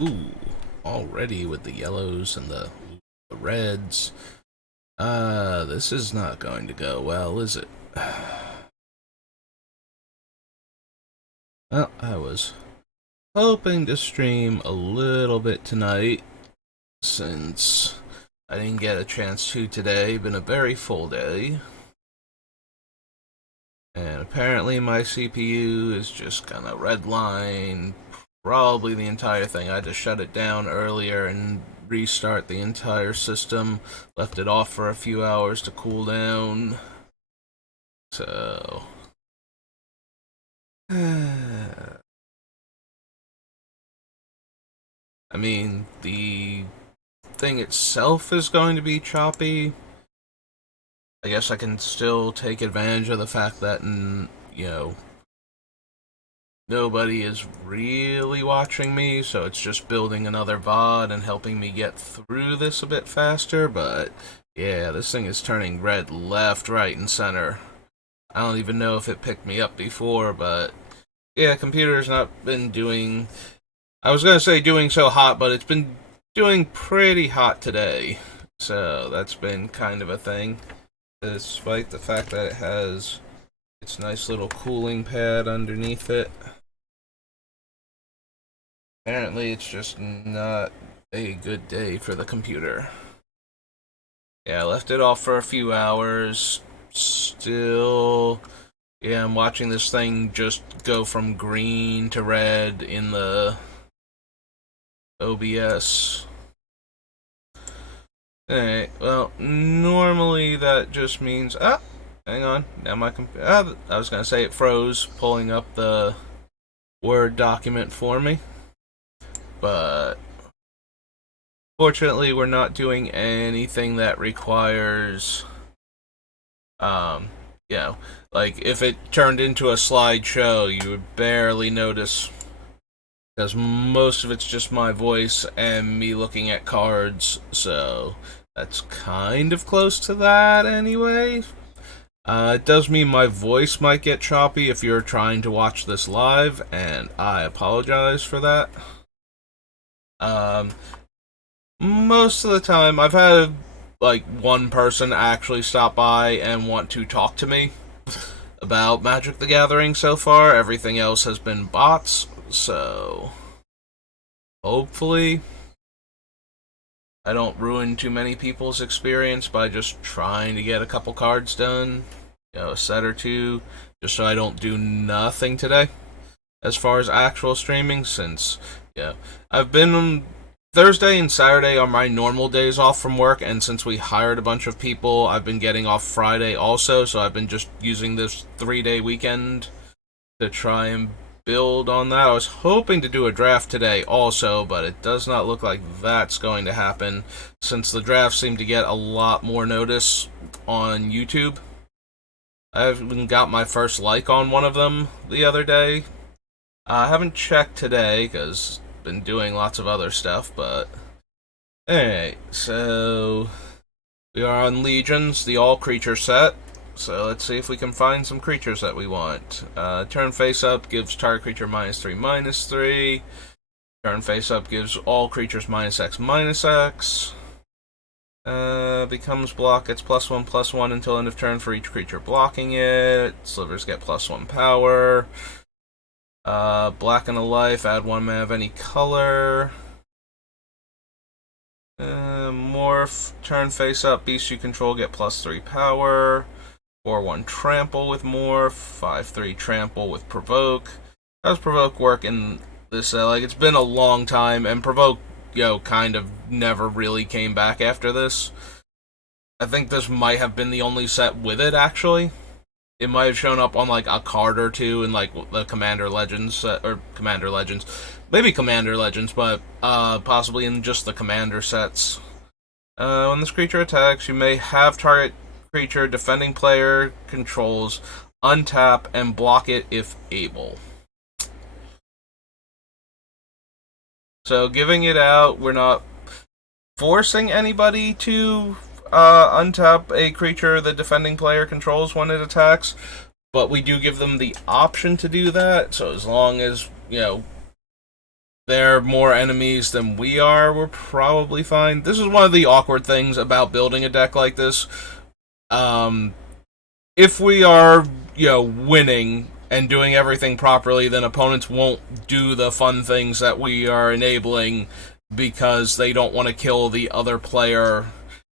Ooh, already with the yellows and the reds. This is not going to go well, is it? Well, I was hoping to stream a little bit tonight, since I didn't get a chance to today. Been a very full day. And apparently my CPU is just gonna redline probably the entire thing. I just shut it down earlier and restart the entire system. Left it off for a few hours to cool down. So... I mean, the thing itself is going to be choppy. I guess I can still take advantage of the fact that, nobody is really watching me, so it's just building another VOD and helping me get through this a bit faster, but yeah, this thing is turning red left, right, and center. I don't even know if it picked me up before, but yeah, computer's not been doing... I was gonna say doing so hot, but it's been doing pretty hot today, so that's been kind of a thing, despite the fact that it has its nice little cooling pad underneath it. Apparently it's just not a good day for the computer. Yeah, I left it off for a few hours. Still, yeah, I'm watching this thing just go from green to red in the OBS. Alright, well, normally that just means... hang on. Now my computer... I was gonna say it froze, pulling up the Word document for me. But fortunately, we're not doing anything that requires, like if it turned into a slideshow, you would barely notice, because most of it's just my voice and me looking at cards, so that's kind of close to that anyway. It does mean my voice might get choppy if you're trying to watch this live, and I apologize for that. Most of the time, I've had, like, one person actually stop by and want to talk to me about Magic the Gathering so far. Everything else has been bots, so hopefully I don't ruin too many people's experience by just trying to get a couple cards done, a set or two, just so I don't do nothing today as far as actual streaming, since... yeah, I've been... Thursday and Saturday are my normal days off from work, and since we hired a bunch of people, I've been getting off Friday also, so I've been just using this 3-day weekend to try and build on that. I was hoping to do a draft today also, but it does not look like that's going to happen, since the drafts seem to get a lot more notice on YouTube. I even got my first like on one of them the other day. I haven't checked today, because I've been doing lots of other stuff, but... alright, so... we are on Legions, the all-creature set. So let's see if we can find some creatures that we want. Turn face-up gives target creature -3/-3. Turn face-up gives all creatures -X/-X. Becomes block, gets +1/+1 until end of turn for each creature blocking it. Slivers get +1 power. Black and a life, add 1 mana of any color. Morph, turn face up, beasts you control get +3 power. 4/1 trample with morph, 5/3 trample with provoke. How does provoke work in this? Like, it's been a long time, and provoke, kind of never really came back after this. I think this might have been the only set with it, actually. It might have shown up on, like, a card or two in, like, the Commander Legends set, or Commander Legends. Maybe Commander Legends, but, possibly in just the Commander sets. When this creature attacks, you may have target creature defending player controls untap and block it if able. So, giving it out, we're not forcing anybody to untap a creature the defending player controls when it attacks, but we do give them the option to do that, so as long as, they they're more enemies than we are, we're probably fine. This is one of the awkward things about building a deck like this. If we are, winning and doing everything properly, then opponents won't do the fun things that we are enabling because they don't want to kill the other player.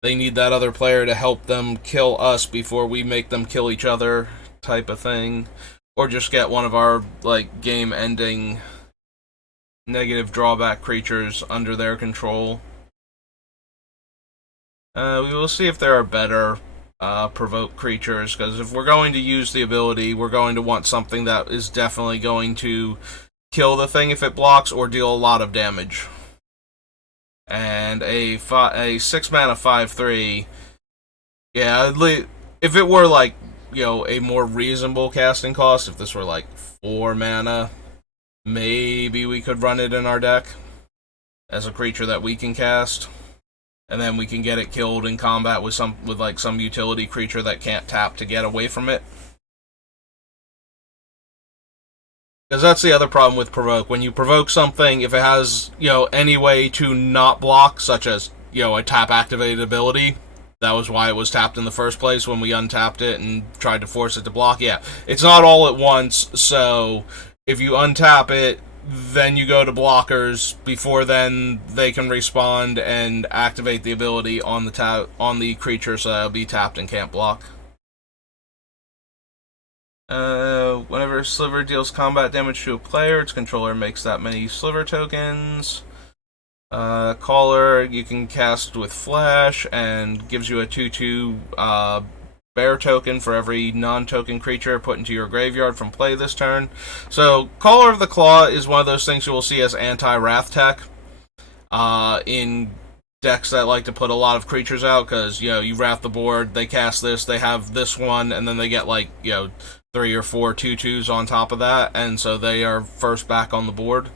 They need that other player to help them kill us before we make them kill each other, type of thing. Or just get one of our, game-ending negative drawback creatures under their control. We will see if there are better provoke creatures, because if we're going to use the ability, we're going to want something that is definitely going to kill the thing if it blocks or deal a lot of damage. And a 6-mana 5/3, yeah, if it were a more reasonable casting cost, if this were 4 mana, maybe we could run it in our deck as a creature that we can cast, and then we can get it killed in combat with some utility creature that can't tap to get away from it. Because that's the other problem with provoke. When you provoke something, if it has, any way to not block, such as, a tap activated ability, that was why it was tapped in the first place when we untapped it and tried to force it to block. Yeah, it's not all at once, so if you untap it, then you go to blockers. Before then, they can respawn and activate the ability on the creature, so it'll be tapped and can't block. Whenever Sliver deals combat damage to a player, its controller makes that many Sliver tokens. Caller, you can cast with Flash, and gives you a 2/2 bear token for every non-token creature put into your graveyard from play this turn. So, Caller of the Claw is one of those things you will see as anti-wrath tech in decks that like to put a lot of creatures out, because, you wrath the board, they cast this, they have this one, and then they get 3 or 4 2/2s on top of that, and so they are first back on the board.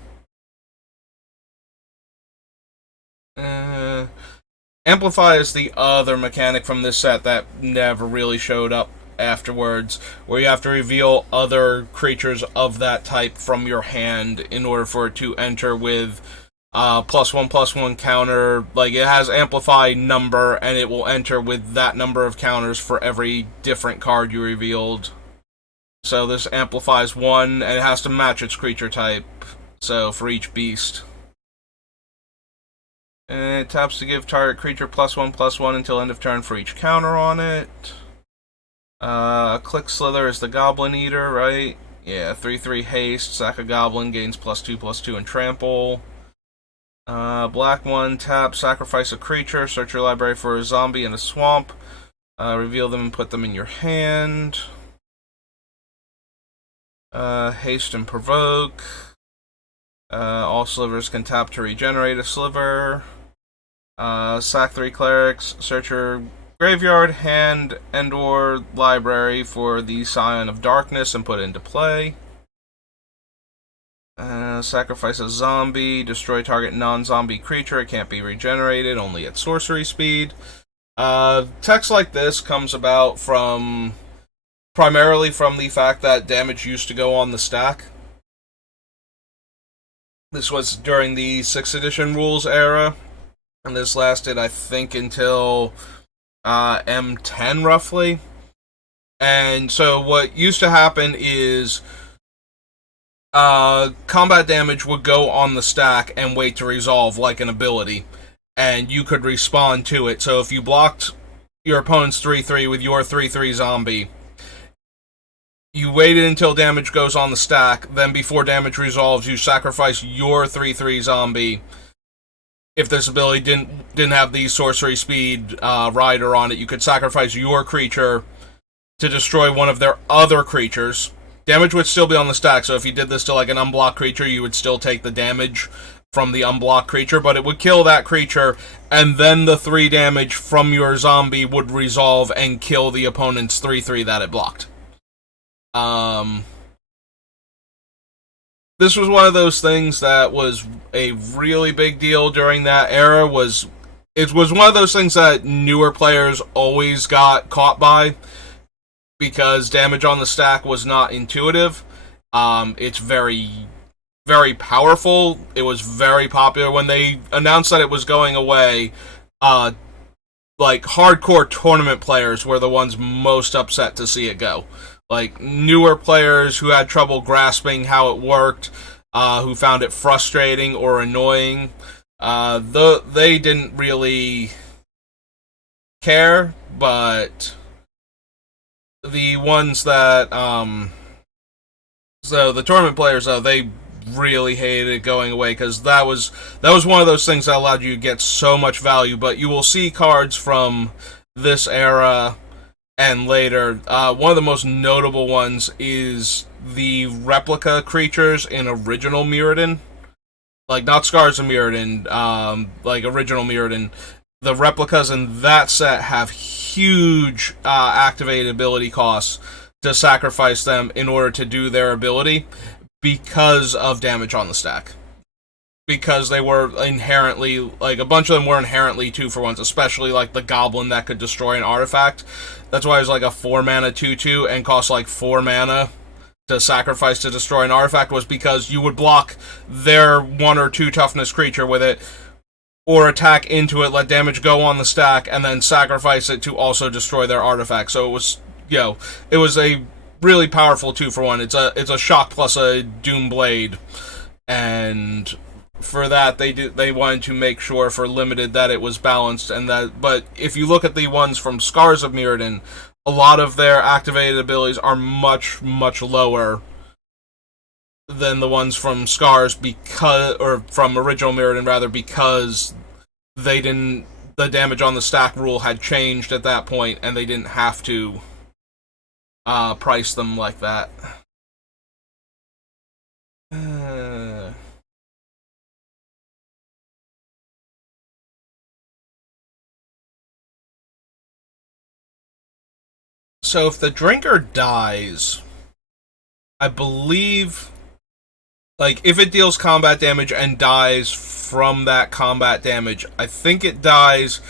Amplify is the other mechanic from this set that never really showed up afterwards, where you have to reveal other creatures of that type from your hand in order for it to enter with +1/+1 counter. It has amplify number, and it will enter with that number of counters for every different card you revealed. So this amplifies 1, and it has to match its creature type, so for each beast. And it taps to give target creature +1/+1 until end of turn for each counter on it. Click Slither is the Goblin Eater, right? Yeah, 3/3 haste, sack a goblin, gains +2/+2 and trample. Black 1, tap, sacrifice a creature, search your library for a zombie and a swamp. Reveal them and put them in your hand. Haste and provoke. All slivers can tap to regenerate a sliver. Sack 3 clerics, search your graveyard, hand, and/or library for the Scion of Darkness and put it into play. Sacrifice a zombie, destroy target non-zombie creature, it can't be regenerated, only at sorcery speed. Text like this comes about primarily from the fact that damage used to go on the stack. This was during the 6th edition rules era, and this lasted, I think, until M10, roughly. And so what used to happen is combat damage would go on the stack and wait to resolve like an ability, and you could respond to it. So if you blocked your opponent's 3/3 with your 3/3 zombie, you waited until damage goes on the stack, then before damage resolves, you sacrifice your 3/3 zombie. If this ability didn't have the sorcery speed rider on it, you could sacrifice your creature to destroy one of their other creatures. Damage would still be on the stack, so if you did this to an unblocked creature, you would still take the damage from the unblocked creature, but it would kill that creature, and then the 3 damage from your zombie would resolve and kill the opponent's 3/3 that it blocked. This was one of those things that was a really big deal during that era. It was one of those things that newer players always got caught by, because damage on the stack was not intuitive. It's very very powerful. It was very popular when they announced that it was going away. Uh, like hardcore tournament players were the ones most upset to see it go. Like newer players who had trouble grasping how it worked, who found it frustrating or annoying, they didn't really care. But the ones that so the tournament players, though, they really hated it going away because that was one of those things that allowed you to get so much value. But you will see cards from this era and later. One of the most notable ones is the replica creatures in original Mirrodin, like not Scars of Mirrodin, like original Mirrodin. The replicas in that set have huge activated ability costs to sacrifice them in order to do their ability because of damage on the stack. Because they were inherently, like, a bunch of them were inherently 2-for-1s, especially, like, the Goblin that could destroy an artifact. That's why it was, like, a 4-mana 2-2 and cost, like, 4 mana to sacrifice to destroy an artifact, was because you would block their 1 or 2 toughness creature with it, or attack into it, let damage go on the stack, and then sacrifice it to also destroy their artifact. So it was, it was a really powerful 2-for-1. It's a shock plus a doom blade, and for that they wanted to make sure for limited that it was balanced. And that, but if you look at the ones from Scars of Mirrodin, a lot of their activated abilities are much lower than the ones from Scars, because, or from original Mirrodin rather, because the damage on the stack rule had changed at that point and they didn't have to price them like that. So if the drinker dies, I believe, like, if it deals combat damage and dies from that combat damage, I think it dies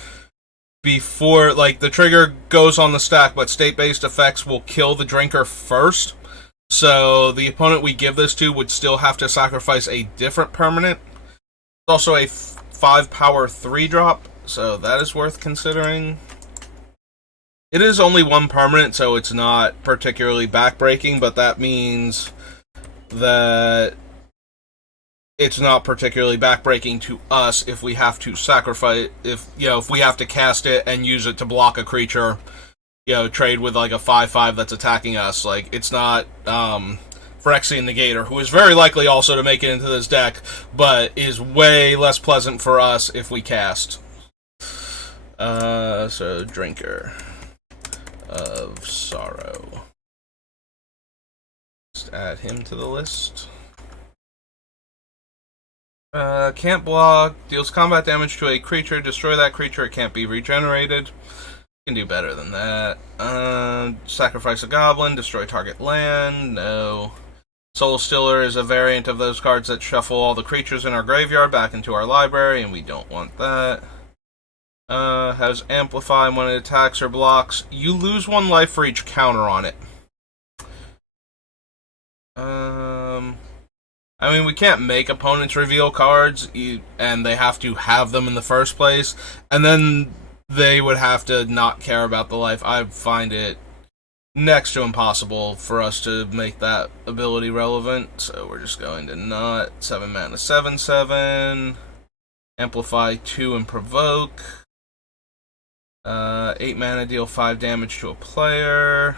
before, like, the trigger goes on the stack, but state-based effects will kill the drinker first. So the opponent we give this to would still have to sacrifice a different permanent. It's also a 5 power 3-drop, so that is worth considering. It is only 1 permanent, so it's not particularly backbreaking, but that means that it's not particularly backbreaking to us if we have to sacrifice, if we have to cast it and use it to block a creature, trade with like a 5/5 that's attacking us. Like, it's not Phyrexian Negator, who is very likely also to make it into this deck, but is way less pleasant for us if we cast. So Drinker of Sorrow. Just add him to the list. Can't block, deals combat damage to a creature, destroy that creature, it can't be regenerated. Can do better than that. Sacrifice a goblin, destroy target land, no. Soul Stiller is a variant of those cards that shuffle all the creatures in our graveyard back into our library, and we don't want that. Has Amplify when it attacks or blocks. You lose 1 life for each counter on it. I mean, we can't make opponents reveal cards, and they have to have them in the first place, and then they would have to not care about the life. I find it next to impossible for us to make that ability relevant, so we're just going to not. 7 mana 7/7, Amplify 2 and Provoke. 8 mana, deal 5 damage to a player.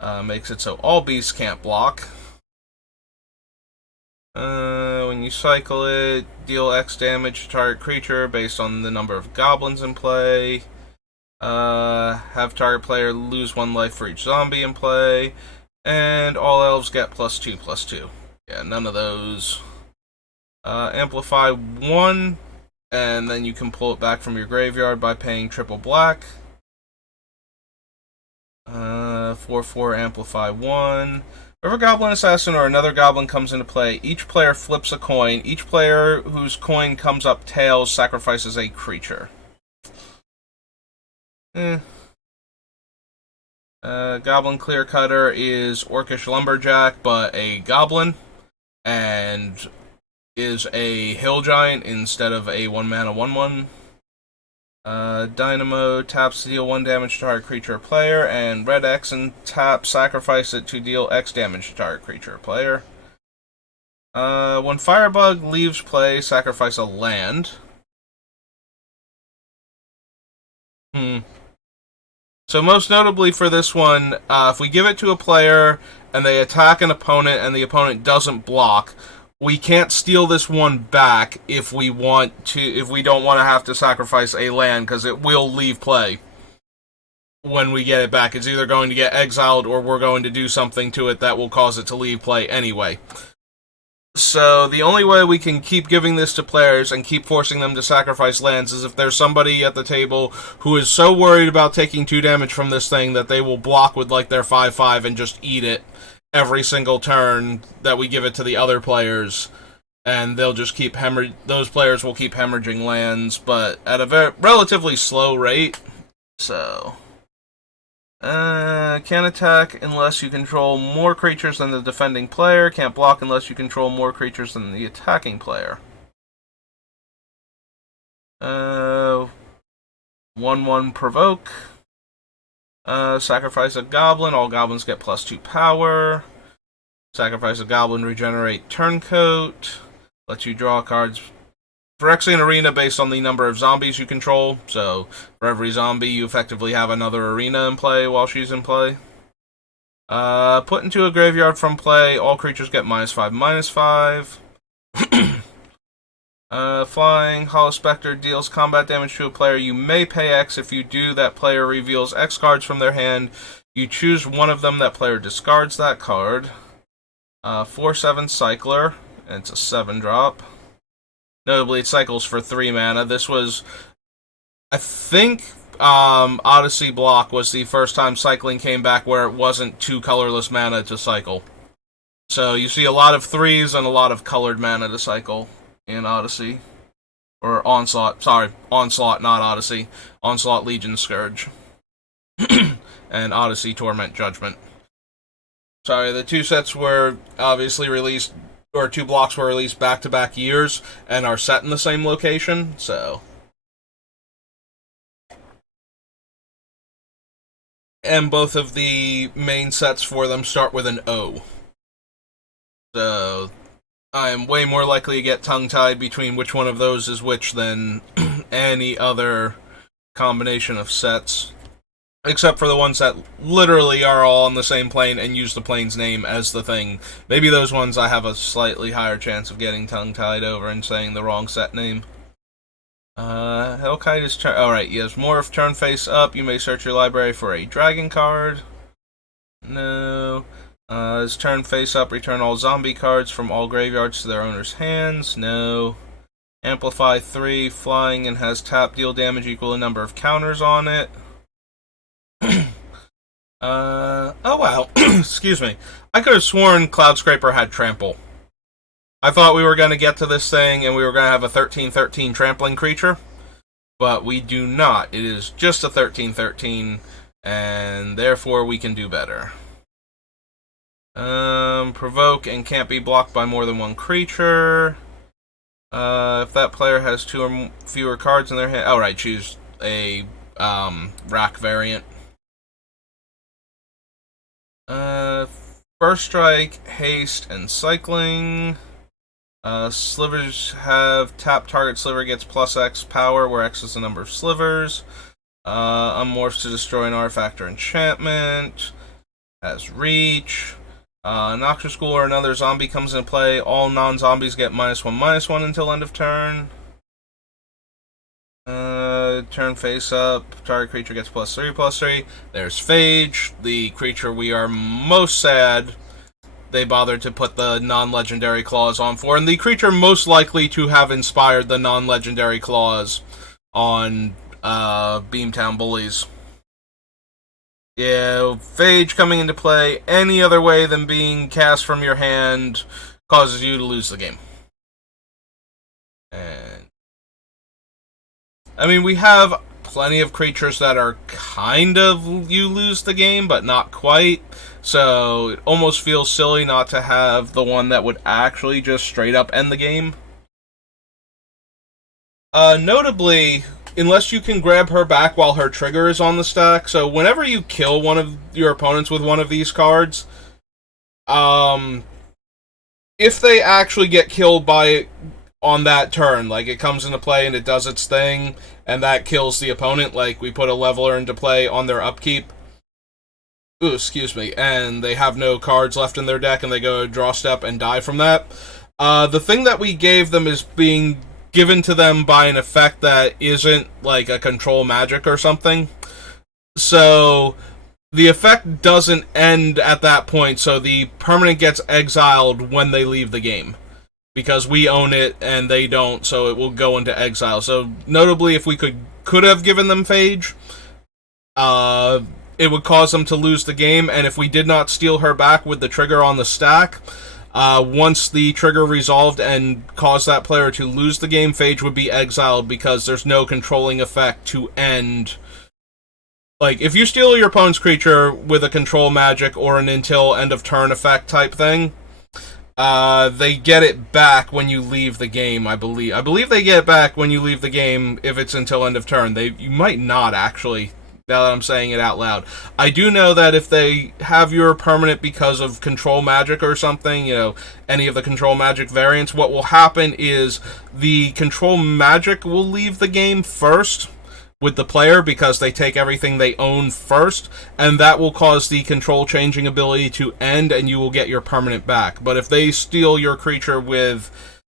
Makes it so all beasts can't block. When you cycle it, deal X damage to target creature based on the number of goblins in play. Have target player lose 1 life for each zombie in play. And all elves get +2/+2. Yeah, none of those. Amplify 1, and then you can pull it back from your graveyard by paying triple black. 4/4 Amplify 1. Whenever Goblin Assassin or another goblin comes into play, each player flips a coin. Each player whose coin comes up tails sacrifices a creature. Goblin Clear Cutter is Orcish Lumberjack, but a goblin. and is a hill giant instead of a 1-mana 1/1. Dynamo taps to deal 1 damage to target creature or player, and red X and tap sacrifice it to deal X damage to target creature or player. When Firebug leaves play, sacrifice a land. So most notably for this one, if we give it to a player and they attack an opponent and the opponent doesn't block, we can't steal this one back if we don't want to have to sacrifice a land, because it will leave play when we get it back. It's either going to get exiled or we're going to do something to it that will cause it to leave play anyway. So the only way we can keep giving this to players and keep forcing them to sacrifice lands is if there's somebody at the table who is so worried about taking 2 damage from this thing that they will block with like their 5/5 and just eat it every single turn that we give it to the other players, and they'll just keep those players will keep hemorrhaging lands, but at a relatively slow rate. So can't attack unless you control more creatures than the defending player. Can't block unless you control more creatures than the attacking player. 1/1 provoke. Sacrifice a goblin. All goblins get +2 power. Sacrifice a goblin, regenerate turncoat. Let you draw cards. Phyrexian Arena based on the number of zombies you control. So for every zombie, you effectively have another arena in play while she's in play. Put into a graveyard from play. All creatures get -5/-5. Flying. Hollow Specter deals combat damage to a player. You may pay X. If you do, that player reveals X cards from their hand. You choose one of them. That player discards that card. 4/7 Cycler. And it's a 7-drop. Notably, it cycles for 3 mana. This was, I think, Odyssey Block was the first time cycling came back where it wasn't 2 colorless mana to cycle. So you see a lot of 3s and a lot of colored mana to cycle in Odyssey. Or Onslaught. Sorry, Onslaught, not Odyssey. Onslaught, Legion, Scourge. And Odyssey, Torment, Judgment. Sorry, the 2 sets were obviously released, or 2 blocks were released back-to-back years and are set in the same location, so. And both of the main sets for them start with an O. So I am way more likely to get tongue-tied between which one of those is which than any other combination of sets. Except for the ones that literally are all on the same plane and use the plane's name as the thing. Maybe those ones I have a slightly higher chance of getting tongue-tied over and saying the wrong set name. Hellkite is alright, yes, Morph, turn face up. You may search your library for a dragon card. No. Is turn face up, return all zombie cards from all graveyards to their owner's hands. No. Amplify 3, flying, and has tap deal damage equal to number of counters on it. Oh wow, excuse me. I could have sworn Cloud Scraper had Trample. I thought we were going to get to this thing and we were going to have a 13/13 trampling creature, but we do not. It is just a 13/13, and therefore we can do better. Provoke and can't be blocked by more than 1 creature. If that player has 2 or fewer cards in their hand, alright, choose a rack variant. First strike, haste, and cycling. Slivers have tap target sliver gets +X power, where X is the number of slivers. Unmorphs to destroy an artifact or enchantment. Has reach. Noxious Ghoul or another zombie comes into play. All non-zombies get -1/-1 until end of turn. Turn face up, target creature gets +3/+3. There's Phage, the creature we are most sad they bothered to put the non-legendary clause on for, and the creature most likely to have inspired the non-legendary clause on Beamtown Bullies. Yeah, Phage coming into play any other way than being cast from your hand causes you to lose the game. And I mean, we have plenty of creatures that are kind of you lose the game, but not quite. So it almost feels silly not to have the one that would actually just straight up end the game. Notably, unless you can grab her back while her trigger is on the stack, so whenever you kill one of your opponents with one of these cards, if they actually get killed by on that turn, like it comes into play and it does its thing, and that kills the opponent, like we put a leveler into play on their upkeep, and they have no cards left in their deck and they go draw step and die from that, the thing that we gave them is being given to them by an effect that isn't like a control magic or something. So the effect doesn't end at that point, so the permanent gets exiled when they leave the game. Because we own it and they don't, so it will go into exile. So notably, if we could have given them Phage, it would cause them to lose the game, and if we did not steal her back with the trigger on the stack, once the trigger resolved and caused that player to lose the game, Phage would be exiled because there's no controlling effect to end. Like, if you steal your opponent's creature with a control magic or an until end of turn effect type thing, they get it back when you leave the game, I believe. I believe they get it back when you leave the game if it's until end of turn. You might not, actually, now that I'm saying it out loud. I do know that if they have your permanent because of control magic or something, any of the control magic variants, what will happen is the control magic will leave the game first with the player because they take everything they own first, and that will cause the control changing ability to end and you will get your permanent back. But if they steal your creature with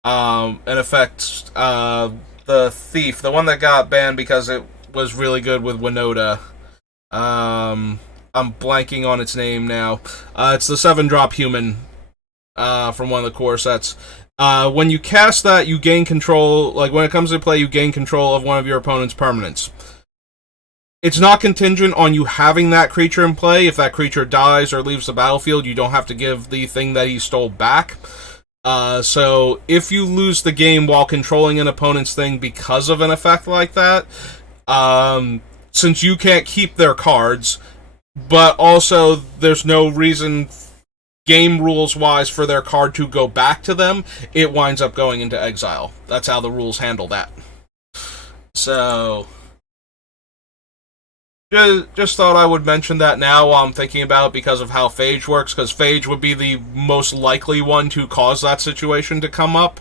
an effect, the Thief, the one that got banned because it was really good with Winota. I'm blanking on its name now. It's the 7-drop human from one of the core sets. When you cast that, you gain control. Like, when it comes to play, you gain control of one of your opponent's permanents. It's not contingent on you having that creature in play. If that creature dies or leaves the battlefield, you don't have to give the thing that he stole back. So if you lose the game while controlling an opponent's thing because of an effect like that, since you can't keep their cards, but also there's no reason game rules wise for their card to go back to them, it winds up going into exile. That's how the rules handle that. So just thought I would mention that now while I'm thinking about it because of how Phage works, because Phage would be the most likely one to cause that situation to come up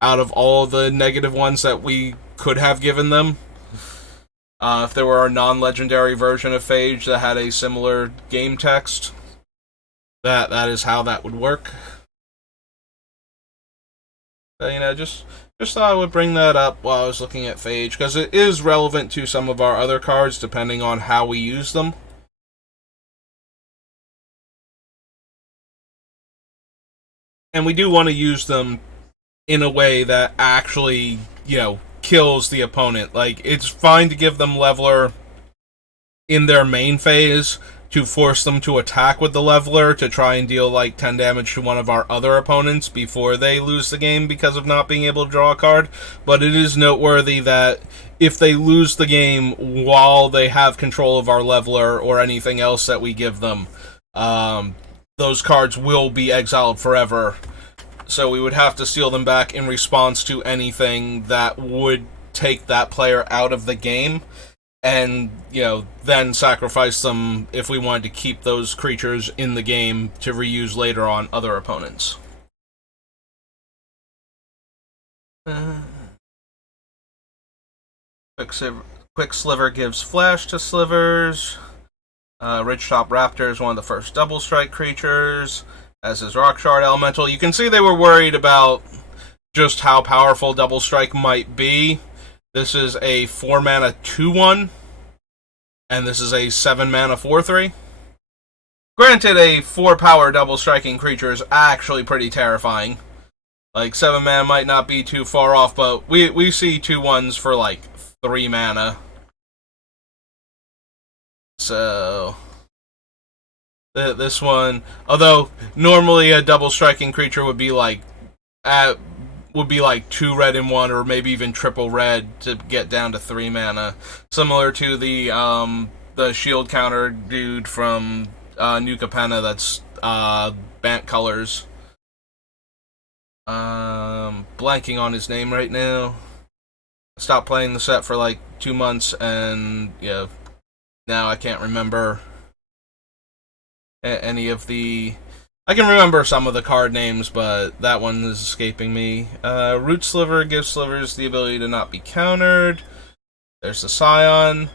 out of all the negative ones that we could have given them. If there were a non-legendary version of Phage that had a similar game text, that is how that would work. So, just thought I would bring that up while I was looking at Phage, because it is relevant to some of our other cards, depending on how we use them. And we do want to use them in a way that actually, kills the opponent. Like, it's fine to give them Leveler in their main phase to force them to attack with the Leveler to try and deal like 10 damage to one of our other opponents before they lose the game because of not being able to draw a card. But it is noteworthy that if they lose the game while they have control of our Leveler or anything else that we give them, those cards will be exiled forever. So we would have to steal them back in response to anything that would take that player out of the game, and, then sacrifice them if we wanted to keep those creatures in the game to reuse later on other opponents. Quicksliver gives flash to slivers. Ridgetop Raptor is one of the first double strike creatures, as is Rockshard Elemental. You can see they were worried about just how powerful Double Strike might be. This is a 4-mana 2/1, and this is a 7-mana 4/3. Granted, a 4-power double striking creature is actually pretty terrifying. Like, 7 mana might not be too far off, but we see 2/1s for like 3 mana. So this one, although normally a double striking creature would be like at would be like 2 red in 1, or maybe even triple red to get down to 3 mana. Similar to the shield counter dude from New Capenna that's Bant colors. Blanking on his name right now. Stopped playing the set for like 2 months, and yeah, now I can't remember any of the... I can remember some of the card names, but that one is escaping me. Root Sliver gives Slivers the ability to not be countered. There's the Scion.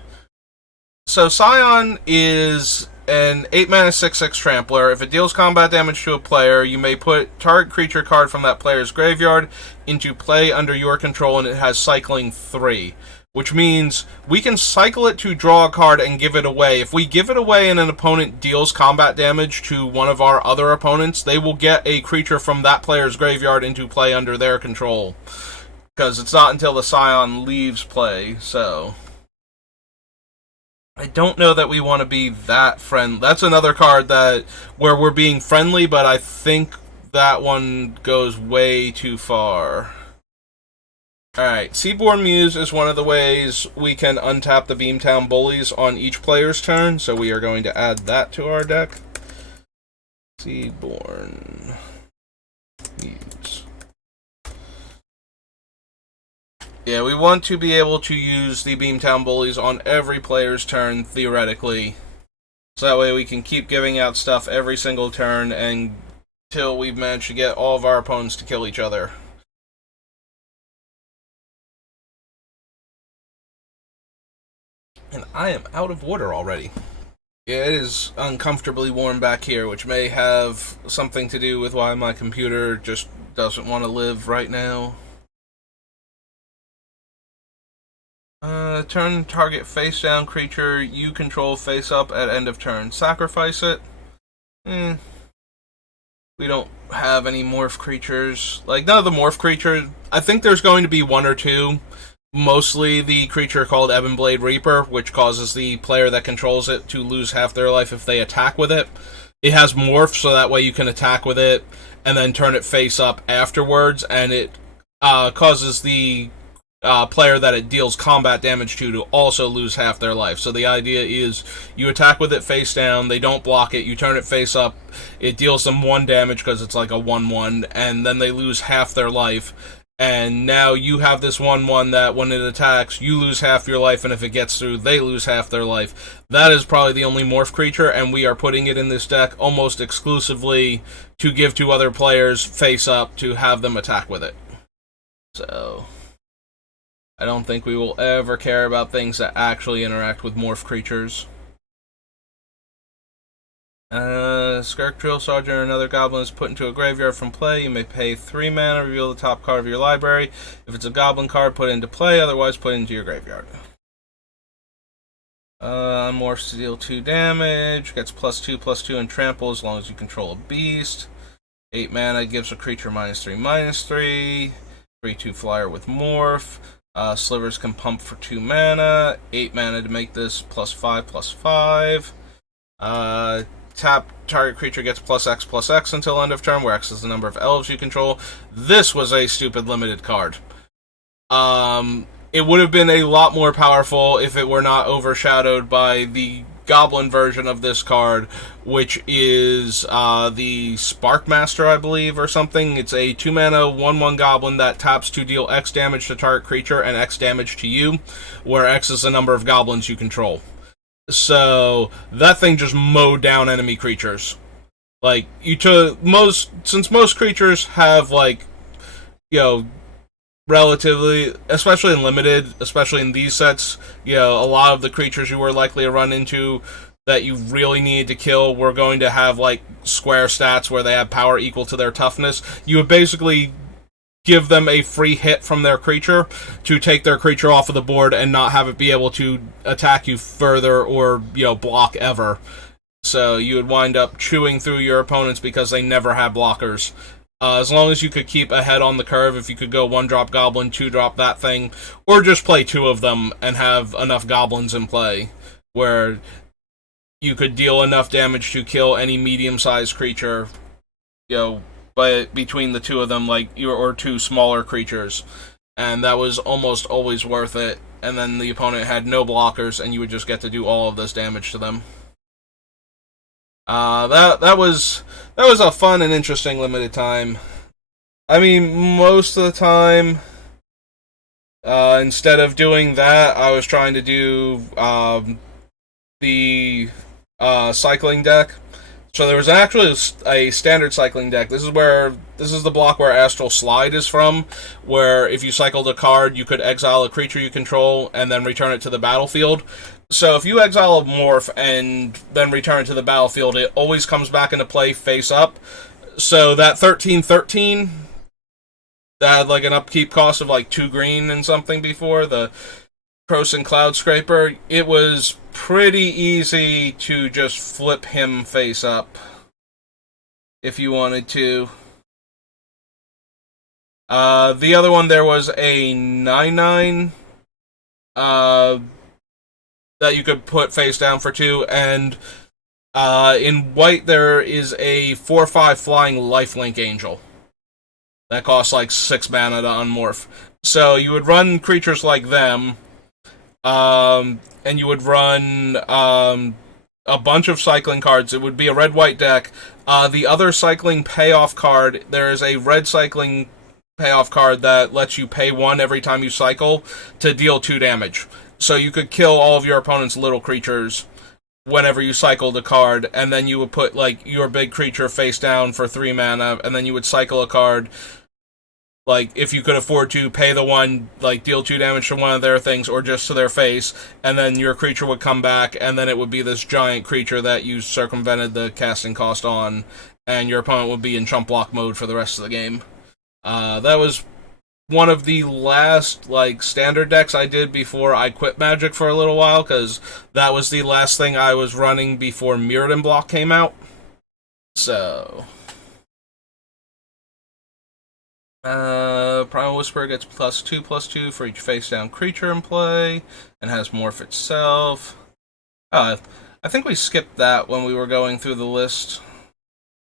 So Scion is an 8-mana 6/6 Trampler. If it deals combat damage to a player, you may put target creature card from that player's graveyard into play under your control, and it has cycling 3. Which means we can cycle it to draw a card and give it away. If we give it away and an opponent deals combat damage to one of our other opponents, they will get a creature from that player's graveyard into play under their control. Because it's not until the Scion leaves play, so... I don't know that we want to be that friendly. That's another card where we're being friendly, but I think that one goes way too far. Alright, Seaborn Muse is one of the ways we can untap the Beamtown Bullies on each player's turn, so we are going to add that to our deck. Seaborn Muse. Yeah, we want to be able to use the Beamtown Bullies on every player's turn, theoretically. So that way we can keep giving out stuff every single turn until we've managed to get all of our opponents to kill each other. And I am out of water already. Yeah, it is uncomfortably warm back here, which may have something to do with why my computer just doesn't want to live right now. Turn target face down creature you control face up at end of turn. Sacrifice it. We don't have any morph creatures. Like, none of the morph creatures... I think there's going to be 1 or 2. Mostly the creature called Ebonblade Reaper, which causes the player that controls it to lose half their life if they attack with it. It has morph, so that way you can attack with it and then turn it face up afterwards, and it causes the player that it deals combat damage to also lose half their life. So the idea is you attack with it face down, they don't block it, you turn it face up, it deals them 1 damage because it's like a 1/1, and then they lose half their life. And now you have this 1/1 that when it attacks, you lose half your life, and if it gets through, they lose half their life. That is probably the only morph creature, and we are putting it in this deck almost exclusively to give to other players face up to have them attack with it. So, I don't think we will ever care about things that actually interact with morph creatures. Skirk Drill Sergeant or another goblin is put into a graveyard from play. You may pay 3 mana, reveal the top card of your library. If it's a goblin card, put it into play, otherwise put it into your graveyard. Morphs to deal 2 damage, gets +2/+2 and trample as long as you control a beast. 8 mana, gives a creature -3/-3. 3/2 flyer with morph. Slivers can pump for 2 mana. 8 mana to make this +5/+5. Tap target creature gets +X/+X until end of turn, where X is the number of elves you control. This was a stupid limited card. It would have been a lot more powerful if it were not overshadowed by the goblin version of this card, which is the Sparkmaster, I believe, or something. It's a 2 mana 1/1 goblin that taps to deal X damage to target creature and X damage to you, where X is the number of goblins you control. So that thing just mowed down enemy creatures. Like, since most creatures have, like, you know, relatively, especially in limited, especially in these sets, you know, a lot of the creatures you were likely to run into that you really needed to kill were going to have, like, square stats where they have power equal to their toughness. You would basically give them a free hit from their creature to take their creature off of the board and not have it be able to attack you further or, you know, block ever. So you would wind up chewing through your opponents because they never had blockers. As long as you could keep ahead on the curve, if you could go 1-drop goblin, 2-drop that thing, or just play 2 of them and have enough goblins in play, where you could deal enough damage to kill any medium-sized creature, you know, but between the two of them, like or two smaller creatures, and that was almost always worth it. And then the opponent had no blockers, and you would just get to do all of this damage to them. That was a fun and interesting limited time. I mean, most of the time, instead of doing that, I was trying to do the cycling deck. So there was actually a standard cycling deck. This is the block where Astral Slide is from, where if you cycled a card, you could exile a creature you control and then return it to the battlefield. So if you exile a morph and then return it to the battlefield, it always comes back into play face up. So that 13/13, that had like an upkeep cost of like 2 green and something before, the Krosan Cloud Scraper, it was pretty easy to just flip him face up if you wanted to. The other one, there was a 9/9 that you could put face down for 2, and in white there is a 4/5 flying lifelink angel that costs like 6 mana to unmorph. So you would run creatures like them, and you would run a bunch of cycling cards. It would be a red-white deck. The other cycling payoff card, there is a red cycling payoff card that lets you pay 1 every time you cycle to deal 2 damage. So you could kill all of your opponent's little creatures whenever you cycled a card, and then you would put like your big creature face down for 3 mana, and then you would cycle a card. Like, if you could afford to, pay the 1, like, deal 2 damage to one of their things, or just to their face, and then your creature would come back, and then it would be this giant creature that you circumvented the casting cost on, and your opponent would be in chump block mode for the rest of the game. That was one of the last, like, standard decks I did before I quit Magic for a little while, because that was the last thing I was running before Mirrodin Block came out. So... Primal Whisperer gets +2/+2 for each face-down creature in play, and has Morph itself. I think we skipped that when we were going through the list,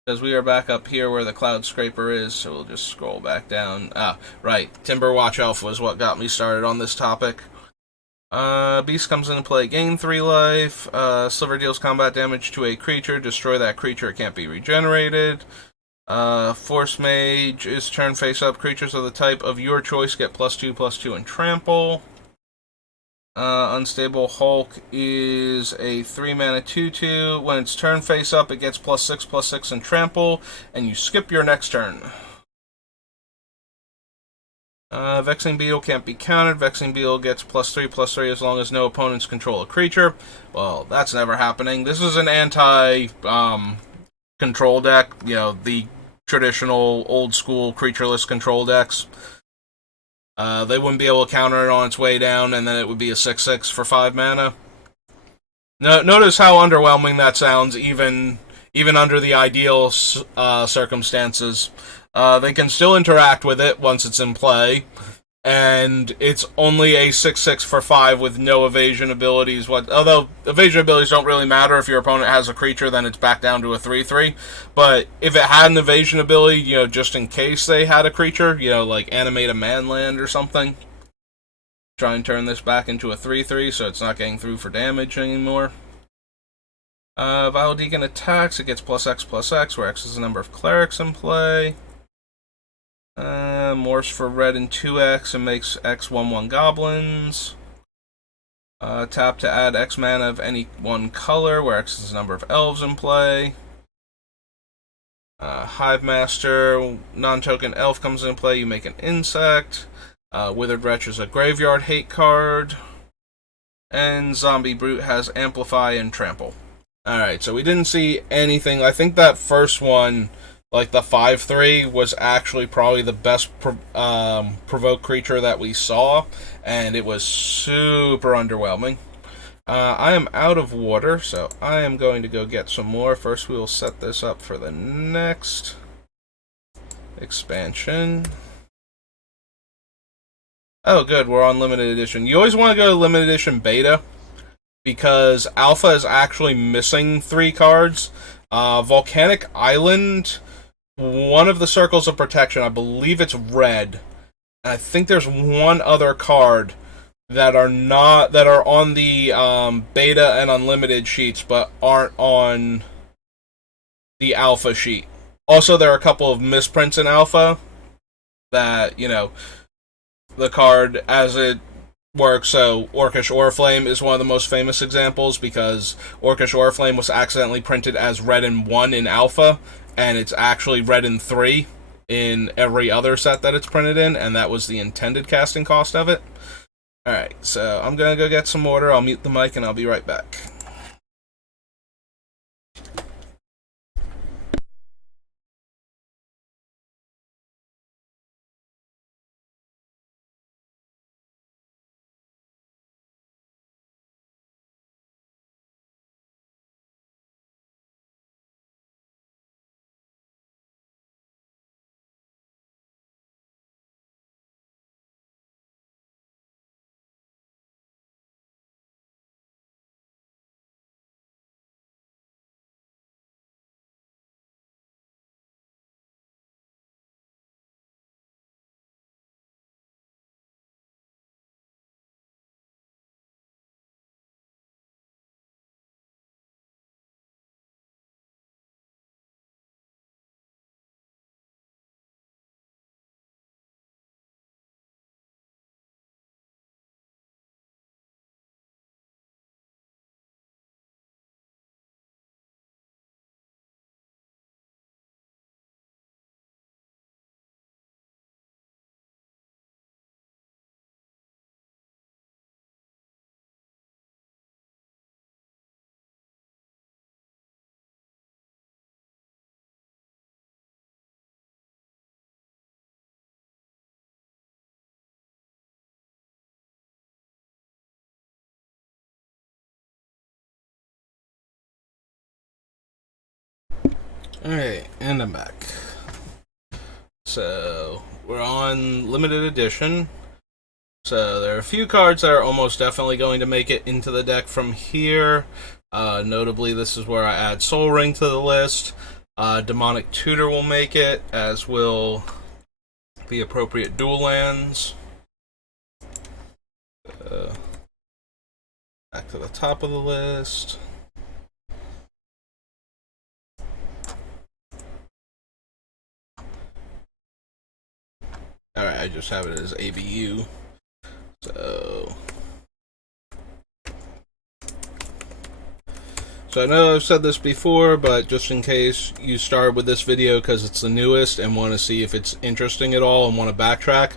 because we are back up here where the Cloud Scraper is, so we'll just scroll back down. Right, Timberwatch Elf was what got me started on this topic. Beast comes into play, gain 3 life, Sliver deals combat damage to a creature, destroy that creature, it can't be regenerated. Force Mage is turn face up. Creatures of the type of your choice get +2/+2 and trample. Unstable Hulk is a 3 mana 2/2. When it's turn face up, it gets +6/+6 and trample, and you skip your next turn. Vexing Beetle can't be countered. Vexing Beetle gets +3/+3 as long as no opponents control a creature. Well, that's never happening. This is an anti control deck, you know, the traditional old school creatureless control decks. They wouldn't be able to counter it on its way down, and then it would be a 6/6 for 5 mana. Notice how underwhelming that sounds, even under the ideal circumstances. They can still interact with it once it's in play, and it's only a 6/6 for 5 with no evasion abilities. Although evasion abilities don't really matter. If your opponent has a creature, then it's back down to a 3/3. But if it had an evasion ability, you know, just in case they had a creature, you know, like animate a manland or something, try and turn this back into a 3/3 so it's not getting through for damage anymore. Vile Deacon attacks, it gets +X/+X, where X is the number of clerics in play. Morphs for red and 2X and makes X 1/1 goblins. Tap to add X mana of any one color, where X is the number of elves in play. Hive Master, non-token elf comes in play, you make an insect. Withered Wretch is a graveyard hate card. And Zombie Brute has Amplify and Trample. Alright, so we didn't see anything. I think that first one, like the 5/3, was actually probably the best provoke creature that we saw, and it was super underwhelming. I am out of water, so I am going to go get some more. First, we will set this up for the next expansion. Oh, good, we're on limited edition. You always want to go to limited edition beta, because alpha is actually missing 3 cards. Volcanic Island one of the circles of protection, I believe it's red. And I think there's one other card that are on the beta and unlimited sheets, but aren't on the alpha sheet. Also, there are a couple of misprints in alpha that, the card as it works. So Orcish Oriflame is one of the most famous examples because Orcish Oriflame was accidentally printed as red in 1 in alpha, and it's actually red in 3 in every other set that it's printed in, and that was the intended casting cost of it. Alright, so I'm gonna go get some water, I'll mute the mic, and I'll be right back. Alright, and I'm back. So, we're on limited edition. So, there are a few cards that are almost definitely going to make it into the deck from here. Notably, this is where I add Soul Ring to the list. Demonic Tutor will make it, as will the appropriate dual lands. Back to the top of the list. Alright, I just have it as ABU. So I know I've said this before, but just in case you start with this video because it's the newest and want to see if it's interesting at all and want to backtrack,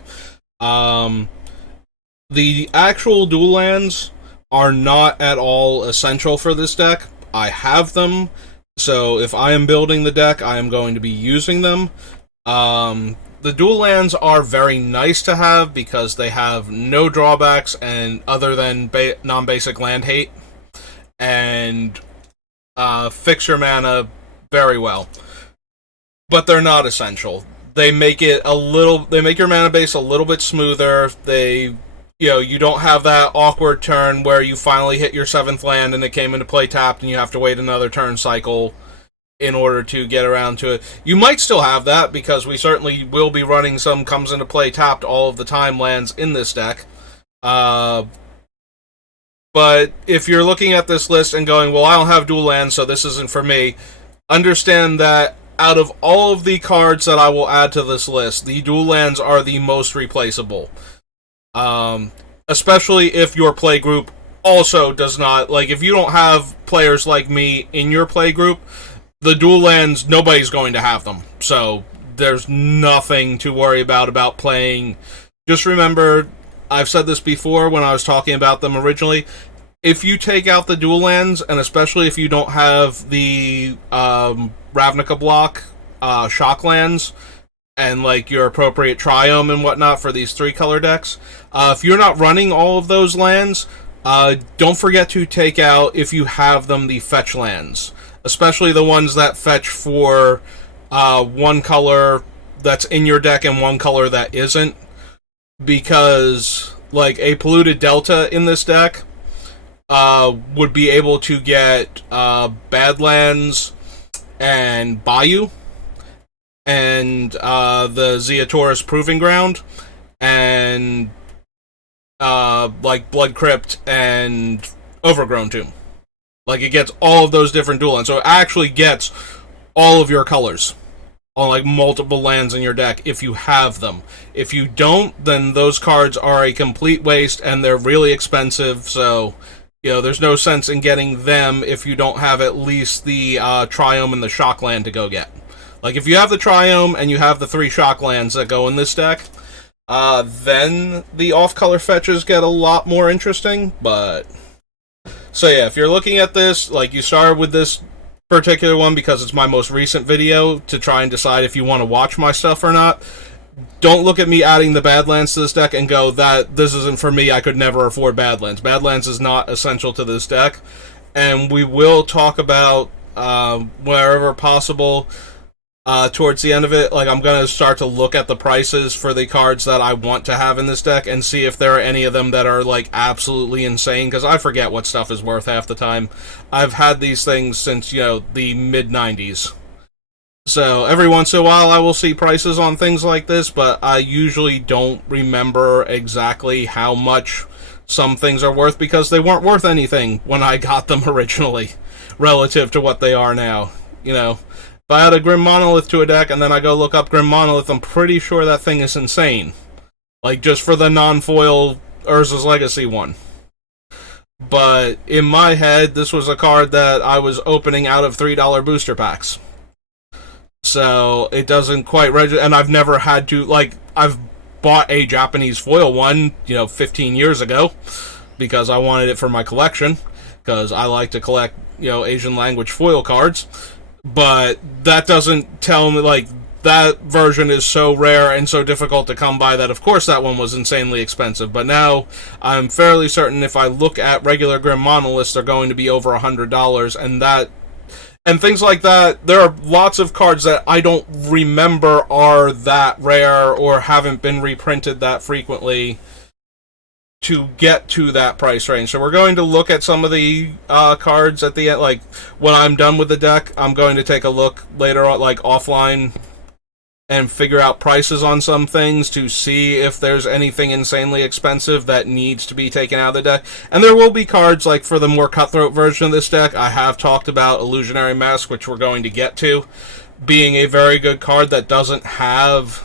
the actual dual lands are not at all essential for this deck. I have them, so if I am building the deck, I am going to be using them. The dual lands are very nice to have because they have no drawbacks and other than non-basic land hate, and fix your mana very well. But they're not essential. They make your mana base a little bit smoother. You don't have that awkward turn where you finally hit your 7th land and it came into play tapped and you have to wait another turn cycle in order to get around to it. You might still have that because we certainly will be running some comes into play tapped all of the time lands in this deck. But if you're looking at this list and going, well, I don't have dual lands, so this isn't for me, understand that out of all of the cards that I will add to this list, the dual lands are the most replaceable. Especially if your play group also does not, if you don't have players like me in your play group, the dual lands, nobody's going to have them. So there's nothing to worry about playing. Just remember, I've said this before when I was talking about them originally, if you take out the dual lands, and especially if you don't have the Ravnica block shock lands, and your appropriate Triome and whatnot for these 3-color decks, if you're not running all of those lands, don't forget to take out, if you have them, the fetch lands. Especially the ones that fetch for one color that's in your deck and one color that isn't. Because, a Polluted Delta in this deck would be able to get Badlands and Bayou. and the Zeotaurus Proving Ground, and like Blood Crypt and Overgrown Tomb. Like, it gets all of those different dual lands, so it actually gets all of your colors on like multiple lands in your deck if you have them. If you don't, then those cards are a complete waste and they're really expensive, so there's no sense in getting them if you don't have at least the Triome and the Shock Land to go get. Like, if you have the Triome and you have the 3 Shock Lands that go in this deck, then the off-color fetches get a lot more interesting, but... So yeah, if you're looking at this, like, you started with this particular one because it's my most recent video to try and decide if you want to watch my stuff or not, don't look at me adding the Badlands to this deck and go, that this isn't for me, I could never afford Badlands. Badlands is not essential to this deck, and we will talk about, wherever possible, towards the end of it, like, I'm going to start to look at the prices for the cards that I want to have in this deck and see if there are any of them that are, like, absolutely insane, because I forget what stuff is worth half the time. I've had these things since, the mid-90s. So, every once in a while I will see prices on things like this, but I usually don't remember exactly how much some things are worth, because they weren't worth anything when I got them originally, relative to what they are now, If I add a Grim Monolith to a deck and then I go look up Grim Monolith, I'm pretty sure that thing is insane. Like, just for the non-foil Urza's Legacy one. But in my head, this was a card that I was opening out of $3 booster packs. So it doesn't quite register, and I've never had to, like, I've bought a Japanese foil one, 15 years ago, because I wanted it for my collection, because I like to collect, Asian language foil cards. But that doesn't tell me, like, that version is so rare and so difficult to come by that, of course, that one was insanely expensive. But now, I'm fairly certain if I look at regular Grim Monoliths, they're going to be over $100, and things like that. There are lots of cards that I don't remember are that rare or haven't been reprinted that frequently to get to that price range. So we're going to look at some of the cards at the end. Like, when I'm done with the deck, I'm going to take a look later on, like, offline, and figure out prices on some things to see if there's anything insanely expensive that needs to be taken out of the deck. And there will be cards, like, for the more cutthroat version of this deck. I have talked about Illusionary Mask, which we're going to get to, being a very good card that doesn't have...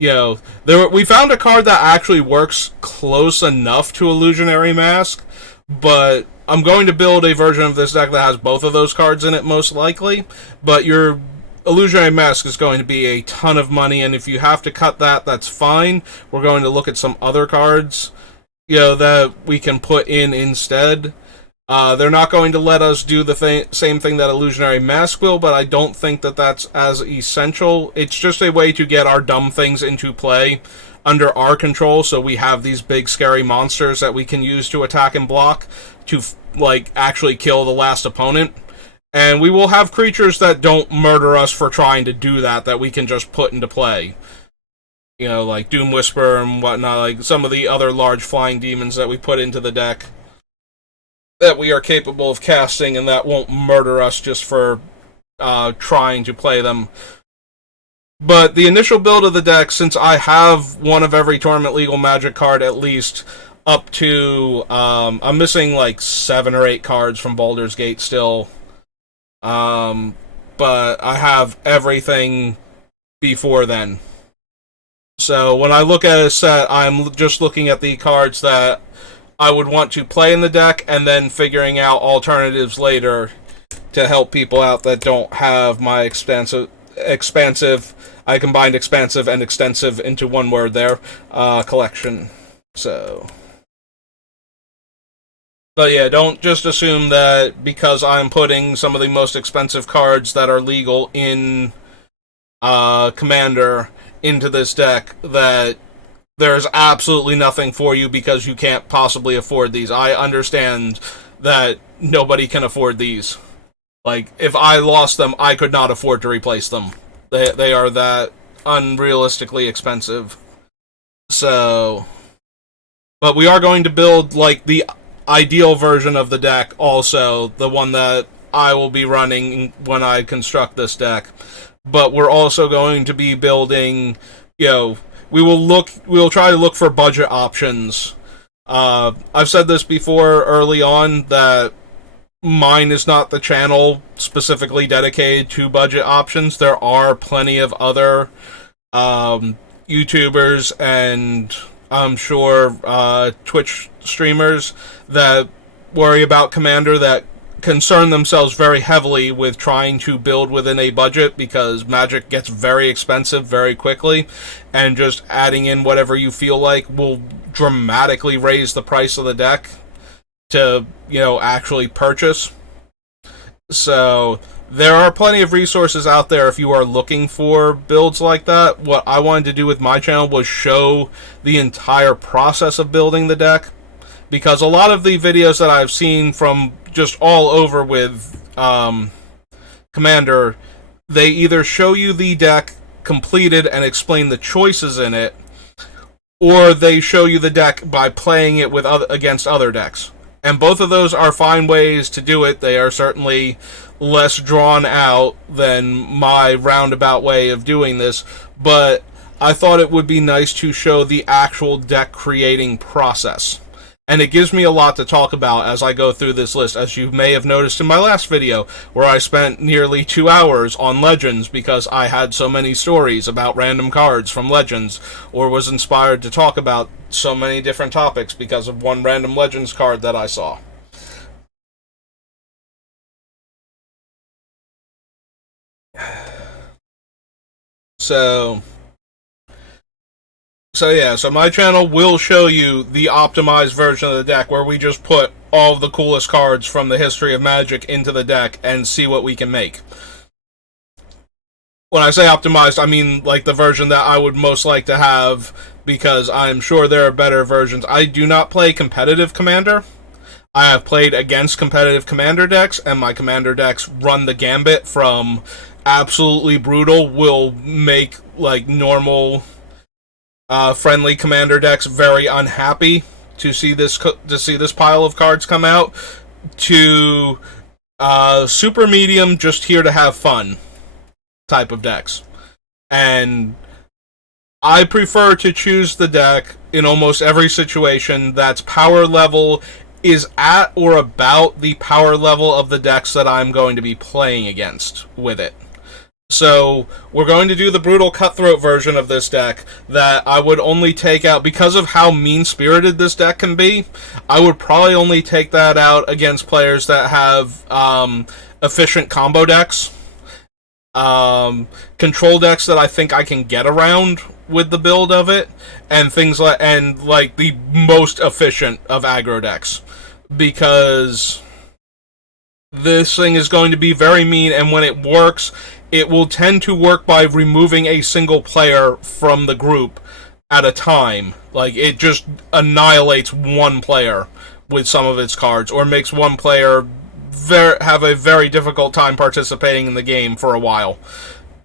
we found a card that actually works close enough to Illusionary Mask, but I'm going to build a version of this deck that has both of those cards in it, most likely. But your Illusionary Mask is going to be a ton of money, and if you have to cut that, that's fine. We're going to look at some other cards, that we can put in instead. They're not going to let us do the same thing that Illusionary Mask will, but I don't think that that's as essential. It's just a way to get our dumb things into play under our control, so we have these big scary monsters that we can use to attack and block to, like, actually kill the last opponent. And we will have creatures that don't murder us for trying to do that we can just put into play. Like Doom Whisper and whatnot, like some of the other large flying demons that we put into the deck that we are capable of casting and that won't murder us just for trying to play them. But the initial build of the deck, since I have one of every Tournament Legal Magic card at least, up to... I'm missing like 7 or 8 cards from Baldur's Gate still. But I have everything before then. So when I look at a set, I'm just looking at the cards that I would want to play in the deck, and then figuring out alternatives later to help people out that don't have my expansive, I combined expansive and extensive into one word there, collection. So, but yeah, don't just assume that because I'm putting some of the most expensive cards that are legal in Commander into this deck that there's absolutely nothing for you because you can't possibly afford these. I understand that nobody can afford these. Like, if I lost them, I could not afford to replace them. They are that unrealistically expensive. So, but we are going to build, like, the ideal version of the deck also, the one that I will be running when I construct this deck. but we're also going to be building, we'll try to look for budget options. I've said this before early on that mine is not the channel specifically dedicated to budget options. There are plenty of other YouTubers and I'm sure Twitch streamers that worry about Commander that concern themselves very heavily with trying to build within a budget because Magic gets very expensive very quickly, and just adding in whatever you feel like will dramatically raise the price of the deck to, actually purchase. So there are plenty of resources out there if you are looking for builds like that. What I wanted to do with my channel was show the entire process of building the deck, because a lot of the videos that I've seen from just all over with Commander, they either show you the deck completed and explain the choices in it, or they show you the deck by playing it with against other decks. And both of those are fine ways to do it. They are certainly less drawn out than my roundabout way of doing this, but I thought it would be nice to show the actual deck creating process. And it gives me a lot to talk about as I go through this list, as you may have noticed in my last video, where I spent nearly 2 hours on Legends because I had so many stories about random cards from Legends, or was inspired to talk about so many different topics because of one random Legends card that I saw. So my channel will show you the optimized version of the deck, where we just put all of the coolest cards from the history of Magic into the deck and see what we can make. When I say optimized, I mean like the version that I would most like to have, because I'm sure there are better versions. I do not play competitive Commander. I have played against competitive Commander decks, and my Commander decks run the gambit from absolutely brutal, will make like normal friendly Commander decks very unhappy to see this pile of cards come out, to super medium, just here to have fun type of decks. And I prefer to choose the deck in almost every situation that's power level is at or about the power level of the decks that I'm going to be playing against with it. So we're going to do the brutal cutthroat version of this deck that I would only take out, because of how mean-spirited this deck can be, I would probably only take that out against players that have efficient combo decks, control decks that I think I can get around with the build of it, and things like the most efficient of aggro decks, because this thing is going to be very mean, and when it works, it will tend to work by removing a single player from the group at a time. Like, it just annihilates one player with some of its cards, or makes one player have a very difficult time participating in the game for a while.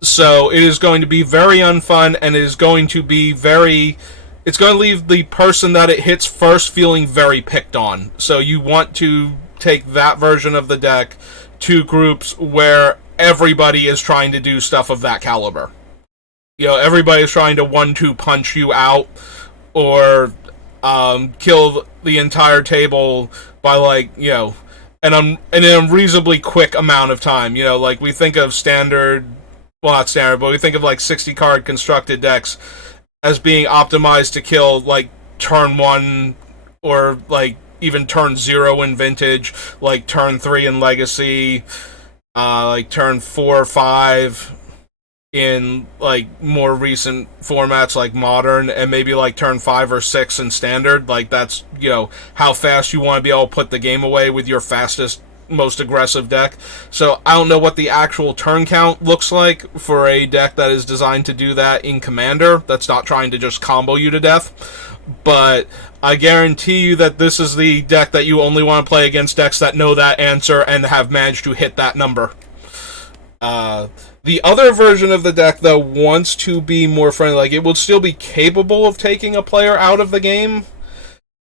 So it is going to be very unfun, and it is going to be it's going to leave the person that it hits first feeling very picked on. So you want to take that version of the deck to groups where everybody is trying to do stuff of that caliber. Everybody is trying to 1-2 punch you out, or kill the entire table by in an unreasonably quick amount of time. Like we think of not standard, but we think of 60 card constructed decks as being optimized to kill turn 1, or even turn 0 in Vintage, turn 3 in Legacy, turn 4 or 5 in more recent formats like Modern, and maybe turn 5 or 6 in Standard. That's how fast you want to be able to put the game away with your fastest, most aggressive deck. So I don't know what the actual turn count looks like for a deck that is designed to do that in Commander, that's not trying to just combo you to death, but I guarantee you that this is the deck that you only want to play against decks that know that answer and have managed to hit that number. The other version of the deck, though, wants to be more friendly. It will still be capable of taking a player out of the game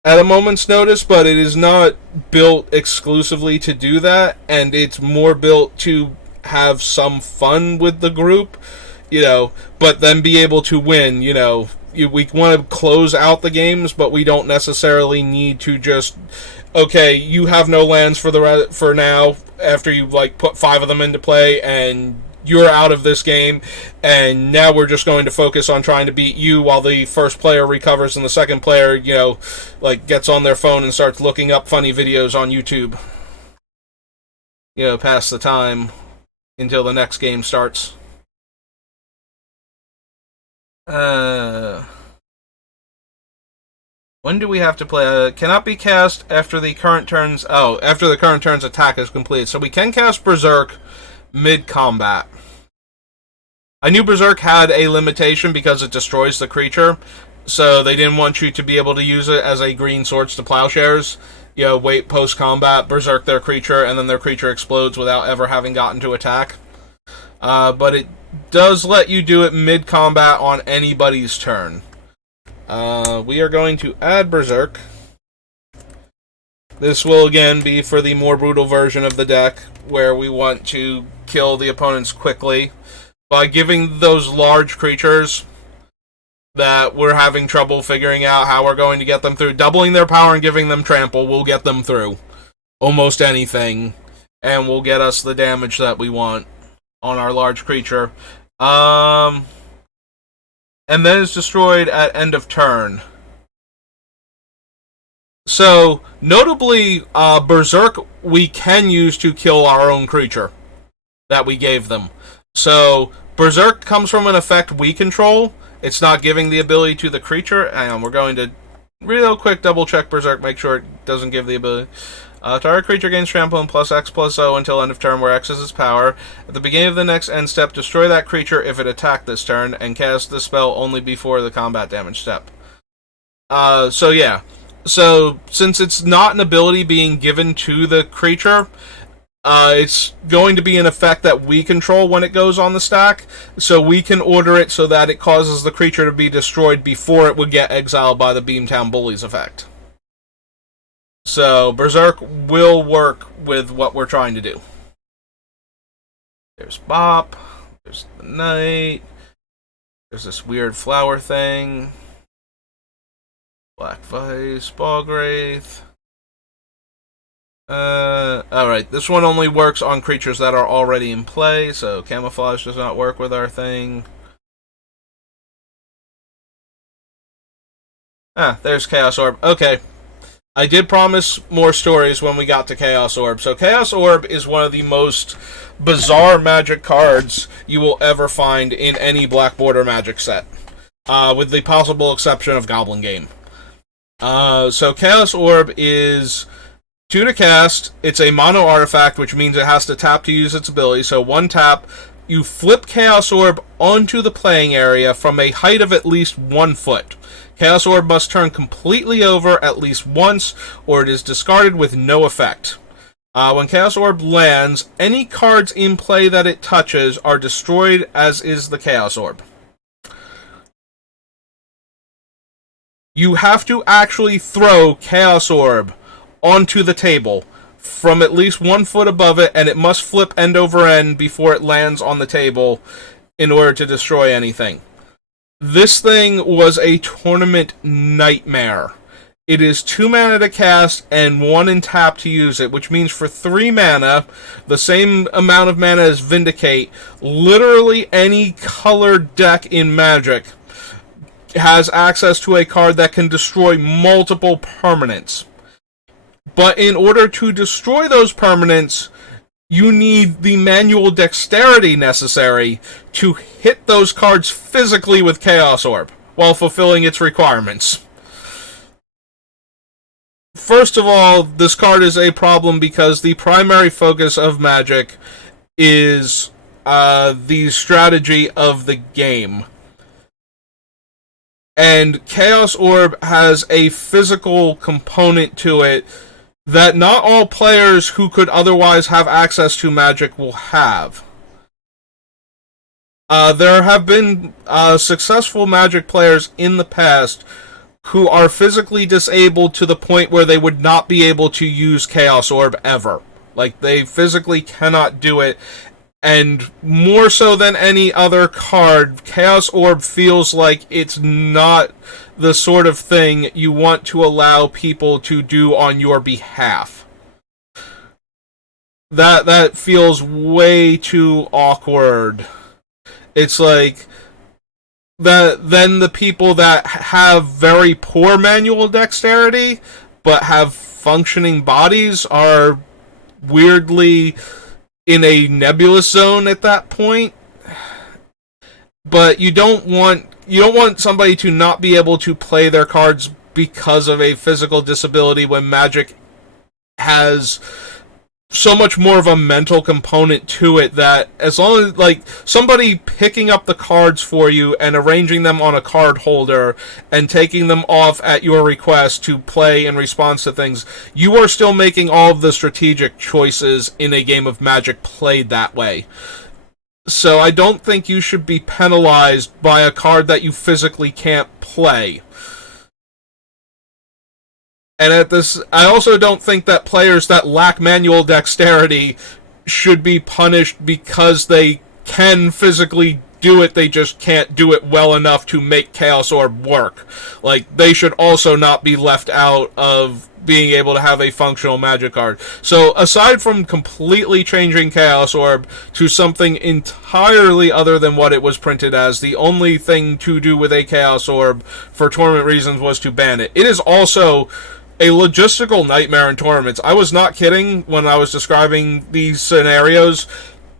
at a moment's notice, but it is not built exclusively to do that, and it's more built to have some fun with the group, but then be able to win, we want to close out the games, but we don't necessarily need to just, okay, you have no lands for now, after you, put 5 of them into play, and you're out of this game, and now we're just going to focus on trying to beat you while the first player recovers and the second player, gets on their phone and starts looking up funny videos on YouTube. Pass the time until the next game starts. When do we have to play? Cannot be cast after the current turn's attack is complete. So we can cast Berserk mid-combat. I knew Berserk had a limitation because it destroys the creature, so they didn't want you to be able to use it as a green swords to plowshares. Wait post-combat, Berserk their creature, and then their creature explodes without ever having gotten to attack. But it does let you do it mid-combat on anybody's turn. We are going to add Berserk. This will again be for the more brutal version of the deck, where we want to kill the opponents quickly by giving those large creatures that we're having trouble figuring out how we're going to get them through. Doubling their power and giving them trample will get them through almost anything, and will get us the damage that we want on our large creature. And then it's destroyed at end of turn. So, notably, Berserk we can use to kill our own creature that we gave them. So, Berserk comes from an effect we control. It's not giving the ability to the creature. Hang on, we're going to real quick double check Berserk, make sure it doesn't give the ability. Target creature gains trample and +X/+O until end of turn, where X is its power. At the beginning of the next end step, destroy that creature if it attacked this turn, and cast the spell only before the combat damage step. So yeah. So, since it's not an ability being given to the creature, it's going to be an effect that we control when it goes on the stack, so we can order it so that it causes the creature to be destroyed before it would get exiled by the Beamtown Bullies effect. So, Berserk will work with what we're trying to do. There's Bop, there's the Knight, there's this weird flower thing, Black Vice, Ballgraith. Alright, this one only works on creatures that are already in play, so Camouflage does not work with our thing. There's Chaos Orb. Okay. I did promise more stories when we got to Chaos Orb. So Chaos Orb is one of the most bizarre Magic cards you will ever find in any Black Border Magic set. With the possible exception of Goblin Game. So Chaos Orb is 2 to cast. It's a mono artifact, which means it has to tap to use its ability. So 1 tap, you flip Chaos Orb onto the playing area from a height of at least 1 foot. Chaos Orb must turn completely over at least once, or it is discarded with no effect. When Chaos Orb lands, any cards in play that it touches are destroyed, as is the Chaos Orb. You have to actually throw Chaos Orb onto the table from at least 1 foot above it, and it must flip end over end before it lands on the table in order to destroy anything. This thing was a tournament nightmare. It is 2 mana to cast and 1 in tap to use it, which means for 3 mana, the same amount of mana as Vindicate, literally any colored deck in Magic has access to a card that can destroy multiple permanents. But in order to destroy those permanents, you need the manual dexterity necessary to hit those cards physically with Chaos Orb while fulfilling its requirements. First of all, this card is a problem because the primary focus of Magic is the strategy of the game. And Chaos Orb has a physical component to it that not all players who could otherwise have access to Magic will have. There have been successful Magic players in the past who are physically disabled to the point where they would not be able to use Chaos Orb ever. Like, they physically cannot do it, And more so than any other card, Chaos Orb feels like it's not the sort of thing you want to allow people to do on your behalf. That feels way too awkward. It's like that then the people that have very poor manual dexterity but have functioning bodies are weirdly in a nebulous zone at that point. But you don't want somebody to not be able to play their cards because of a physical disability when Magic has so much more of a mental component to it, that as long as, like, somebody picking up the cards for you and arranging them on a card holder and taking them off at your request to play in response to things, you are still making all of the strategic choices in a game of Magic played that way. So I don't think you should be penalized by a card that you physically can't play. And I also don't think that players that lack manual dexterity should be punished because they can physically do it, they just can't do it well enough to make Chaos Orb work. Like, they should also not be left out of being able to have a functional Magic card. So, aside from completely changing Chaos Orb to something entirely other than what it was printed as, the only thing to do with a Chaos Orb for tournament reasons was to ban it. It is also a logistical nightmare in tournaments. I was not kidding when I was describing these scenarios.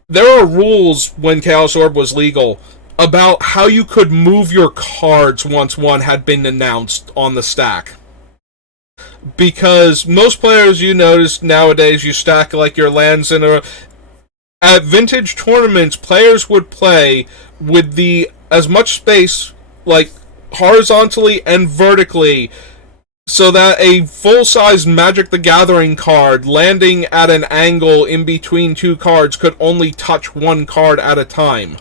There are rules when Chaos Orb was legal about how you could move your cards once one had been announced on the stack. Because most players, you notice nowadays, you stack like your lands in a... At vintage tournaments, players would play with as much space, like horizontally and vertically, so that a full-size Magic the Gathering card landing at an angle in between two cards could only touch one card at a time.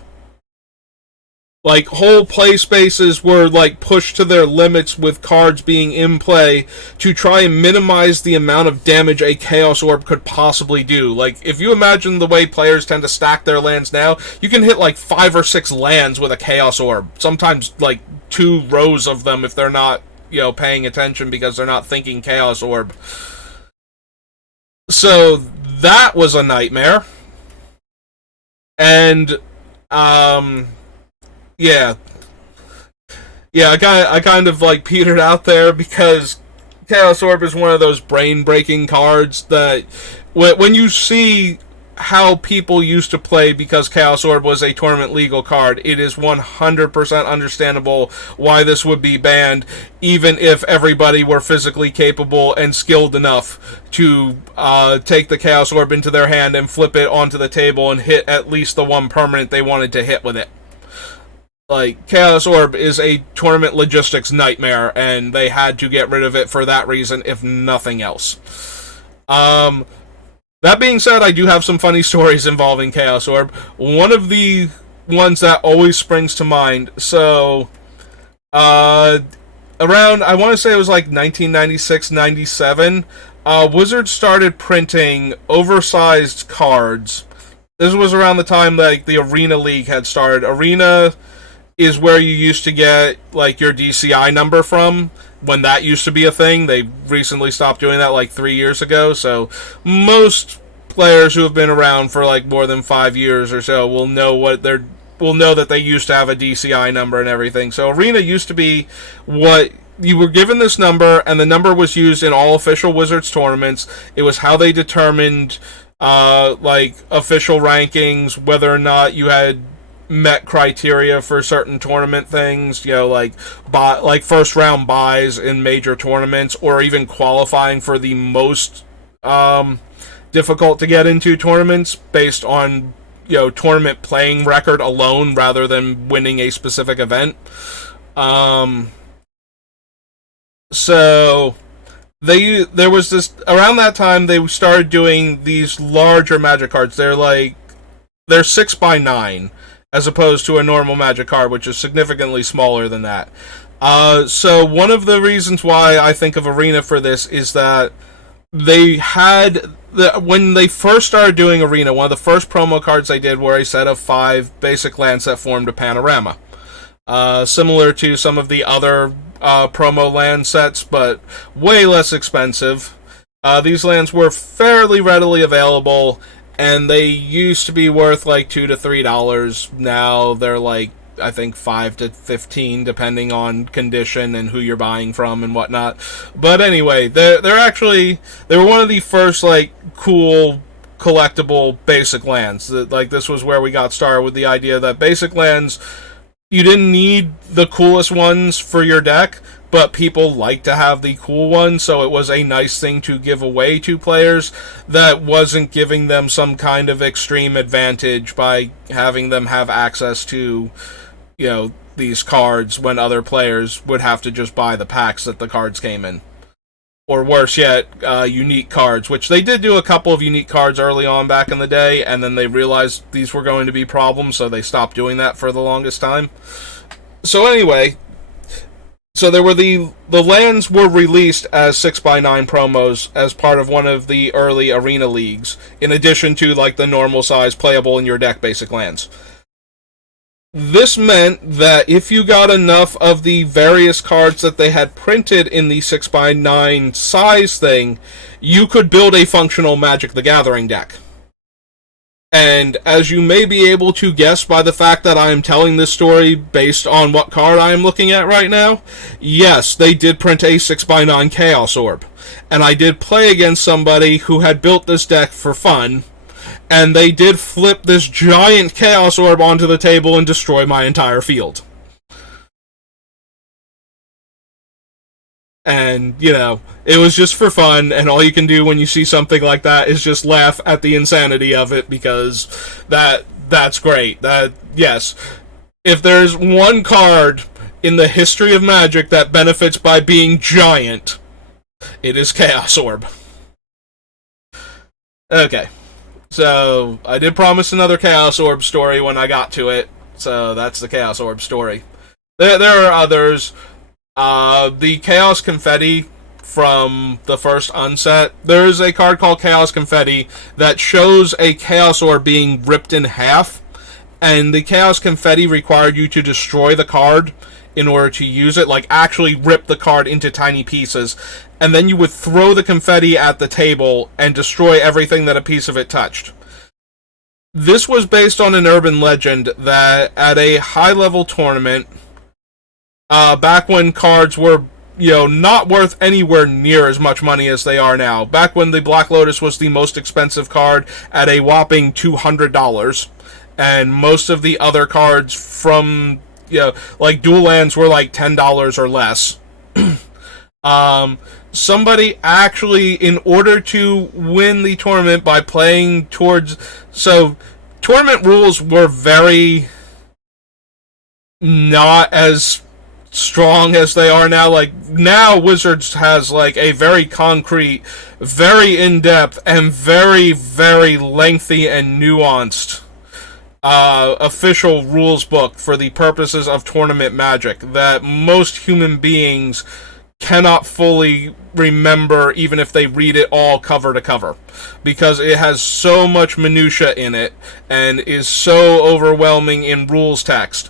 Like, whole play spaces were, like, pushed to their limits with cards being in play to try and minimize the amount of damage a Chaos Orb could possibly do. Like, if you imagine the way players tend to stack their lands now, you can hit, like, 5 or 6 lands with a Chaos Orb. Sometimes, like, 2 rows of them if they're not, paying attention because they're not thinking Chaos Orb. So, that was a nightmare. And, yeah, I kind of, like, petered out there because Chaos Orb is one of those brain-breaking cards that when you see how people used to play because Chaos Orb was a tournament legal card, it is 100% understandable why this would be banned, even if everybody were physically capable and skilled enough to take the Chaos Orb into their hand and flip it onto the table and hit at least the one permanent they wanted to hit with it. Like, Chaos Orb is a tournament logistics nightmare, and they had to get rid of it for that reason, if nothing else. That being said, I do have some funny stories involving Chaos Orb. One of the ones that always springs to mind, so, around, I want to say it was like 1996-97, Wizards started printing oversized cards. This was around the time, like, the Arena League had started. Arena is where you used to get, like, your DCI number from, when that used to be a thing. They recently stopped doing that, like, 3 years ago, so most players who have been around for, like, more than 5 years or so will know that they used to have a DCI number and everything. So Arena used to be what you were given this number, and the number was used in all official Wizards tournaments. It was how they determined, like, official rankings, whether or not you had met criteria for certain tournament things, like first round buys in major tournaments, or even qualifying for the most difficult to get into tournaments based on tournament playing record alone rather than winning a specific event. So there was this, around that time they started doing these larger Magic cards. They're 6x9 as opposed to a normal Magic card, which is significantly smaller than that. So one of the reasons why I think of Arena for this is that they had when they first started doing Arena, one of the first promo cards they did were a set of 5 basic lands that formed a panorama. Similar to some of the other promo land sets, but way less expensive. These lands were fairly readily available, and they used to be worth like $2 to $3. Now they're like, I think, $5 to $15, depending on condition and who you're buying from and whatnot. But anyway, they were one of the first like cool collectible basic lands. Like, this was where we got started with the idea that basic lands, you didn't need the coolest ones for your deck, but people like to have the cool ones, so it was a nice thing to give away to players that wasn't giving them some kind of extreme advantage by having them have access to, these cards when other players would have to just buy the packs that the cards came in. Or worse yet, unique cards, which they did do a couple of unique cards early on back in the day, and then they realized these were going to be problems, so they stopped doing that for the longest time. So anyway, there were the lands were released as 6x9 promos as part of one of the early Arena leagues, in addition to like the normal size playable in your deck basic lands. This meant that if you got enough of the various cards that they had printed in the 6x9 size thing, you could build a functional Magic the Gathering deck. And as you may be able to guess by the fact that I am telling this story based on what card I am looking at right now, yes, they did print a 6x9 Chaos Orb. And I did play against somebody who had built this deck for fun, and they did flip this giant Chaos Orb onto the table and destroy my entire field. And, it was just for fun, and all you can do when you see something like that is just laugh at the insanity of it, because that's great. Yes, if there's one card in the history of Magic that benefits by being giant, it is Chaos Orb. Okay. So, I did promise another Chaos Orb story when I got to it, so that's the Chaos Orb story. There are others. The Chaos Confetti from the first unset, there is a card called Chaos Confetti that shows a Chaos Orb being ripped in half, and the Chaos Confetti required you to destroy the card in order to use it, like actually rip the card into tiny pieces, and then you would throw the confetti at the table and destroy everything that a piece of it touched. This was based on an urban legend that at a high-level tournament, back when cards were, not worth anywhere near as much money as they are now, back when the Black Lotus was the most expensive card at a whopping $200, and most of the other cards from like dual lands were like $10 or less. Somebody actually, in order to win the tournament by playing towards... So, tournament rules were very not as strong as they are now. Like, now Wizards has like a very concrete, very in-depth, and very, very lengthy and nuanced official rules book for the purposes of tournament Magic that most human beings cannot fully remember, even if they read it all cover to cover, because it has so much minutia in it and is so overwhelming in rules text.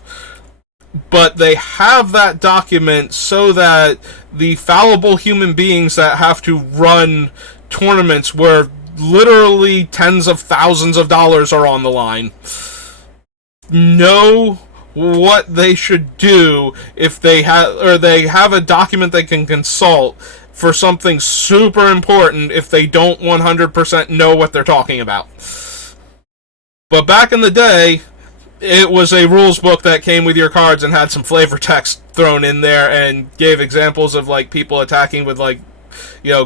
But they have that document so that the fallible human beings that have to run tournaments where literally tens of thousands of dollars are on the line know what they should do if they have a document they can consult for something super important if they don't 100% know what they're talking about. But back in the day, it was a rules book that came with your cards and had some flavor text thrown in there and gave examples of like people attacking with like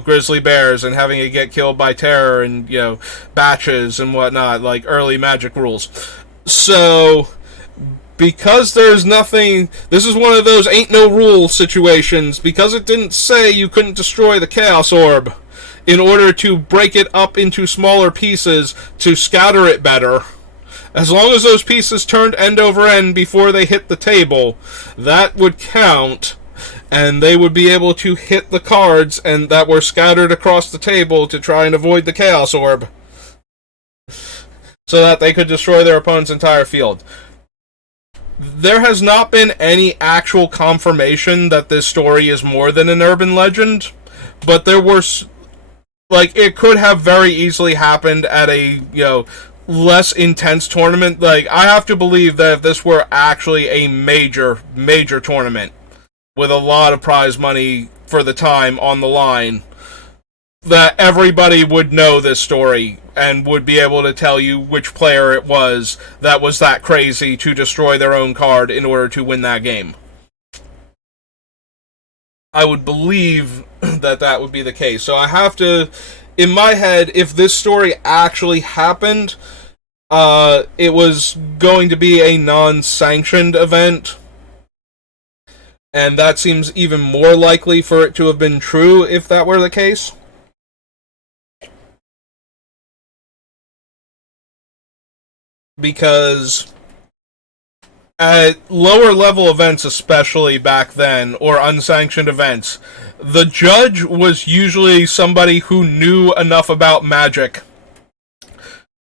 grizzly bears and having it get killed by terror and batches and whatnot, like early Magic rules. So, because there's nothing... This is one of those ain't no rule situations. Because it didn't say you couldn't destroy the Chaos Orb in order to break it up into smaller pieces to scatter it better, as long as those pieces turned end over end before they hit the table, that would count and they would be able to hit the cards and that were scattered across the table to try and avoid the Chaos Orb, so that they could destroy their opponent's entire field. There has not been any actual confirmation that this story is more than an urban legend, but there were, like, it could have very easily happened at a, less intense tournament. Like, I have to believe that if this were actually a major tournament with a lot of prize money for the time on the line, that everybody would know this story and would be able to tell you which player it was that crazy to destroy their own card in order to win that game. I would believe that would be the case. So I have to, in my head, if this story actually happened, it was going to be a non-sanctioned event. And that seems even more likely for it to have been true if that were the case. Because at lower level events, especially back then, or unsanctioned events, the judge was usually somebody who knew enough about Magic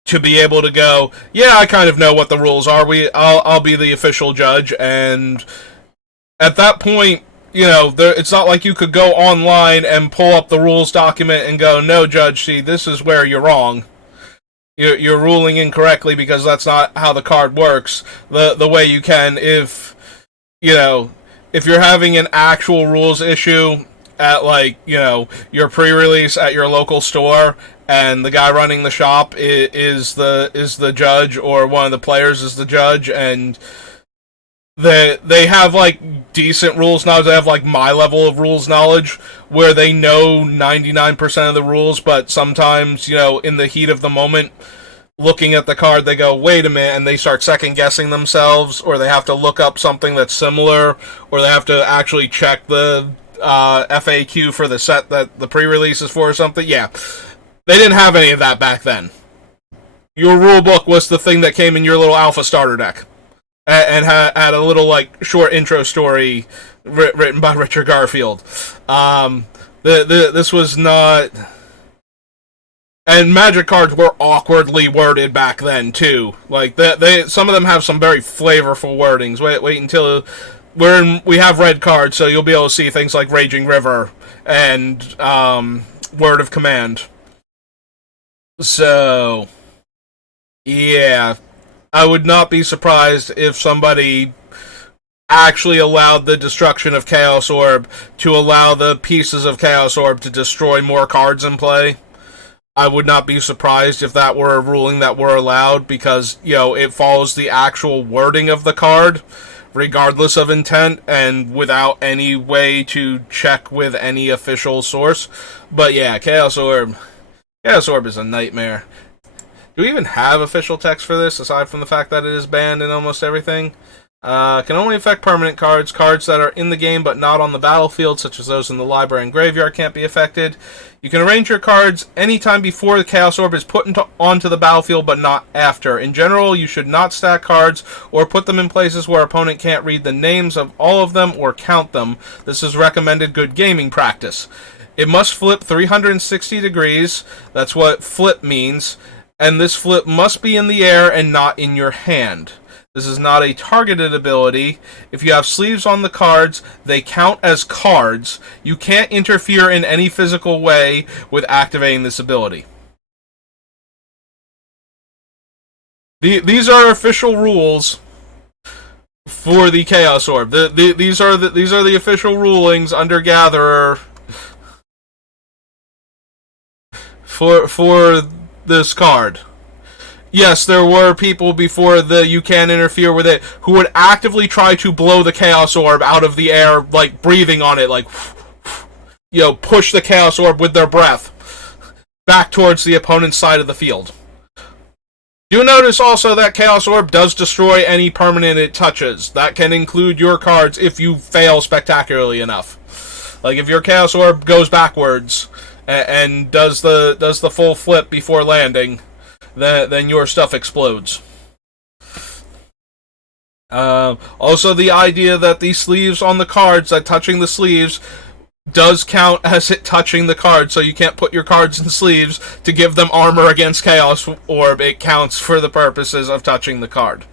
to be able to go, yeah, I kind of know what the rules are. I'll be the official judge, and at that point, it's not like you could go online and pull up the rules document and go, no, judge, see, this is where you're wrong. You're ruling incorrectly because that's not how the card works. The way you can, if you're having an actual rules issue at your pre-release at your local store, and the guy running the shop is the judge, or one of the players is the judge, and they have decent rules knowledge. They have my level of rules knowledge where they know 99% of the rules, but sometimes, in the heat of the moment, looking at the card, they go, wait a minute, and they start second guessing themselves, or they have to look up something that's similar, or they have to actually check the FAQ for the set that the pre-release is for or something. Yeah. They didn't have any of that back then. Your rulebook was the thing that came in your little alpha starter deck. And had a little short intro story written by Richard Garfield. This was not, and Magic cards were awkwardly worded back then too. Some of them have some very flavorful wordings. Wait until we have red cards, so you'll be able to see things like Raging River and Word of Command. So yeah. I would not be surprised if somebody actually allowed the destruction of Chaos Orb to allow the pieces of Chaos Orb to destroy more cards in play. I would not be surprised if that were a ruling that were allowed, because, it follows the actual wording of the card, regardless of intent, and without any way to check with any official source. But yeah, Chaos Orb is a nightmare. Do we even have official text for this, aside from the fact that it is banned in almost everything? Can only affect permanent cards. Cards that are in the game but not on the battlefield, such as those in the library and graveyard, can't be affected. You can arrange your cards anytime before the Chaos Orb is put onto the battlefield, but not after. In general, you should not stack cards or put them in places where opponent can't read the names of all of them or count them. This is recommended good gaming practice. It must flip 360 degrees. That's what flip means. And this flip must be in the air and not in your hand. This is not a targeted ability. If you have sleeves on the cards, they count as cards. You can't interfere in any physical way with activating this ability. These are official rules for the Chaos Orb. These are the official rulings under Gatherer for this card. Yes, there were people before the you can't interfere with it who would actively try to blow the Chaos Orb out of the air, breathing on it, push the Chaos Orb with their breath back towards the opponent's side of the field. Do notice also that Chaos Orb does destroy any permanent it touches. That can include your cards if you fail spectacularly enough. If your Chaos Orb goes backwards and does the full flip before landing, then your stuff explodes. Also, the idea that the sleeves on the cards, that touching the sleeves, does count as it touching the card, so you can't put your cards in sleeves to give them armor against Chaos Orb. It counts for the purposes of touching the card.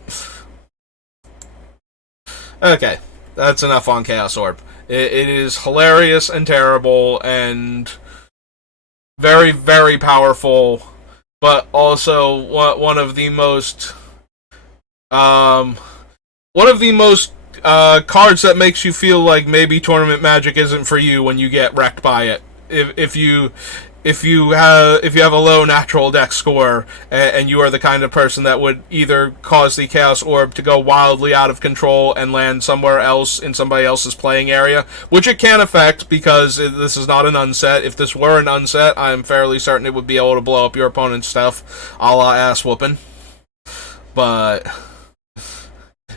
Okay, that's enough on Chaos Orb. It is hilarious and terrible and very, very powerful, but also one of the most cards that makes you feel like maybe tournament magic isn't for you when you get wrecked by it. If you have a low natural dex score and you are the kind of person that would either cause the Chaos Orb to go wildly out of control and land somewhere else in somebody else's playing area, which it can affect because this is not an unset. If this were an unset, I'm fairly certain it would be able to blow up your opponent's stuff, a la ass whooping. But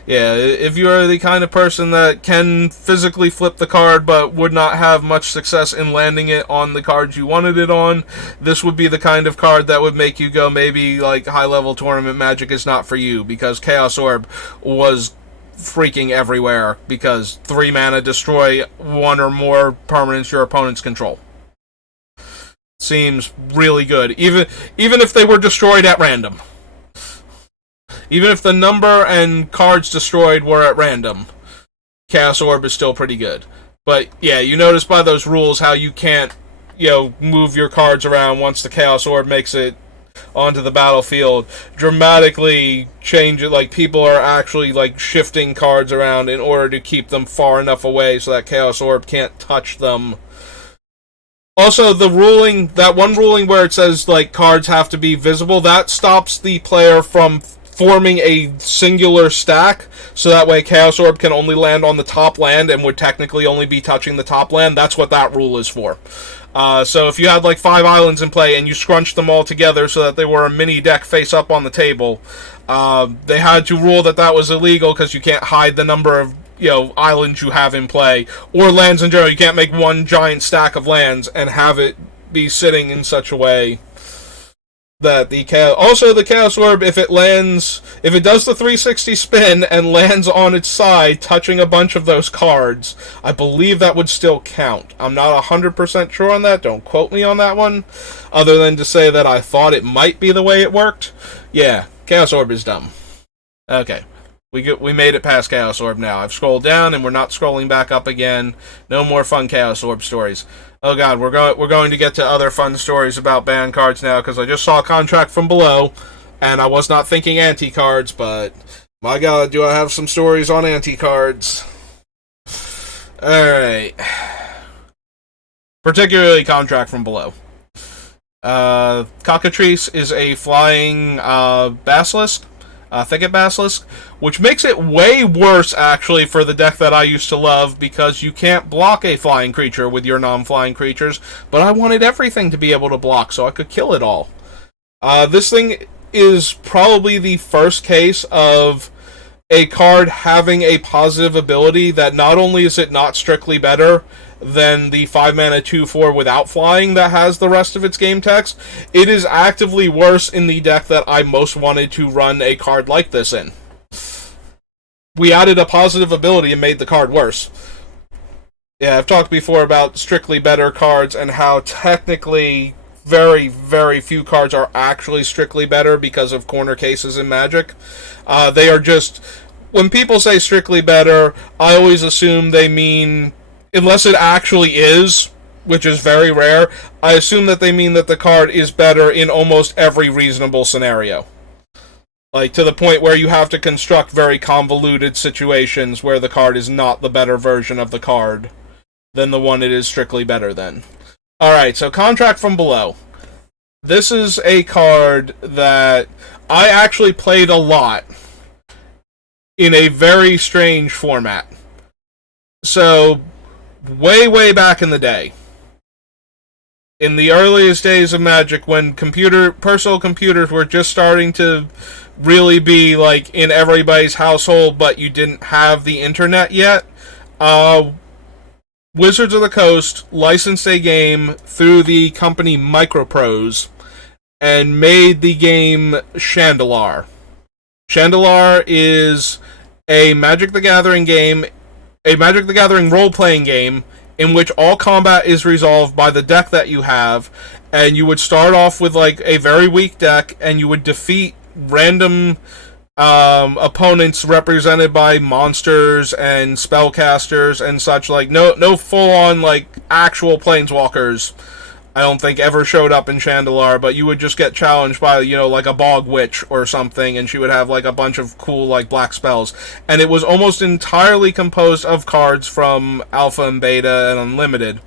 yeah, if you are the kind of person that can physically flip the card but would not have much success in landing it on the cards you wanted it on, this would be the kind of card that would make you go, maybe like high-level tournament magic is not for you, because Chaos Orb was freaking everywhere, because 3 mana destroy 1 or more permanents your opponents control. Seems really good, even if they were destroyed at random. Even if the number and cards destroyed were at random, Chaos Orb is still pretty good. But yeah, you notice by those rules how you can't, move your cards around once the Chaos Orb makes it onto the battlefield. Dramatically change it, like people are actually like shifting cards around in order to keep them far enough away so that Chaos Orb can't touch them. Also, that one ruling where it says like cards have to be visible, that stops the player from forming a singular stack, so that way Chaos Orb can only land on the top land and would technically only be touching the top land. That's what that rule is for. So if you had like 5 islands in play and you scrunched them all together so that they were a mini deck face up on the table, they had to rule that was illegal because you can't hide the number of islands you have in play, or lands in general. You can't make one giant stack of lands and have it be sitting in such a way that the Chaos Orb, if it does the 360 spin and lands on its side, touching a bunch of those cards, I believe that would still count. I'm not 100% sure on that. Don't quote me on that one, other than to say that I thought it might be the way it worked. Yeah, Chaos Orb is dumb. Okay. We made it past Chaos Orb now. I've scrolled down and we're not scrolling back up again. No more fun Chaos Orb stories. Oh god, we're going to get to other fun stories about banned cards now, because I just saw a contract from below, and I was not thinking anti-cards, but my god, do I have some stories on anti-cards. Alright. Particularly contract from below. Cockatrice is a flying basilisk. Thicket Basilisk, which makes it way worse, actually, for the deck that I used to love, because you can't block a flying creature with your non-flying creatures, but I wanted everything to be able to block so I could kill it all. This thing is probably the first case of a card having a positive ability that not only is it not strictly better than the 5-mana 2/4 without flying that has the rest of its game text, it is actively worse in the deck that I most wanted to run a card like this in. We added a positive ability and made the card worse. Yeah, I've talked before about strictly better cards and how technically very, very few cards are actually strictly better because of corner cases in Magic. They are just... When people say strictly better, I always assume they mean... Unless it actually is, which is very rare, I assume that they mean that the card is better in almost every reasonable scenario. Like, to the point where you have to construct very convoluted situations where the card is not the better version of the card than the one it is strictly better than. Alright, so Contract from Below. This is a card that I actually played a lot in a very strange format. So... way back in the day, in the earliest days of Magic, when personal computers were just starting to really be like in everybody's household, but you didn't have the internet yet, Wizards of the Coast licensed a game through the company Microprose and made the game Chandalar. Chandalar is a Magic the Gathering game, a Magic the Gathering role-playing game in which all combat is resolved by the deck that you have, and you would start off with like a very weak deck, and you would defeat random opponents represented by monsters and spellcasters and such. Like no full-on like actual planeswalkers, I don't think ever showed up in Chandalar, but you would just get challenged by, like a bog witch or something, and she would have like a bunch of cool like black spells. And it was almost entirely composed of cards from Alpha and Beta and Unlimited.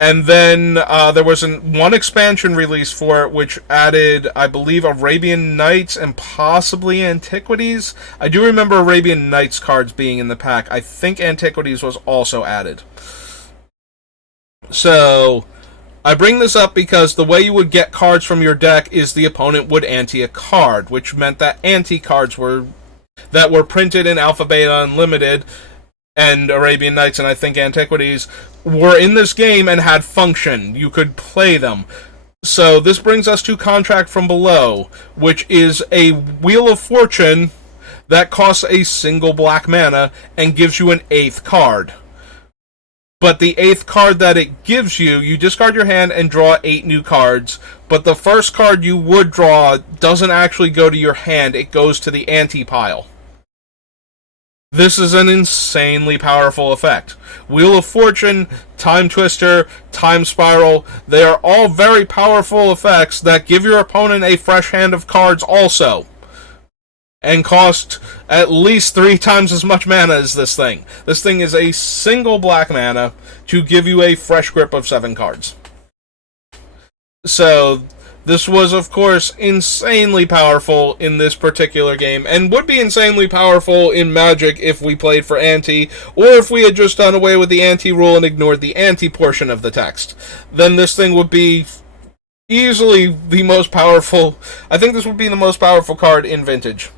And then there was one expansion release for it, which added, I believe, Arabian Nights and possibly Antiquities. I do remember Arabian Nights cards being in the pack. I think Antiquities was also added. So I bring this up because the way you would get cards from your deck is the opponent would ante a card, which meant that ante cards that were printed in Alpha, Beta, Unlimited, and Arabian Nights, and I think Antiquities, were in this game and had function. You could play them. So this brings us to Contract from Below, which is a Wheel of Fortune that costs a single black mana and gives you an 8th card. But the 8th card that it gives you, you discard your hand and draw 8 new cards. But the first card you would draw doesn't actually go to your hand, it goes to the ante pile. This is an insanely powerful effect. Wheel of Fortune, Time Twister, Time Spiral, they are all very powerful effects that give your opponent a fresh hand of cards also. And cost at least 3 times as much mana as this thing. This thing is a single black mana to give you a fresh grip of 7 cards. So this was, of course, insanely powerful in this particular game, and would be insanely powerful in Magic if we played for ante, or if we had just done away with the ante rule and ignored the ante portion of the text. Then this thing would be easily the most powerful. I think this would be the most powerful card in Vintage.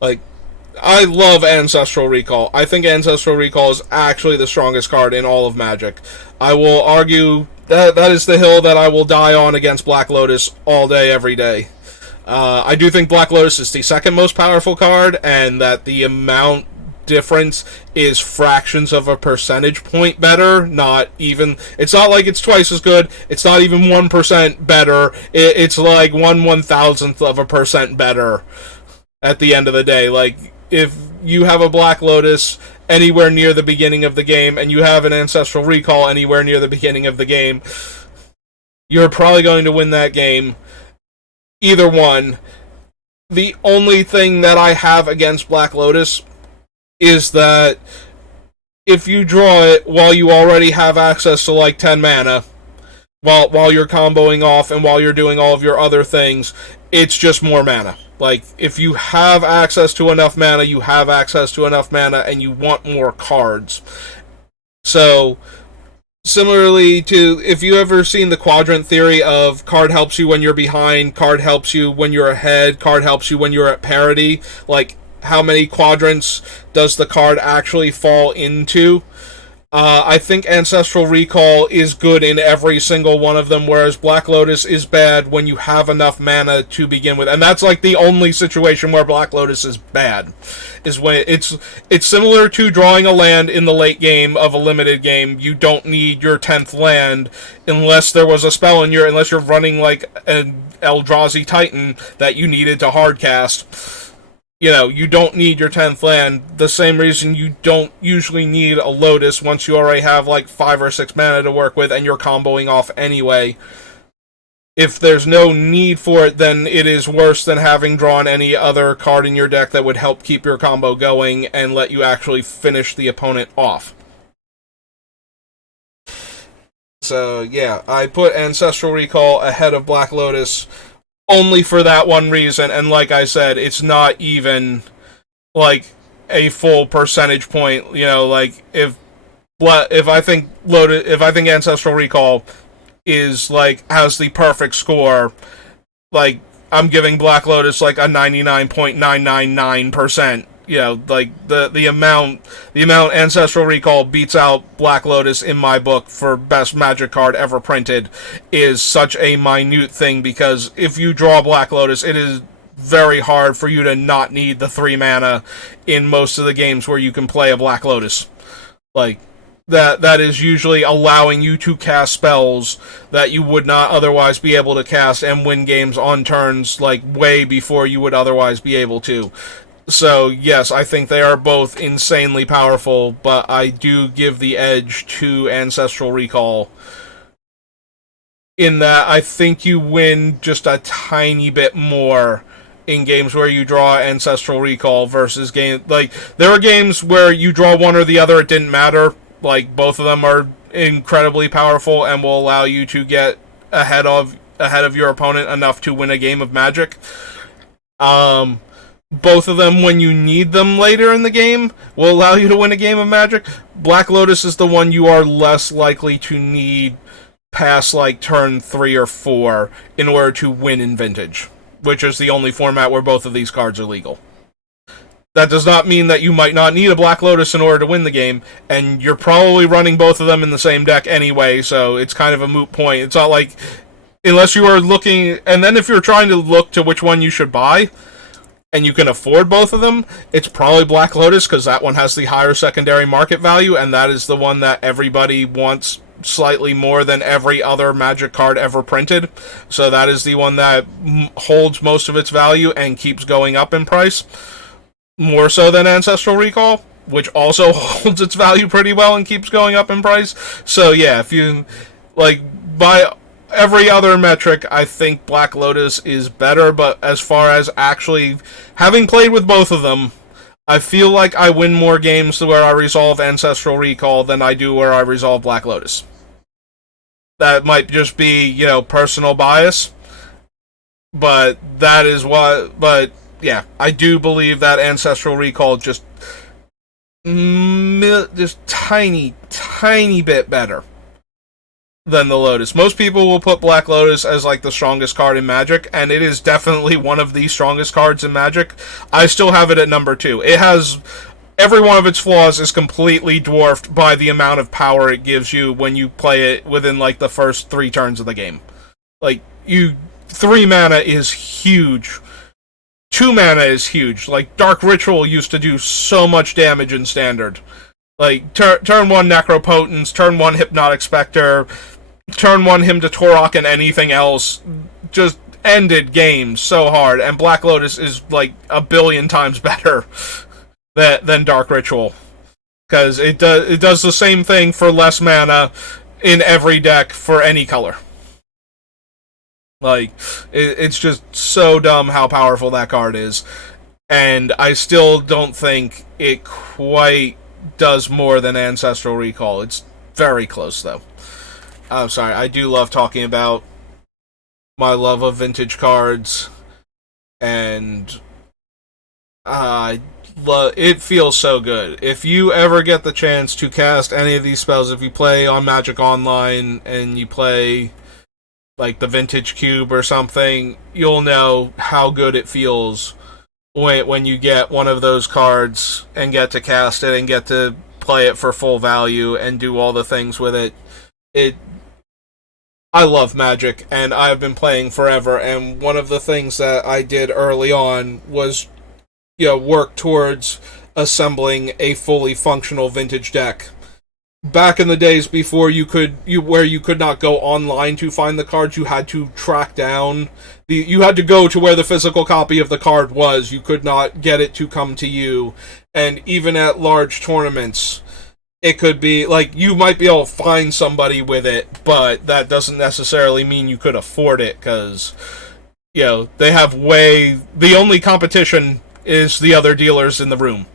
Like, I love Ancestral Recall. I think Ancestral Recall is actually the strongest card in all of Magic. I will argue that is the hill that I will die on against Black Lotus all day, every day. I do think Black Lotus is the second most powerful card, and that the amount difference is fractions of a percentage point better. Not even, it's not like it's twice as good, it's not even 1% better, it's like 1/1000th of a percent better at the end of the day. Like, if you have a Black Lotus anywhere near the beginning of the game, and you have an Ancestral Recall anywhere near the beginning of the game, you're probably going to win that game. Either one. The only thing that I have against Black Lotus is that if you draw it while you already have access to like 10 mana, while you're comboing off and while you're doing all of your other things, it's just more mana. Like, if you have access to enough mana, you have access to enough mana, and you want more cards. So, similarly to, if you ever seen the quadrant theory of card helps you when you're behind, card helps you when you're ahead, card helps you when you're at parity, like, how many quadrants does the card actually fall into? I think Ancestral Recall is good in every single one of them, whereas Black Lotus is bad when you have enough mana to begin with. And that's like the only situation where Black Lotus is bad, is when it's similar to drawing a land in the late game of a limited game. You don't need your 10th land unless there was a spell in unless you're running like an Eldrazi Titan that you needed to hardcast. You don't need your 10th land. The same reason you don't usually need a Lotus once you already have like 5 or 6 mana to work with and you're comboing off anyway. If there's no need for it, then it is worse than having drawn any other card in your deck that would help keep your combo going and let you actually finish the opponent off. So yeah, I put Ancestral Recall ahead of Black Lotus only for that one reason, and like I said, it's not even like a full percentage point. Like if I think Ancestral Recall is like has the perfect score, like I'm giving Black Lotus like a 99.999%. Like the amount Ancestral Recall beats out Black Lotus in my book for best Magic card ever printed is such a minute thing, because if you draw Black Lotus, it is very hard for you to not need the 3 mana in most of the games where you can play a Black Lotus. Like, that is usually allowing you to cast spells that you would not otherwise be able to cast and win games on turns, like, way before you would otherwise be able to. So, yes, I think they are both insanely powerful, but I do give the edge to Ancestral Recall, in that I think you win just a tiny bit more in games where you draw Ancestral Recall versus games... Like, there are games where you draw one or the other, it didn't matter. Like, both of them are incredibly powerful and will allow you to get ahead of your opponent enough to win a game of Magic. Both of them, when you need them later in the game, will allow you to win a game of Magic. Black Lotus is the one you are less likely to need past, like, turn 3 or 4 in order to win in Vintage, which is the only format where both of these cards are legal. That does not mean that you might not need a Black Lotus in order to win the game, and you're probably running both of them in the same deck anyway, so it's kind of a moot point. It's not like, unless you are looking, and then if you're trying to look to which one you should buy, and you can afford both of them, it's probably Black Lotus, because that one has the higher secondary market value, and that is the one that everybody wants slightly more than every other Magic card ever printed. So that is the one that holds most of its value and keeps going up in price. More so than Ancestral Recall, which also holds its value pretty well and keeps going up in price. So yeah, if you, like, by every other metric, I think Black Lotus is better, but as far as actually having played with both of them, I feel like I win more games where I resolve Ancestral Recall than I do where I resolve Black Lotus. That might just be, you know, personal bias, but that is what, but yeah, I do believe that Ancestral Recall just tiny bit better than the Lotus. Most people will put Black Lotus as, like, the strongest card in Magic, and it is definitely one of the strongest cards in Magic. I still have it at number 2. It has... Every one of its flaws is completely dwarfed by the amount of power it gives you when you play it within, like, the first 3 turns of the game. Like, 3 mana is huge. 2 mana is huge. Like, Dark Ritual used to do so much damage in Standard. Like, turn 1 Necropotence, turn 1 Hypnotic Specter, turn 1 Him to Torok and anything else, just ended games so hard, and Black Lotus is, like, a billion times better than Dark Ritual. Because it does the same thing for less mana in every deck for any color. Like, it's just so dumb how powerful that card is. And I still don't think it quite does more than Ancestral Recall. It's very close, though. I'm sorry, I do love talking about my love of vintage cards, and it feels so good. If you ever get the chance to cast any of these spells, if you play on Magic Online and you play, like, the Vintage Cube or something, you'll know how good it feels when you get one of those cards and get to cast it and get to play it for full value and do all the things with it. I love Magic, and I've been playing forever, and one of the things that I did early on was, you know, work towards assembling a fully functional vintage deck. Back in the days before you could not go online to find the cards, you had to track down you had to go to where the physical copy of the card was. You could not get it to come to you. And even at large tournaments, it could be, like, you might be able to find somebody with it, but that doesn't necessarily mean you could afford it, because, you know, they have the only competition is the other dealers in the room.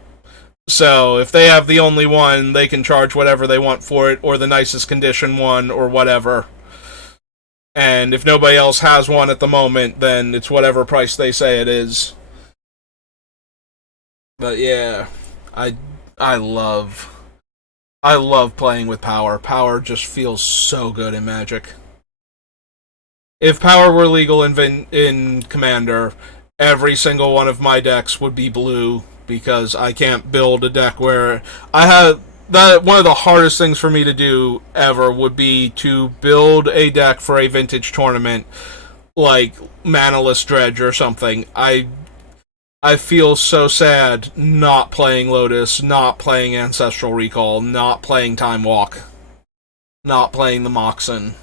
So if they have the only one, they can charge whatever they want for it, or the nicest condition one, or whatever. And if nobody else has one at the moment, then it's whatever price they say it is. But yeah, I love playing with Power. Power just feels so good in Magic. If Power were legal in Commander, every single one of my decks would be blue, because I can't build a deck where I have that. One of the hardest things for me to do ever would be to build a deck for a vintage tournament like Manaless Dredge or something. I feel so sad not playing Lotus, not playing Ancestral Recall, not playing Time Walk, not playing the Moxen.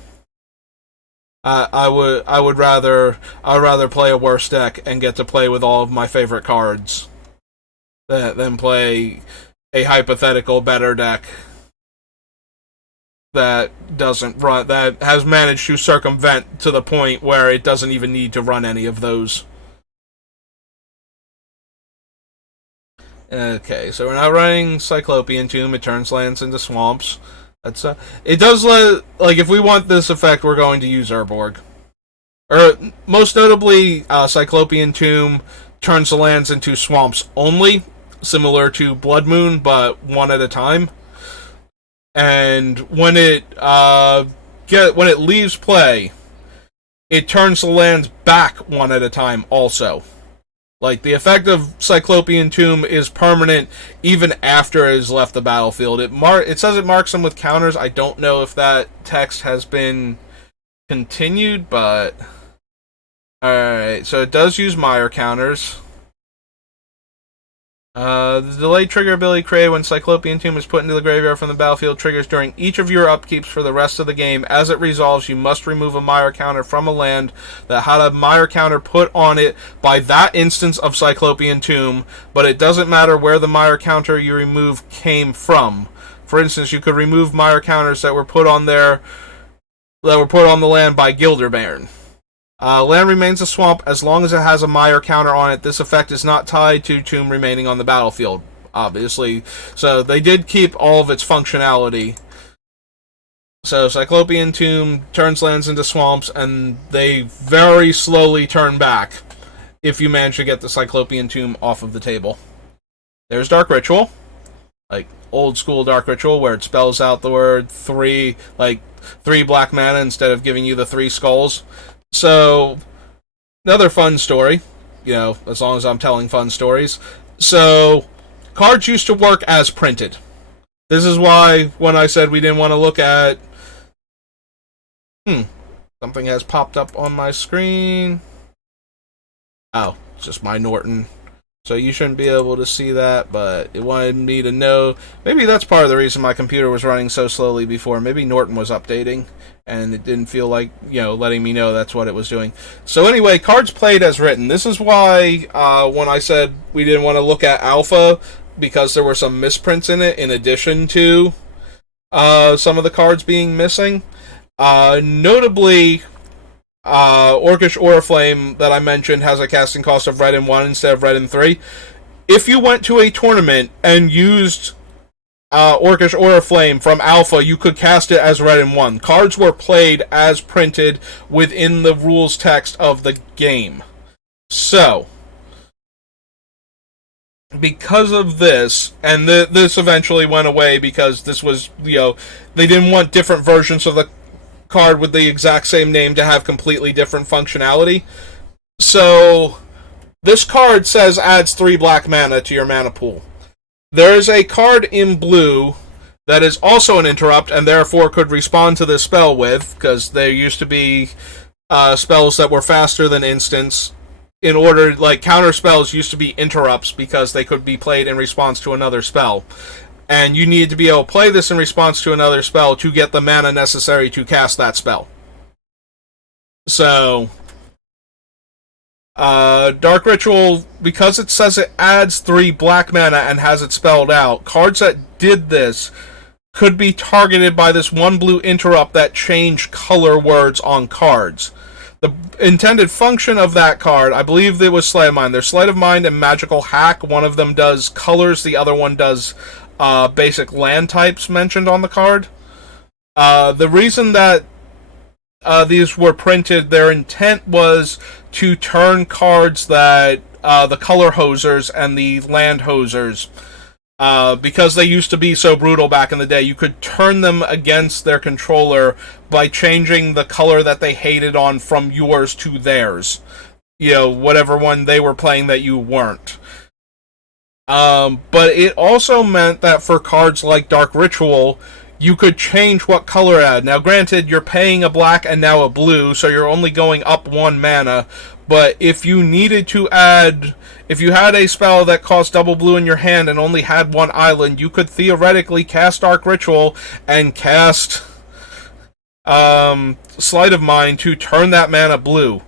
I would rather play a worse deck and get to play with all of my favorite cards than play a hypothetical better deck that doesn't run, that has managed to circumvent to the point where it doesn't even need to run any of those. Okay, so we're not running Cyclopean Tomb. It turns lands into swamps. That's it does like if we want this effect, we're going to use Urborg. Or most notably, Cyclopean Tomb turns the lands into swamps only, similar to Blood Moon, but one at a time. And when it leaves play, it turns the lands back one at a time also. Like, the effect of Cyclopean Tomb is permanent even after it has left the battlefield. It says it marks them with counters. I don't know if that text has been continued, but... Alright, so it does use Mire counters. The delay trigger ability created when Cyclopean Tomb is put into the graveyard from the battlefield triggers during each of your upkeeps for the rest of the game. As it resolves, you must remove a Mire counter from a land that had a Mire counter put on it by that instance of Cyclopean Tomb, but it doesn't matter where the Mire counter you remove came from. For instance, you could remove Mire counters that were put on the land by Gilderbairn. Land remains a swamp as long as it has a Mire counter on it. This effect is not tied to Tomb remaining on the battlefield, obviously. So they did keep all of its functionality. So Cyclopean Tomb turns lands into swamps, and they very slowly turn back if you manage to get the Cyclopean Tomb off of the table. There's Dark Ritual. Like old school Dark Ritual, where it spells out the word three black mana instead of giving you the 3 skulls. So, another fun story, as long as I'm telling fun stories. So, cards used to work as printed. This is why, when I said we didn't want to look at... Something has popped up on my screen. Oh, it's just my Norton. So you shouldn't be able to see that, but it wanted me to know. Maybe that's part of the reason my computer was running so slowly before. Maybe Norton was updating, and it didn't feel like, letting me know that's what it was doing. So anyway, cards played as written. This is why when I said we didn't want to look at Alpha, because there were some misprints in it, in addition to some of the cards being missing. Notably... Orcish Oriflame that I mentioned has a casting cost of red and 1 instead of red and 3. If you went to a tournament and used Orcish Oriflame from Alpha, you could cast it as red and 1. Cards were played as printed within the rules text of the game. So, because of this, and this eventually went away because this was, they didn't want different versions of the card with the exact same name to have completely different functionality. So, this card says adds 3 black mana to your mana pool. There is a card in blue that is also an interrupt, and therefore could respond to this spell with, because there used to be spells that were faster than instants. Counter spells used to be interrupts because they could be played in response to another spell. And you need to be able to play this in response to another spell to get the mana necessary to cast that spell. So, Dark Ritual, because it says it adds 3 black mana and has it spelled out, cards that did this could be targeted by this 1 blue interrupt that changed color words on cards. The intended function of that card, I believe it was Sleight of Mind. There's Sleight of Mind and Magical Hack. One of them does colors, the other one does basic land types mentioned on the card. The reason that these were printed, their intent was to turn cards that the color hosers and the land hosers, because they used to be so brutal back in the day, you could turn them against their controller by changing the color that they hated on from yours to theirs. Whatever one they were playing that you weren't. But it also meant that for cards like Dark Ritual, you could change what color it had. Now, granted, you're paying a black and now a blue, so you're only going up 1 mana. But if you needed to add, if you had a spell that cost double blue in your hand and only had 1 island, you could theoretically cast Dark Ritual and cast Sleight of Mind to turn that mana blue.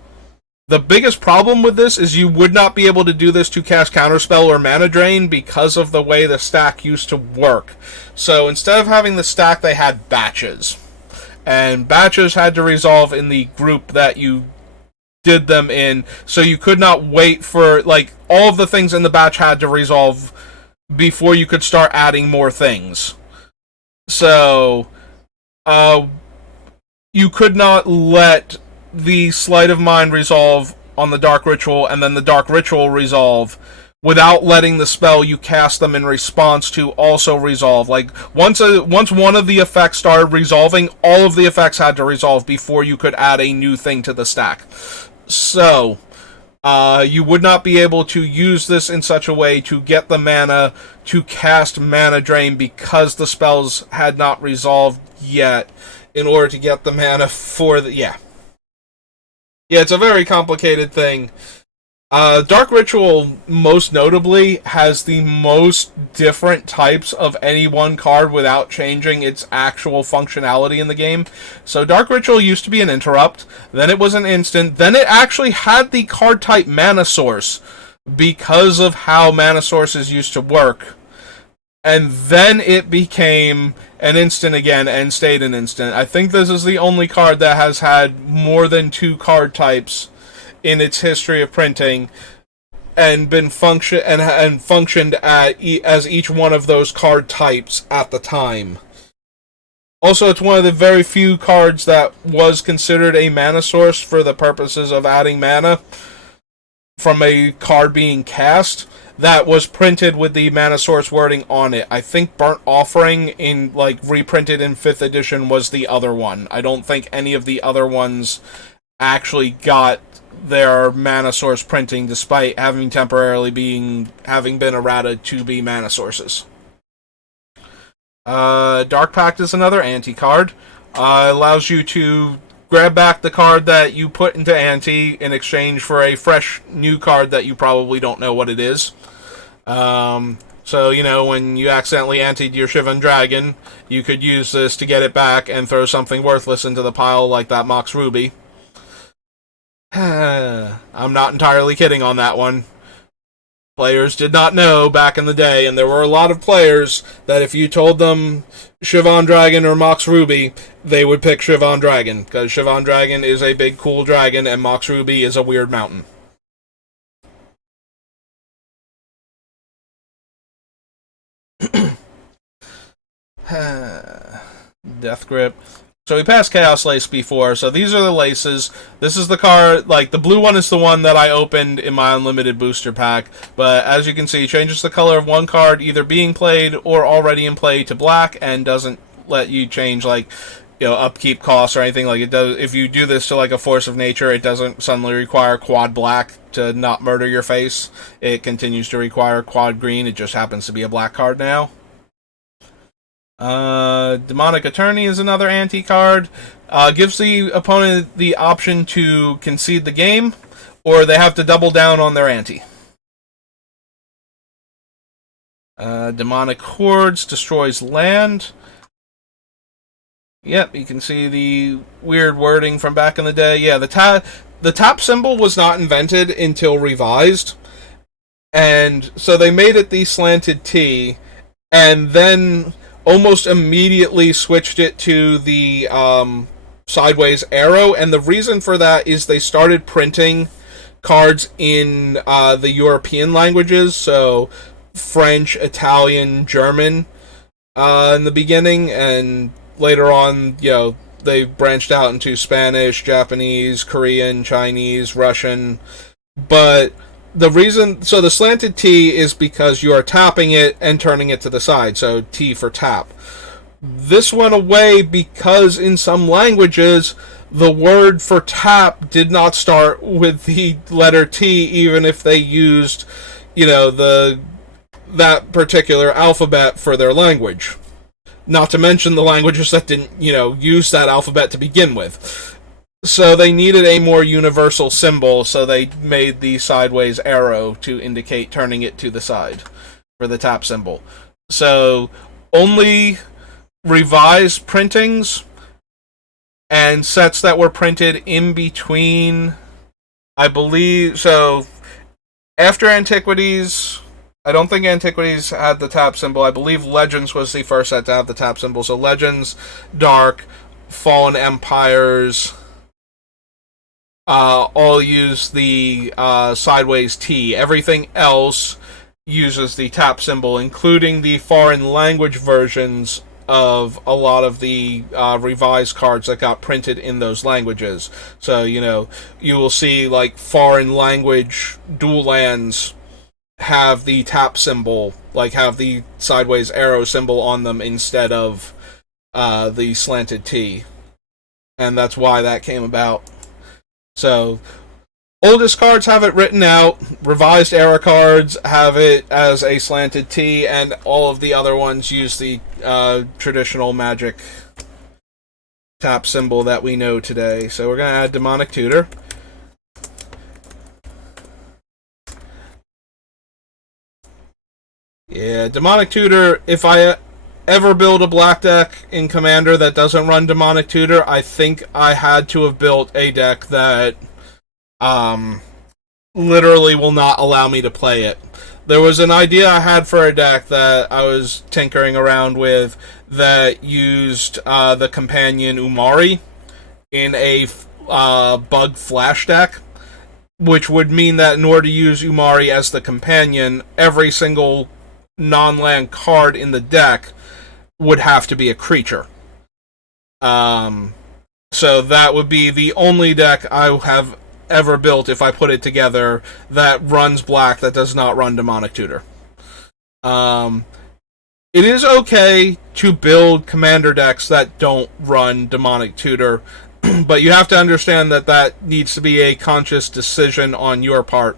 The biggest problem with this is you would not be able to do this to cast Counterspell or Mana Drain because of the way the stack used to work. So instead of having the stack, they had batches. And batches had to resolve in the group that you did them in, so you could not wait for, like, all of the things in the batch had to resolve before you could start adding more things. So, you could not let the Sleight of Mind resolve on the Dark Ritual and then the Dark Ritual resolve without letting the spell you cast them in response to also resolve. Like, once one of the effects started resolving, all of the effects had to resolve before you could add a new thing to the stack. So, you would not be able to use this in such a way to get the mana to cast Mana Drain because the spells had not resolved yet in order to get the mana for the... Yeah, it's a very complicated thing. Dark Ritual, most notably, has the most different types of any one card without changing its actual functionality in the game. So Dark Ritual used to be an interrupt, then it was an instant, then it actually had the card type Mana Source because of how Mana Sources used to work. And then it became an instant again and stayed an instant. I think this is the only card that has had more than 2 card types in its history of printing and been functioned as each one of those card types at the time. Also, it's one of the very few cards that was considered a mana source for the purposes of adding mana from a card being cast that was printed with the mana source wording on it. I think Burnt Offering, in reprinted in 5th edition, was the other one. I don't think any of the other ones actually got their mana source printing, despite having temporarily having been errata to be mana sources. Dark Pact is another anti-card. Allows you to grab back the card that you put into anti in exchange for a fresh new card that you probably don't know what it is. So, when you accidentally antied your Shivan Dragon, you could use this to get it back and throw something worthless into the pile like that Mox Ruby. I'm not entirely kidding on that one. Players did not know back in the day, and there were a lot of players that if you told them Shivan Dragon or Mox Ruby, they would pick Shivan Dragon, because Shivan Dragon is a big cool dragon and Mox Ruby is a weird mountain. Death Grip. So we passed Chaos Lace before, so these are the laces. This is the card, the blue one is the one that I opened in my unlimited booster pack, but as you can see, it changes the color of one card either being played or already in play to black, and doesn't let you change, upkeep costs or anything like it does. If you do this to, a Force of Nature, it doesn't suddenly require quad black to not murder your face. It continues to require quad green, it just happens to be a black card now. Demonic Attorney is another anti-card. Gives the opponent the option to concede the game, or they have to double down on their ante. Demonic Hordes destroys land. Yep, you can see the weird wording from back in the day. Yeah, the tap symbol was not invented until revised, and so they made it the slanted T, and then almost immediately switched it to the sideways arrow, and the reason for that is they started printing cards in the European languages, so French, Italian, German in the beginning, and later on, they branched out into Spanish, Japanese, Korean, Chinese, Russian, but the slanted T is because you are tapping it and turning it to the side, so T for tap. This went away because in some languages, the word for tap did not start with the letter T, even if they used, that particular alphabet for their language. Not to mention the languages that didn't, use that alphabet to begin with. So they needed a more universal symbol, so they made the sideways arrow to indicate turning it to the side for the tap symbol. So only revised printings and sets that were printed in between, I believe. So after Antiquities, I don't think Antiquities had the tap symbol. I believe Legends was the first set to have the tap symbol. So Legends, Dark, Fallen Empires, all use the sideways T. Everything else uses the tap symbol, including the foreign language versions of a lot of the revised cards that got printed in those languages. So, you will see like foreign language dual lands have the tap symbol, like have the sideways arrow symbol on them instead of the slanted T. And that's why that came about. So, oldest cards have it written out, revised era cards have it as a slanted T, and all of the other ones use the traditional Magic tap symbol that we know today. So we're going to add Demonic Tutor. Yeah, Demonic Tutor, if I ever build a black deck in Commander that doesn't run Demonic Tutor, I think I had to have built a deck that literally will not allow me to play it. There was an idea I had for a deck that I was tinkering around with that used the companion Umari in a bug flash deck, which would mean that in order to use Umari as the companion, every single non-land card in the deck would have to be a creature. So that would be the only deck I have ever built, if I put it together, that runs black that does not run Demonic Tutor. It is okay to build commander decks that don't run Demonic Tutor, but you have to understand that that needs to be a conscious decision on your part.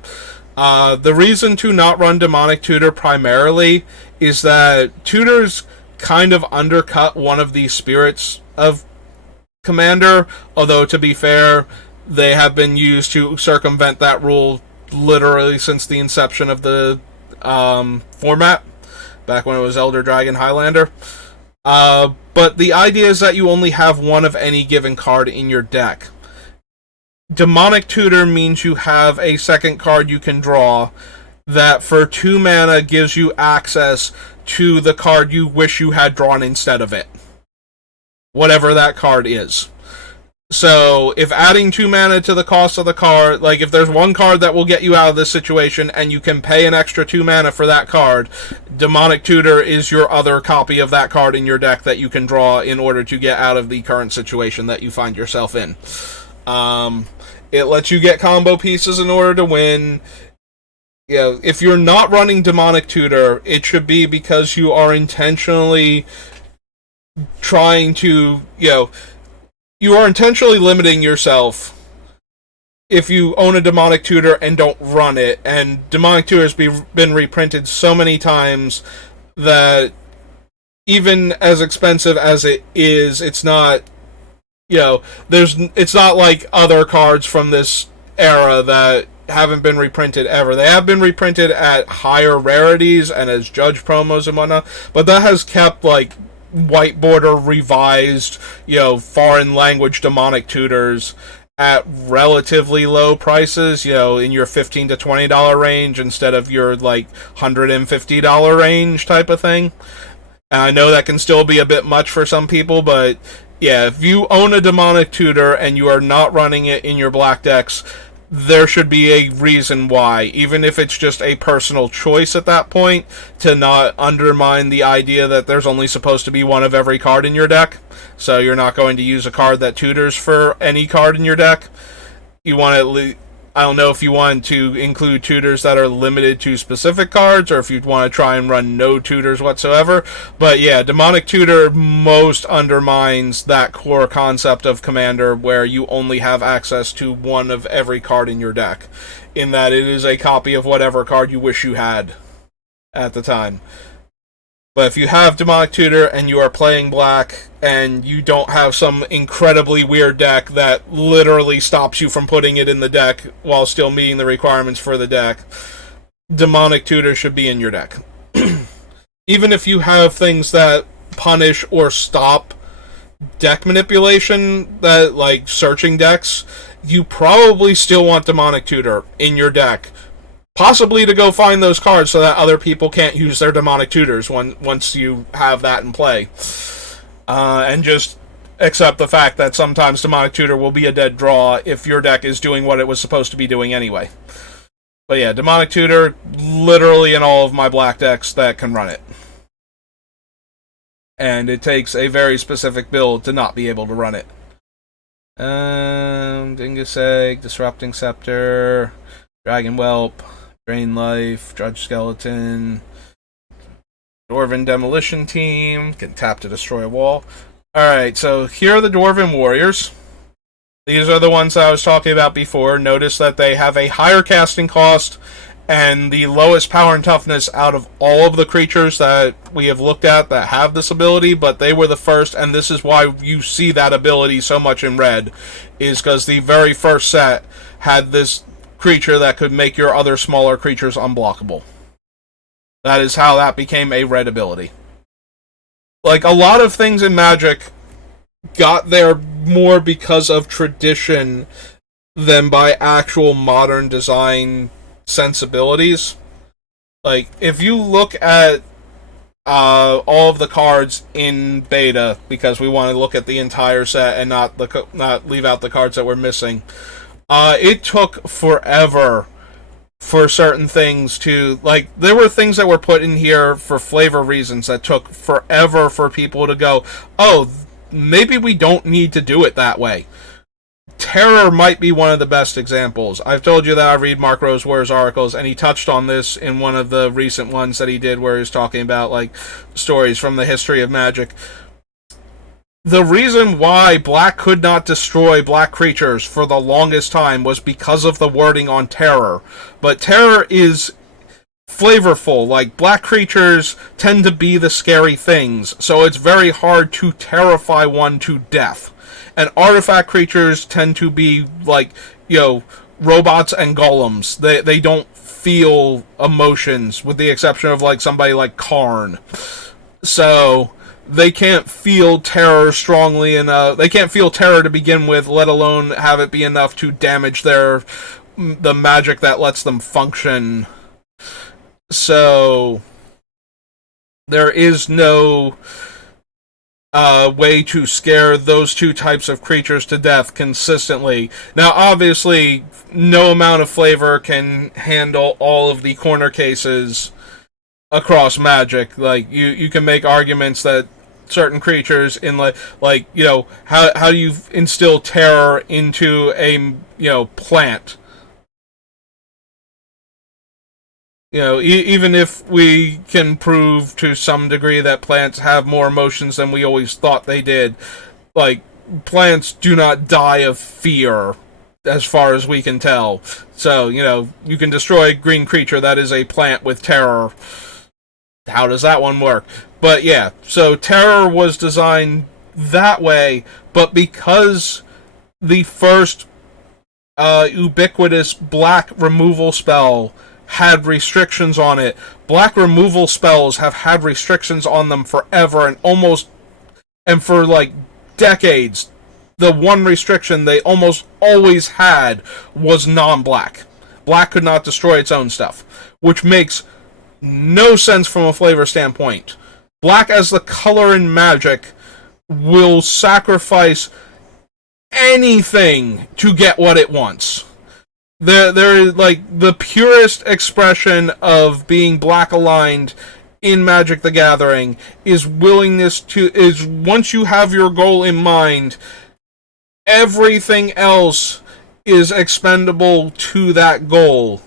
The reason to not run Demonic Tutor primarily is that tutors kind of undercut one of the spirits of Commander, although to be fair, they have been used to circumvent that rule literally since the inception of the format, back when it was Elder Dragon Highlander. But the idea is that you only have one of any given card in your deck. Demonic Tutor means you have a second card you can draw that for 2 mana gives you access to the card you wish you had drawn instead of it. Whatever that card is. So, if adding 2 mana to the cost of the card, like if there's one card that will get you out of this situation and you can pay an extra 2 mana for that card, Demonic Tutor is your other copy of that card in your deck that you can draw in order to get out of the current situation that you find yourself in. It lets you get combo pieces in order to win. If you're not running Demonic Tutor, it should be because you are intentionally trying to, you are intentionally limiting yourself if you own a Demonic Tutor and don't run it. And Demonic Tutor has been reprinted so many times that even as expensive as it is, it's not, it's not like other cards from this era that haven't been reprinted ever. They have been reprinted at higher rarities and as judge promos and whatnot, but that has kept, like, white border revised, foreign language Demonic Tutors at relatively low prices, in your $15 to $20 range instead of your, like, $150 range type of thing. And I know that can still be a bit much for some people, but yeah, if you own a Demonic Tutor and you are not running it in your black decks, there should be a reason why, even if it's just a personal choice at that point, to not undermine the idea that there's only supposed to be one of every card in your deck. So you're not going to use a card that tutors for any card in your deck. You want to, I don't know if you want to include tutors that are limited to specific cards, or if you'd want to try and run no tutors whatsoever. But yeah, Demonic Tutor most undermines that core concept of Commander, where you only have access to one of every card in your deck, in that it is a copy of whatever card you wish you had at the time. But if you have Demonic Tutor and you are playing black and you don't have some incredibly weird deck that literally stops you from putting it in the deck while still meeting the requirements for the deck, Demonic Tutor should be in your deck. Even if you have things that punish or stop deck manipulation, that like searching decks, you probably still want Demonic Tutor in your deck. Possibly to go find those cards so that other people can't use their Demonic Tutors once you have that in play. And just accept the fact that sometimes Demonic Tutor will be a dead draw if your deck is doing what it was supposed to be doing anyway. But yeah, Demonic Tutor, literally in all of my black decks that can run it. And it takes a very specific build to not be able to run it. Dingus Egg, Disrupting Scepter, Dragon Whelp, Drain Life, Judge Skeleton, Dwarven Demolition Team, can tap to destroy a wall. Alright, so here are the Dwarven Warriors. These are the ones I was talking about before. Notice that they have a higher casting cost and the lowest power and toughness out of all of the creatures that we have looked at that have this ability, but they were the first, and this is why you see that ability so much in red, is because the very first set had this creature that could make your other smaller creatures unblockable. That is how that became a red ability. Like, a lot of things in Magic got there more because of tradition than by actual modern design sensibilities. Like, if you look at all of the cards in beta, because we want to look at the entire set and not leave out the cards that we're missing, it took forever for certain things to, like, there were things that were put in here for flavor reasons that took forever for people to go, oh, maybe we don't need to do it that way. Terror might be one of the best examples. I've told you that I read Mark Roseware's articles, and he touched on this in one of the recent ones that he did where he was talking about, like, stories from the history of Magic. The reason why black could not destroy black creatures for the longest time was because of the wording on terror. But terror is flavorful. Like, black creatures tend to be the scary things, so it's very hard to terrify one to death. And artifact creatures tend to be like, you know, robots and golems. They don't feel emotions, with the exception of like somebody like Karn. So they can't feel terror strongly enough. They can't feel terror to begin with, let alone have it be enough to damage the magic that lets them function. So there is no way to scare those two types of creatures to death consistently. Now, obviously, no amount of flavor can handle all of the corner cases across Magic. Like, you can make arguments that certain creatures in like you know, how do you instill terror into a, you know, plant? You know, even if we can prove to some degree that plants have more emotions than we always thought they did, like, plants do not die of fear, as far as we can tell. So, you know, you can destroy a green creature that is a plant with terror. How does that one work? But yeah, so terror was designed that way, but because the first ubiquitous black removal spell had restrictions on it, black removal spells have had restrictions on them forever, and for like decades, the one restriction they almost always had was non-black. Black could not destroy its own stuff, which makes no sense from a flavor standpoint. Black as the color in Magic will sacrifice anything to get what it wants. They're like the purest expression of being black aligned in Magic the Gathering is once you have your goal in mind, everything else is expendable to that goal.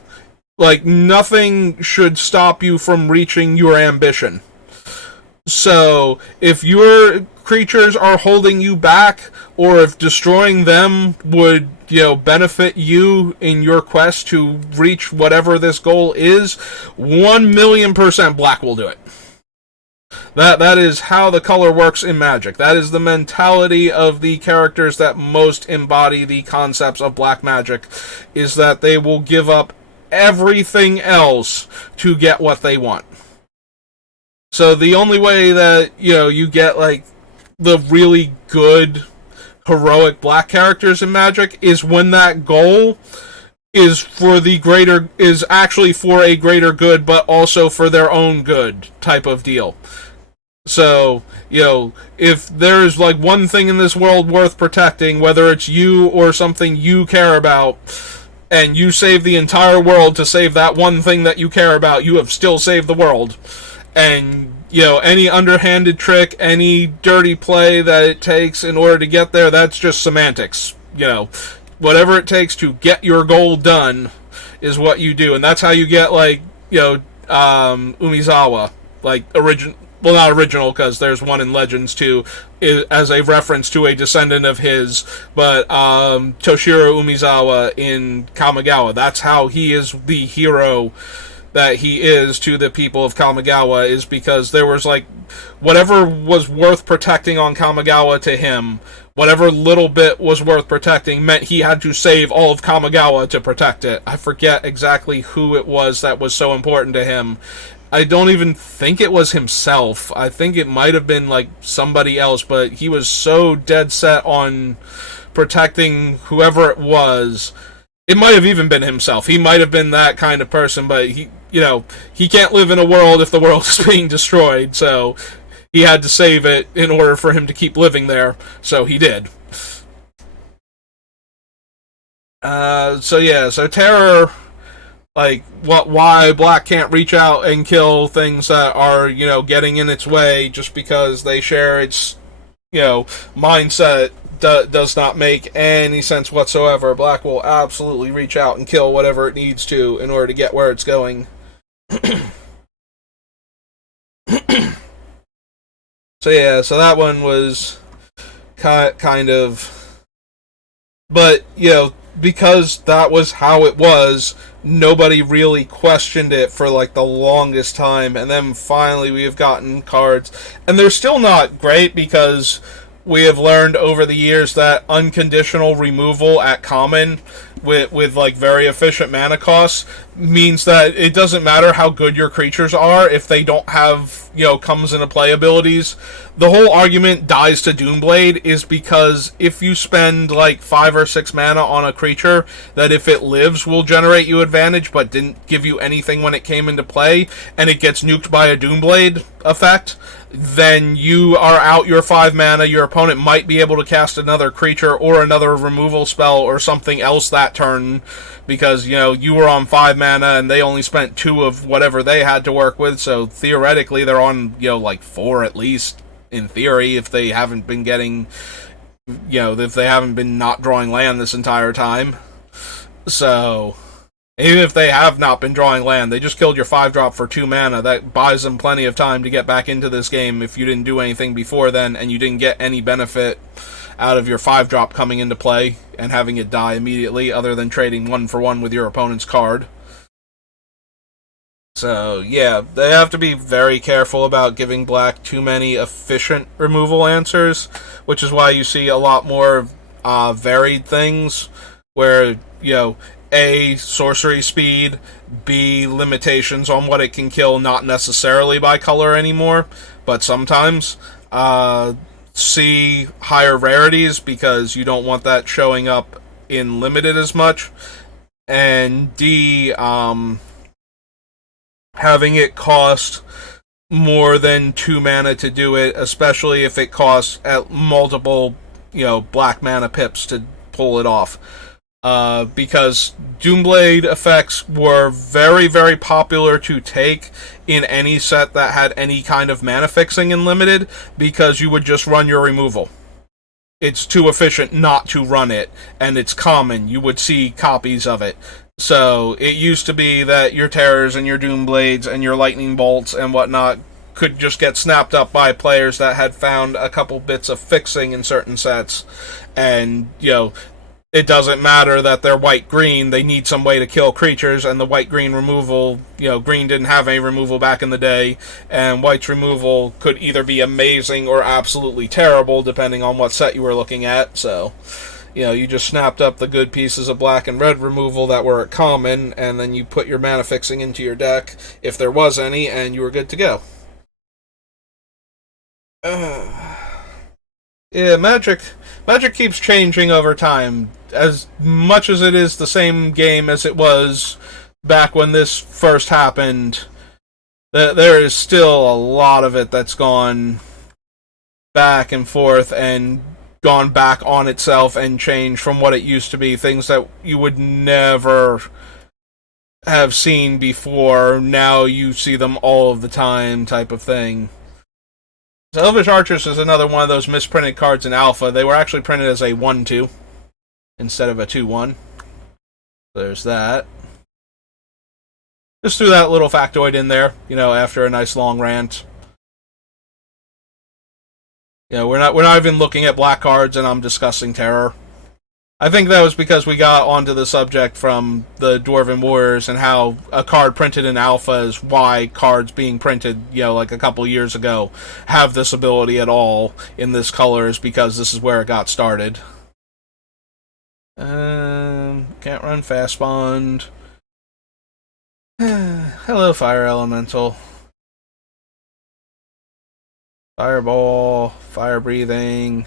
Like, nothing should stop you from reaching your ambition. So, if your creatures are holding you back, or if destroying them would, you know, benefit you in your quest to reach whatever this goal is, 1,000,000% black will do it. That is how the color works in Magic. That is the mentality of the characters that most embody the concepts of black magic, is that they will give up everything else to get what they want. So the only way that, you get, like, the really good, heroic black characters in Magic is when that goal is actually for a greater good, but also for their own good type of deal. So, if there's, like, one thing in this world worth protecting, whether it's you or something you care about, and you save the entire world to save that one thing that you care about, you have still saved the world. And, any underhanded trick, any dirty play that it takes in order to get there, that's just semantics. Whatever it takes to get your goal done is what you do. And that's how you get, like, Umizawa, like, well, not original, because there's one in Legends too, as a reference to a descendant of his, but Toshiro Umizawa in Kamigawa. That's how he is the hero that he is to the people of Kamigawa, is because there was, like, whatever was worth protecting on Kamigawa to him, whatever little bit was worth protecting meant he had to save all of Kamigawa to protect it. I forget exactly who it was that was so important to him. I don't even think it was himself. I think it might have been, like, somebody else, but he was so dead set on protecting whoever it was. It might have even been himself. He might have been that kind of person, but he can't live in a world if the world is being destroyed, so he had to save it in order for him to keep living there, so he did. So Terror, like, why Black can't reach out and kill things that are, getting in its way just because they share its, mindset, does not make any sense whatsoever. Black will absolutely reach out and kill whatever it needs to in order to get where it's going. So that one was kind of... But, because that was how it was, nobody really questioned it for, like, the longest time, and then finally we have gotten cards, and they're still not great, because we have learned over the years that unconditional removal at common with like very efficient mana costs means that it doesn't matter how good your creatures are if they don't have, comes into play abilities. The whole argument dies to Doomblade is because if you spend like 5 or 6 mana on a creature that if it lives will generate you advantage but didn't give you anything when it came into play, and it gets nuked by a Doomblade effect, then you are out your 5 mana. Your opponent might be able to cast another creature or another removal spell or something else that turn, because, you were on 5 mana and they only spent 2 of whatever they had to work with, so theoretically they're on, like 4 at least, in theory, if they haven't been getting, if they haven't been not drawing land this entire time. So, even if they have not been drawing land, they just killed your 5-drop for 2 mana. That buys them plenty of time to get back into this game if you didn't do anything before then, and you didn't get any benefit out of your 5-drop coming into play and having it die immediately, other than trading 1-for-1 with your opponent's card. So, yeah, they have to be very careful about giving Black too many efficient removal answers, which is why you see a lot more varied things, where, A, sorcery speed, B, limitations on what it can kill, not necessarily by color anymore, but sometimes, C, higher rarities, because you don't want that showing up in limited as much, and D, having it cost more than 2 mana to do it, especially if it costs at multiple, black mana pips to pull it off. Because Doomblade effects were very, very popular to take in any set that had any kind of mana fixing in limited, because you would just run your removal. It's too efficient not to run it, and it's common. You would see copies of it. So, it used to be that your Terrors and your Doomblades and your Lightning Bolts and whatnot could just get snapped up by players that had found a couple bits of fixing in certain sets. And, it doesn't matter that they're white-green. They need some way to kill creatures, and the white-green removal, green didn't have any removal back in the day, and white's removal could either be amazing or absolutely terrible, depending on what set you were looking at. So, you just snapped up the good pieces of black and red removal that were at common, and then you put your mana fixing into your deck, if there was any, and you were good to go. Yeah, Magic keeps changing over time. As much as it is the same game as it was back when this first happened, there is still a lot of it that's gone back and forth and gone back on itself and changed from what it used to be. Things that you would never have seen before, now you see them all of the time type of thing. So Elvish Archers is another one of those misprinted cards in Alpha. They were actually printed as a 1-2 instead of a 2-1. There's that. Just threw that little factoid in there, after a nice long rant. We're not even looking at black cards, and I'm discussing terror. I think that was because we got onto the subject from the Dwarven Warriors and how a card printed in Alpha is why cards being printed, like a couple years ago, have this ability at all in this color is because this is where it got started. Can't run fast bond. Hello, Fire Elemental. Fireball, Fire Breathing.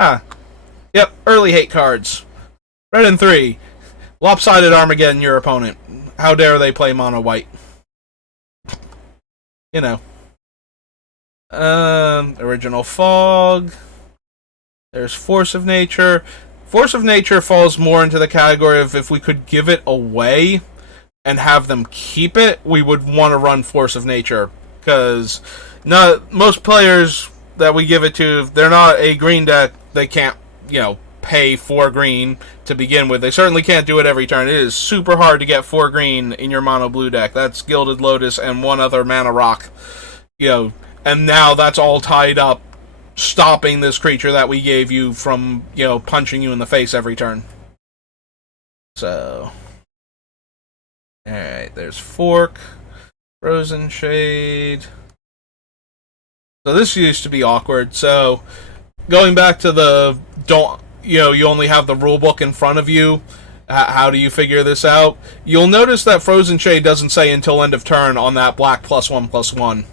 Yep, early hate cards. Red and 3. Lopsided Armageddon your opponent. How dare they play mono white? Original Fog. There's Force of Nature. Force of Nature falls more into the category of if we could give it away and have them keep it, we would want to run Force of Nature. Because most players that we give it to, if they're not a green deck, they can't pay 4 green to begin with. They certainly can't do it every turn. It is super hard to get 4 green in your mono blue deck. That's Gilded Lotus and one other mana rock. And now that's all tied up, stopping this creature that we gave you from, punching you in the face every turn. So, alright, there's Fork, Frozen Shade. So this used to be awkward. So, going back to the you only have the rule book in front of you. How do you figure this out? You'll notice that Frozen Shade doesn't say until end of turn on that black +1/+1.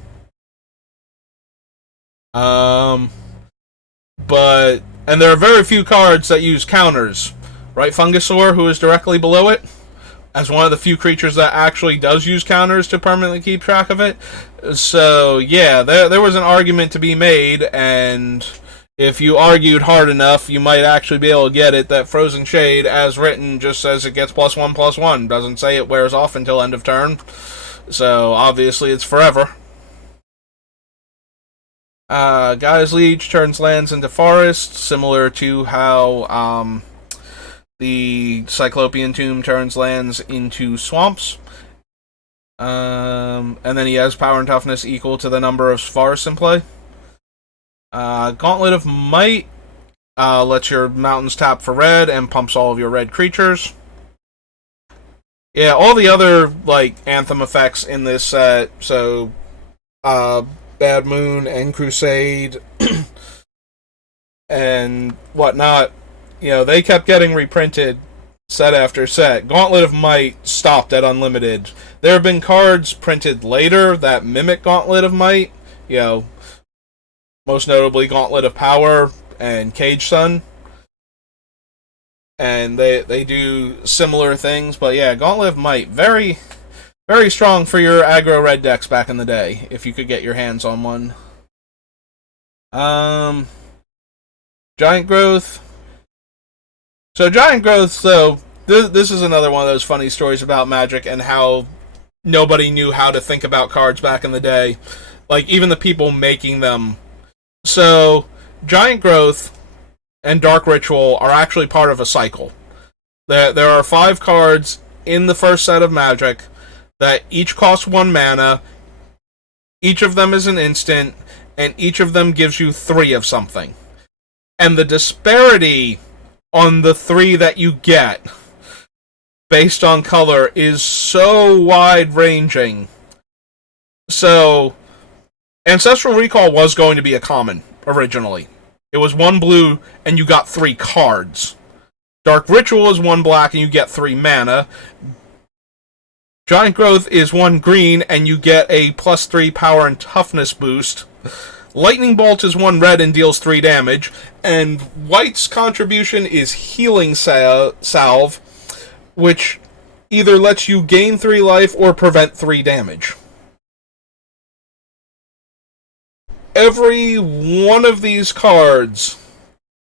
And there are very few cards that use counters, right? Fungusaur, who is directly below it, as one of the few creatures that actually does use counters to permanently keep track of it. So yeah, there was an argument to be made, and if you argued hard enough, you might actually be able to get it that Frozen Shade, as written, just says it gets +1/+1. Doesn't say it wears off until end of turn. So, obviously, it's forever. Gaia's Leech turns lands into forests, similar to how the Cyclopean Tomb turns lands into swamps. And then he has power and toughness equal to the number of forests in play. Gauntlet of Might lets your mountains tap for red and pumps all of your red creatures. Yeah, all the other Anthem effects in this set, so Bad Moon and Crusade and whatnot, they kept getting reprinted set after set. Gauntlet of Might stopped at Unlimited. There have been cards printed later that mimic Gauntlet of Might, most notably Gauntlet of Power and Cage Sun. And they do similar things, but yeah, Gauntlet of Might, very, very strong for your aggro red decks back in the day, if you could get your hands on one. Giant Growth. So Giant Growth, this is another one of those funny stories about Magic and how nobody knew how to think about cards back in the day. Even the people making them. So, Giant Growth and Dark Ritual are actually part of a cycle. There are 5 cards in the first set of Magic that each cost 1 mana, each of them is an instant, and each of them gives you 3 of something. And the disparity on the 3 that you get based on color is so wide-ranging. So, Ancestral Recall was going to be a common, originally. It was 1 blue, and you got 3 cards. Dark Ritual is 1 black, and you get 3 mana. Giant Growth is 1 green, and you get a +3 power and toughness boost. Lightning Bolt is 1 red and deals 3 damage. And White's contribution is Healing Salve, which either lets you gain 3 life or prevent 3 damage. Every one of these cards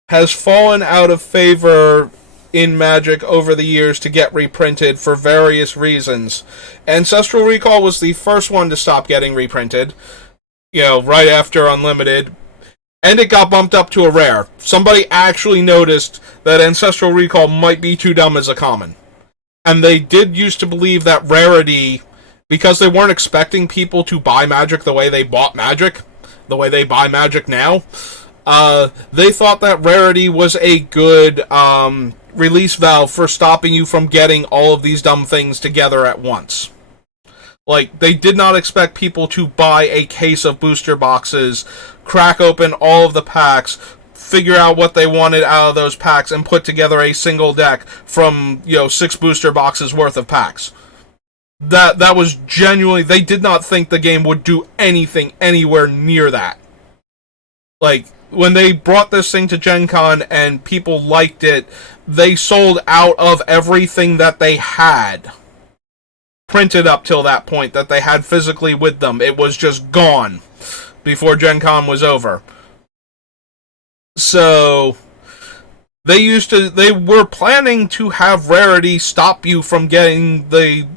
has fallen out of favor in Magic over the years to get reprinted for various reasons. Ancestral Recall was the first one to stop getting reprinted, right after Unlimited, and it got bumped up to a rare. Somebody actually noticed that Ancestral Recall might be too dumb as a common. And they did used to believe that rarity, because they weren't expecting people to buy Magic the way they bought Magic, the way they buy Magic now, they thought that rarity was a good release valve for stopping you from getting all of these dumb things together at once. Like, they did not expect people to buy a case of booster boxes, crack open all of the packs, figure out what they wanted out of those packs, and put together a single deck from, 6 booster boxes worth of packs. That was genuinely... They did not think the game would do anything anywhere near that. Like, when they brought this thing to Gen Con and people liked it, they sold out of everything that they had printed up till that point, that they had physically with them. It was just gone before Gen Con was over. So they were planning to have rarity stop you from getting the,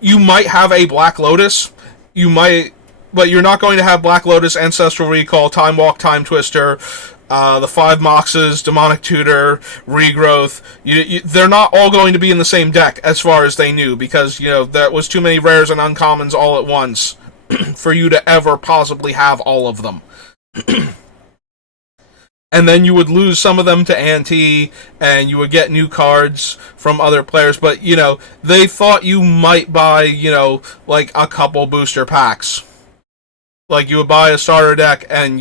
you might have a Black Lotus, but you're not going to have Black Lotus, Ancestral Recall, Time Walk, Time Twister, the 5 Moxes, Demonic Tutor, Regrowth. They're not all going to be in the same deck, as far as they knew, because, that was too many rares and uncommons all at once for you to ever possibly have all of them. And then you would lose some of them to Ante, and you would get new cards from other players, but, they thought you might buy, like a couple booster packs. Like, you would buy a starter deck and,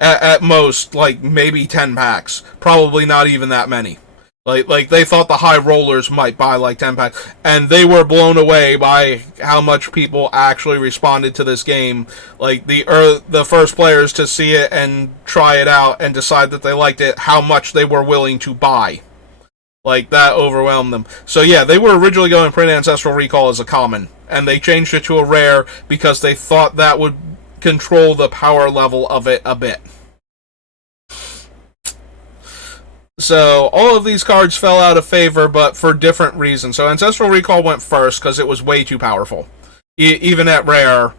at most, maybe 10 packs. Probably not even that many. Like they thought the high rollers might buy, 10 packs. And they were blown away by how much people actually responded to this game. Like, the first players to see it and try it out and decide that they liked it, how much they were willing to buy. Like, that overwhelmed them. So yeah, they were originally going to print Ancestral Recall as a common. And they changed it to a rare because they thought that would control the power level of it a bit. So, all of these cards fell out of favor, but for different reasons. So, Ancestral Recall went first because it was way too powerful. Even at rare,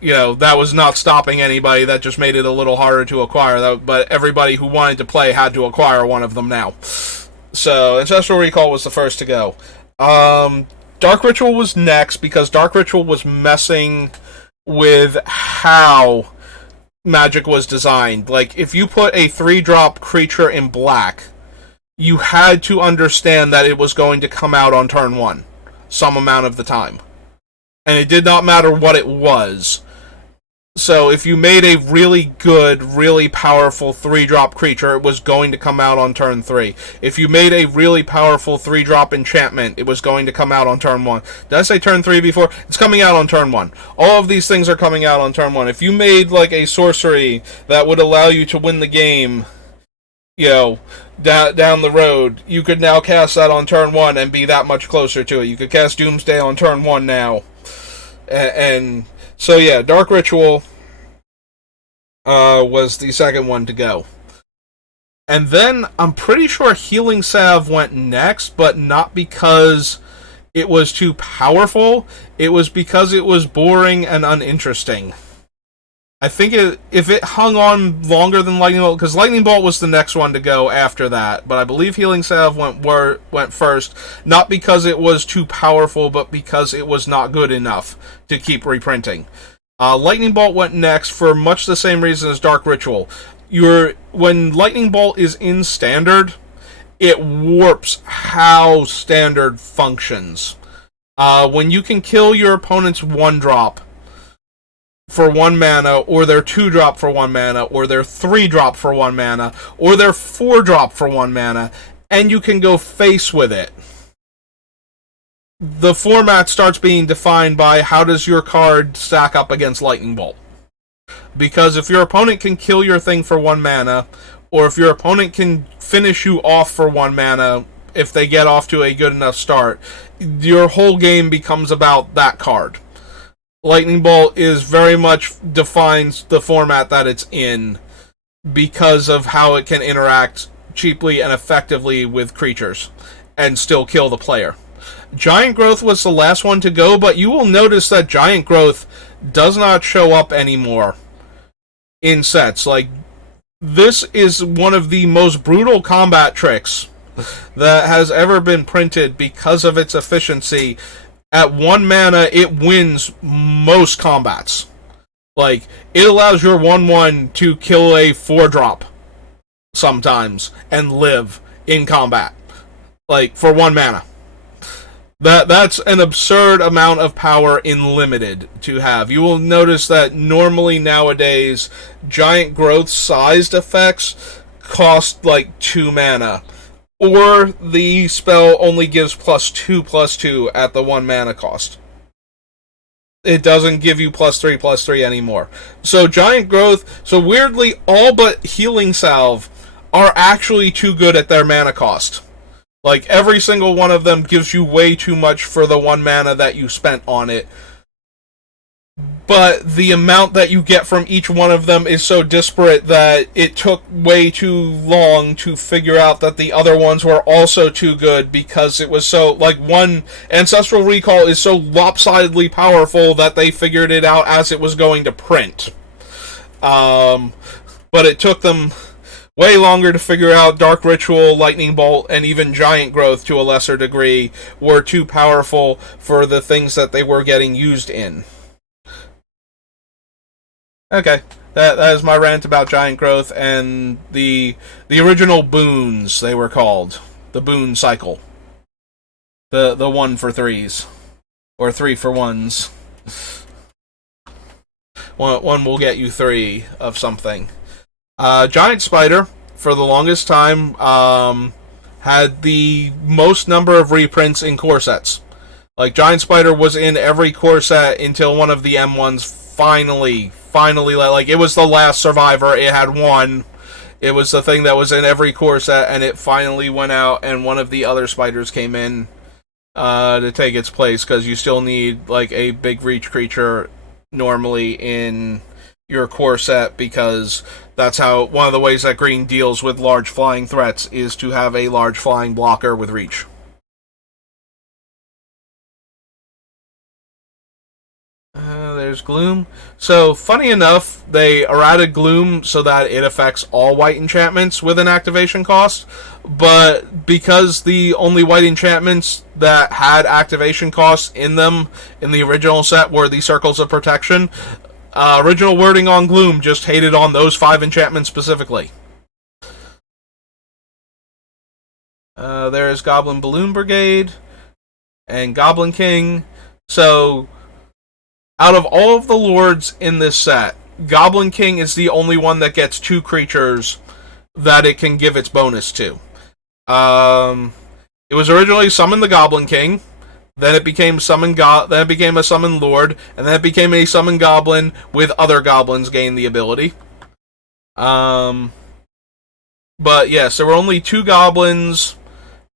that was not stopping anybody. That just made it a little harder to acquire. But everybody who wanted to play had to acquire one of them now. So, Ancestral Recall was the first to go. Dark Ritual was next because Dark Ritual was messing with how Magic was designed. Like, if you put a 3-drop creature in black, you had to understand that it was going to come out on turn 1 some amount of the time. And it did not matter what it was. So if you made a really good, really powerful 3-drop creature, it was going to come out on turn 3. If you made a really powerful 3-drop enchantment, it was going to come out on turn 1. Did I say turn 3 before? It's coming out on turn 1. All of these things are coming out on turn 1. If you made, a sorcery that would allow you to win the game, down the road, you could now cast that on turn 1 and be that much closer to it. You could cast Doomsday on turn 1 now. And so yeah, Dark Ritual was the second one to go. And then I'm pretty sure Healing Salve went next, but not because it was too powerful. It was because it was boring and uninteresting. I think if it hung on longer than Lightning Bolt, because Lightning Bolt was the next one to go after that, but I believe Healing Salve went first, not because it was too powerful, but because it was not good enough to keep reprinting. Lightning Bolt went next for much the same reason as Dark Ritual. when Lightning Bolt is in Standard, it warps how Standard functions. When you can kill your opponent's 1-drop for 1 mana, or their 2-drop for 1 mana, or their 3-drop for 1 mana, or their 4-drop for 1 mana, and you can go face with it, the format starts being defined by how does your card stack up against Lightning Bolt. Because if your opponent can kill your thing for 1 mana, or if your opponent can finish you off for 1 mana, if they get off to a good enough start, your whole game becomes about that card. Lightning Bolt is very much defines the format that it's in because of how it can interact cheaply and effectively with creatures and still kill the player. Giant Growth was the last one to go, but you will notice that Giant Growth does not show up anymore in sets. Like, this is one of the most brutal combat tricks that has ever been printed because of its efficiency. At 1 mana, it wins most combats. Like, it allows your 1/1 to kill a 4-drop sometimes and live in combat. Like, for 1 mana. That's an absurd amount of power in Limited to have. You will notice that normally nowadays, Giant Growth sized effects cost like 2 mana. Or the spell only gives +2/+2 at the 1 mana cost. It doesn't give you +3/+3 anymore. So Giant Growth, so weirdly, all but Healing Salve are actually too good at their mana cost. Like, every single one of them gives you way too much for the 1 mana that you spent on it. But the amount that you get from each one of them is so disparate that it took way too long to figure out that the other ones were also too good, because it was so, like, one Ancestral Recall is so lopsidedly powerful that they figured it out as it was going to print. But it took them way longer to figure out Dark Ritual, Lightning Bolt, and even Giant Growth to a lesser degree were too powerful for the things that they were getting used in. Okay, that is my rant about Giant Growth and the original boons, they were called. The boon cycle. The 1 for 3s. Or 3 for 1s. One will get you 3 of something. Giant Spider, for the longest time, had the most number of reprints in core sets. Like, Giant Spider was in every core set until one of the M1s finally, like, it was the last survivor. It had 1. It was the thing that was in every core set, and it finally went out, and one of the other spiders came in to take its place, because you still need, like, a big reach creature normally in your core set, because that's how one of the ways that green deals with large flying threats is to have a large flying blocker with reach. There's Gloom. So, funny enough, they errated Gloom so that it affects all white enchantments with an activation cost, but because the only white enchantments that had activation costs in them in the original set were the Circles of Protection, original wording on Gloom just hated on those 5 enchantments specifically. There's Goblin Balloon Brigade and Goblin King. So, out of all of the lords in this set, Goblin King is the only one that gets 2 creatures that it can give its bonus to. It was originally Summon the Goblin King, then it became then it became a Summon Lord, and then it became a Summon Goblin with other goblins gain the ability. But yes, there were only 2 goblins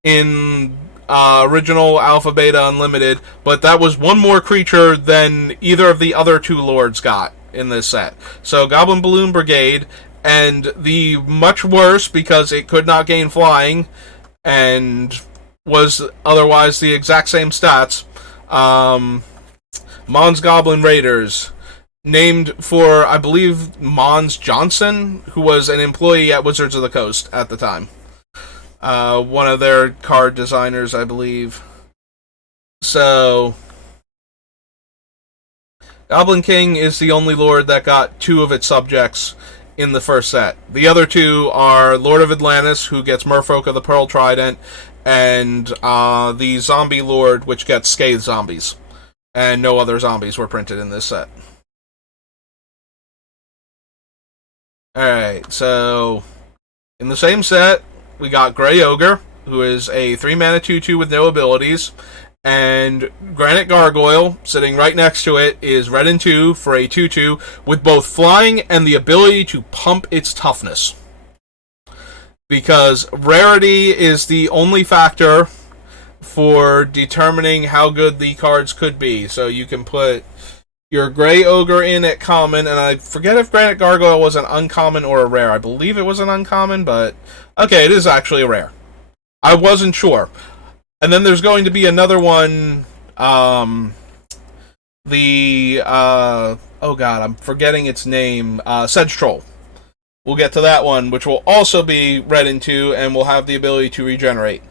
in original Alpha Beta Unlimited, but that was 1 more creature than either of the other 2 lords got in this set. So Goblin Balloon Brigade, and the much worse, because it could not gain flying and was otherwise the exact same stats, Mons Goblin Raiders, named for, I believe, Mons Johnson, who was an employee at Wizards of the Coast at the time. One of their card designers, I believe. So, Goblin King is the only lord that got 2 of its subjects in the first set. The other two are Lord of Atlantis, who gets Merfolk of the Pearl Trident, and the Zombie Lord, which gets Scathed Zombies. And no other zombies were printed in this set. Alright, so in the same set, we got Grey Ogre, who is a 3-mana 2/2 with no abilities, and Granite Gargoyle, sitting right next to it, is red and 2 for a 2/2 with both flying and the ability to pump its toughness. Because rarity is the only factor for determining how good the cards could be. So you can put your Grey Ogre in at common, and I forget if Granite Gargoyle was an uncommon or a rare. I believe it was an uncommon, but okay, it is actually a rare. I wasn't sure. And then there's going to be another one, oh god, I'm forgetting its name, Sedge Troll. We'll get to that one, which will also be red and 2, and will have the ability to regenerate.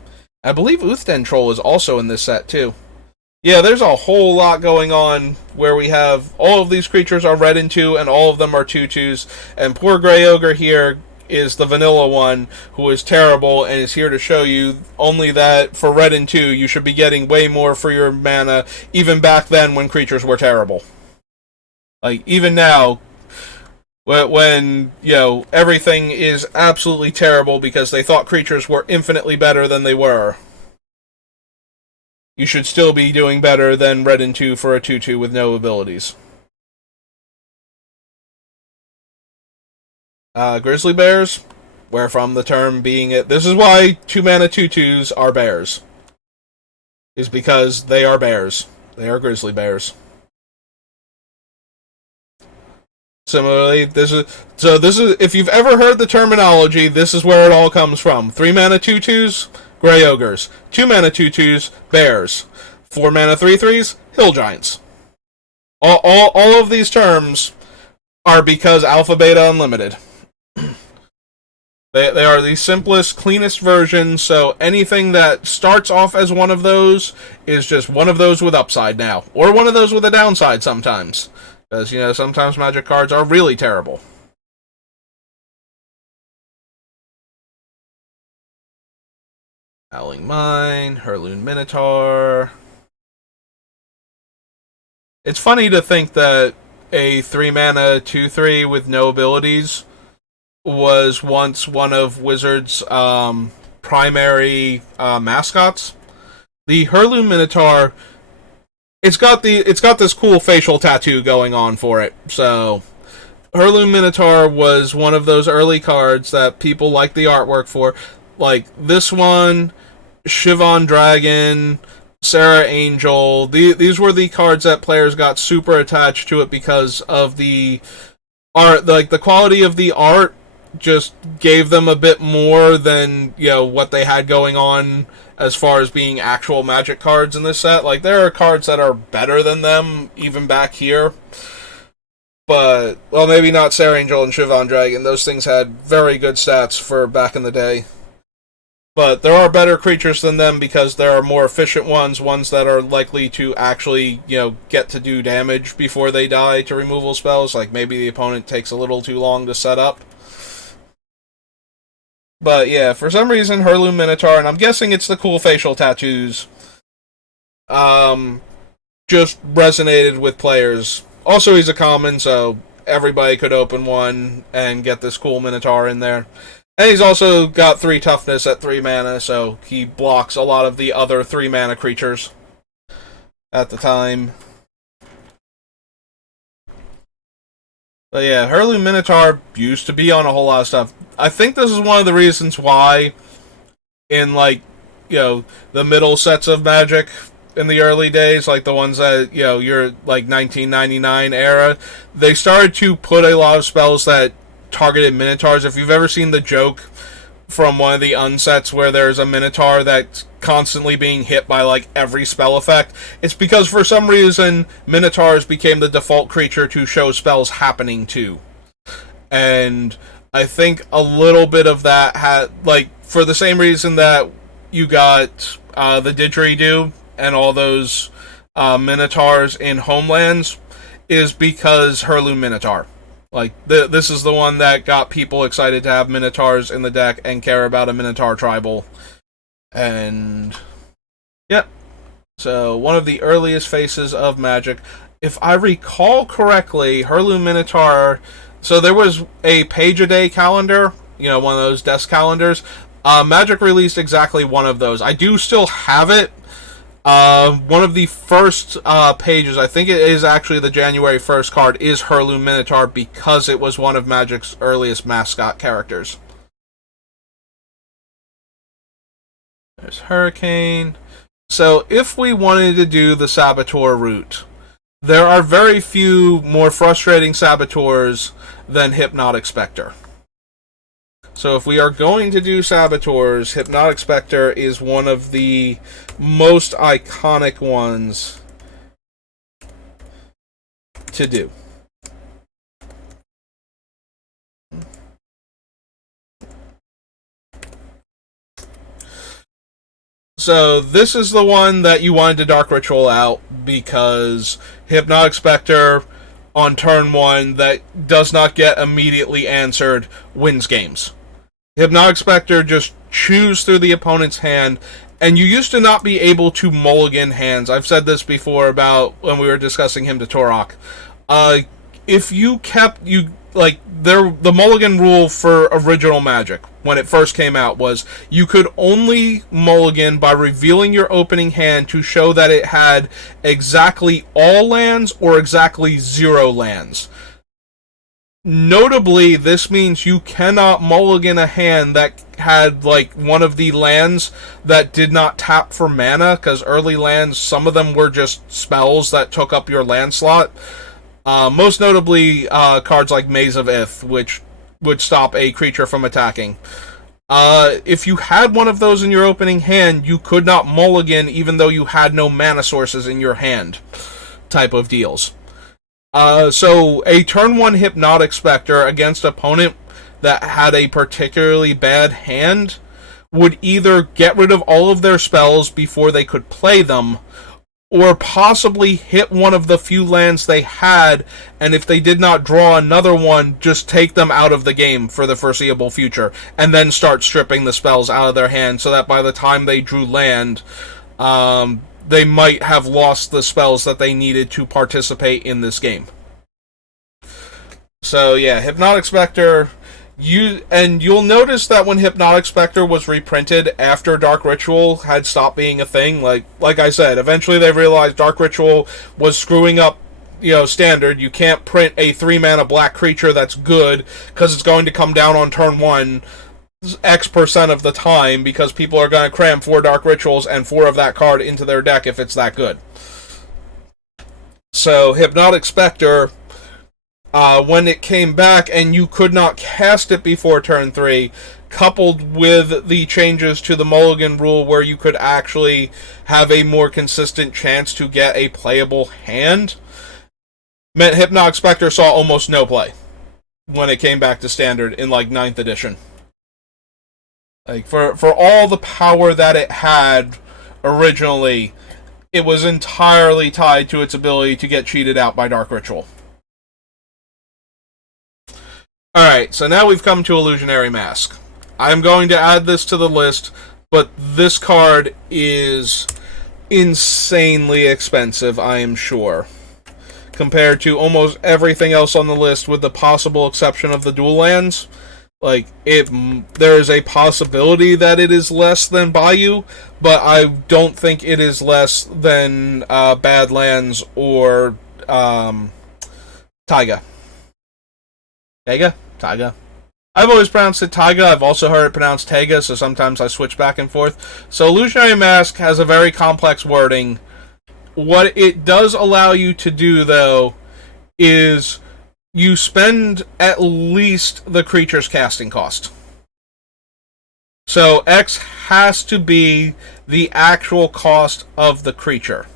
I believe Uthden Troll is also in this set, too. Yeah, there's a whole lot going on where we have all of these creatures are red and 2, and all of them are 2/2s, and poor Grey Ogre here is the vanilla one, who is terrible, and is here to show you only that for red and 2, you should be getting way more for your mana, even back then when creatures were terrible. Like, even now, when, you know, everything is absolutely terrible because they thought creatures were infinitely better than they were, you should still be doing better than red and 2 for a 2/2 with no abilities. Grizzly bears, wherefrom the term being it. This is why 2-mana 2/2s are bears. Is because they are bears. They are grizzly bears. Similarly, this is if you've ever heard the terminology, this is where it all comes from. 3-mana 2/2s, Grey Ogres. 2-mana 2/2s, bears. 4-mana 3/3s, hill giants. All of these terms are because Alpha Beta Unlimited. They are the simplest, cleanest version, so anything that starts off as one of those is just one of those with upside now. Or one of those with a downside sometimes. Because, you know, sometimes Magic cards are really terrible. Howling Mine, Hurloon Minotaur. It's funny to think that a 3-mana 2/3 with no abilities was once one of Wizards' primary mascots. The Hurloon Minotaur, it's got this cool facial tattoo going on for it. So Hurloon Minotaur was one of those early cards that people liked the artwork for. Like this one, Shivon Dragon, Sarah Angel. These were the cards that players got super attached to it because of the art. Like the quality of the art just gave them a bit more than, you know, what they had going on as far as being actual Magic cards in this set. Like, there are cards that are better than them, even back here. But, well, maybe not Sarah Angel and Shivon Dragon. Those things had very good stats for back in the day. But there are better creatures than them because there are more efficient ones that are likely to actually, you know, get to do damage before they die to removal spells. Like, maybe the opponent takes a little too long to set up. But yeah, for some reason, Hurloon Minotaur, and I'm guessing it's the cool facial tattoos, just resonated with players. Also, he's a common, so everybody could open one and get this cool Minotaur in there. And he's also got 3 toughness at 3 mana, so he blocks a lot of the other 3-mana creatures at the time. But yeah, Hurloon Minotaur used to be on a whole lot of stuff. I think this is one of the reasons why, in, like, you know, the middle sets of Magic in the early days, like the ones that, you know, you're, like, 1999 era, they started to put a lot of spells that targeted Minotaurs. If you've ever seen the joke from one of the unsets where there's a Minotaur that's constantly being hit by, like, every spell effect, it's because for some reason Minotaurs became the default creature to show spells happening to. And I think a little bit of that had, like, for the same reason that you got the Didgeridoo and all those Minotaurs in Homelands, is because Hurloon Minotaur. Like, this is the one that got people excited to have Minotaurs in the deck and care about a Minotaur tribal. And, yeah. So, one of the earliest faces of Magic. If I recall correctly, Heirloom Minotaur... So, there was a page-a-day calendar, one of those desk calendars. Magic released exactly one of those. I do still have it. One of the first pages, I think it is actually the January 1st card, is Heirloom Minotaur because it was one of Magic's earliest mascot characters. There's Hurricane. So if we wanted to do the Saboteur route, there are very few more frustrating Saboteurs than Hypnotic Specter. So if we are going to do Saboteurs, Hypnotic Specter is one of the most iconic ones to do. So this is the one that you wanted to Dark Ritual out because Hypnotic Specter on turn 1 that does not get immediately answered wins games. Hypnotic Specter just chews through the opponent's hand, and you used to not be able to mulligan hands. I've said this before about when we were discussing Hymn to Torok. If you kept the mulligan rule for original Magic when it first came out was you could only mulligan by revealing your opening hand to show that it had exactly all lands or exactly 0 lands. Notably, this means you cannot mulligan a hand that had, one of the lands that did not tap for mana, because early lands, some of them were just spells that took up your land slot. Most notably, cards like Maze of Ith, which would stop a creature from attacking. If you had one of those in your opening hand, you could not mulligan even though you had no mana sources in your hand, type of deals. So a turn 1 Hypnotic Specter against an opponent that had a particularly bad hand would either get rid of all of their spells before they could play them, or possibly hit one of the few lands they had, and if they did not draw another one, just take them out of the game for the foreseeable future, and then start stripping the spells out of their hand, so that by the time they drew land, they might have lost the spells that they needed to participate in this game. So yeah, Hypnotic Specter, you'll notice that when Hypnotic Specter was reprinted after Dark Ritual had stopped being a thing, like I said, eventually they realized Dark Ritual was screwing up, Standard. You can't print a 3-mana black creature that's good, because it's going to come down on turn 1 X% of the time, because people are going to cram 4 Dark Rituals and 4 of that card into their deck if it's that good. So Hypnotic Specter, when it came back and you could not cast it before turn 3, coupled with the changes to the mulligan rule where you could actually have a more consistent chance to get a playable hand, meant Hypnotic Specter saw almost no play when it came back to Standard in 9th edition. For all the power that it had originally, it was entirely tied to its ability to get cheated out by Dark Ritual. Alright, so now we've come to Illusionary Mask. I'm going to add this to the list, but this card is insanely expensive, I am sure, compared to almost everything else on the list, with the possible exception of the dual lands. There is a possibility that it is less than Bayou, but I don't think it is less than Badlands or Taiga. Taiga? I've always pronounced it Taiga. I've also heard it pronounced Taiga, so sometimes I switch back and forth. So Illusionary Mask has a very complex wording. What it does allow you to do, though, is you spend at least the creature's casting cost. So X has to be the actual cost of the creature.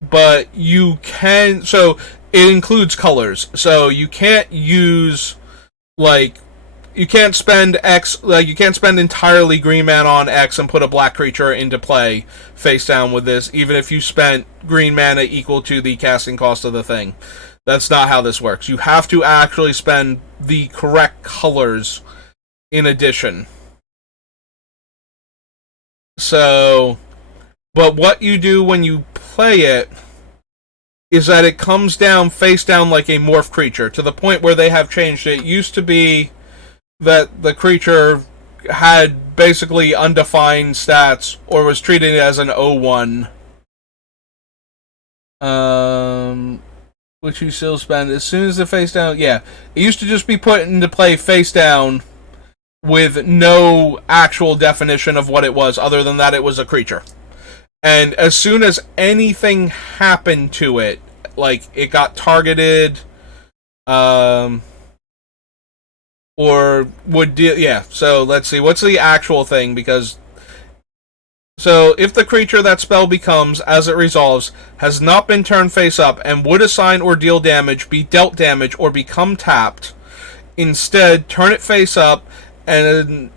But you can... So it includes colors. So you can't use, you can't spend X, like, you can't spend entirely green mana on X and put a black creature into play face down with this, even if you spent green mana equal to the casting cost of the thing. That's not how this works. You have to actually spend the correct colors in addition. So, but what you do when you play it is that it comes down face down like a morph creature, to the point where they have changed it. It used to be that the creature had basically undefined stats or was treated as an O1. Which you still spend as soon as the face down. Yeah, it used to just be put into play face down with no actual definition of what it was, other than that it was a creature. And as soon as anything happened to it, like it got targeted, or would deal, yeah. So let's see, what's the actual thing? Because so if the creature that spell becomes as it resolves has not been turned face up and would assign or deal damage, be dealt damage, or become tapped, instead turn it face up and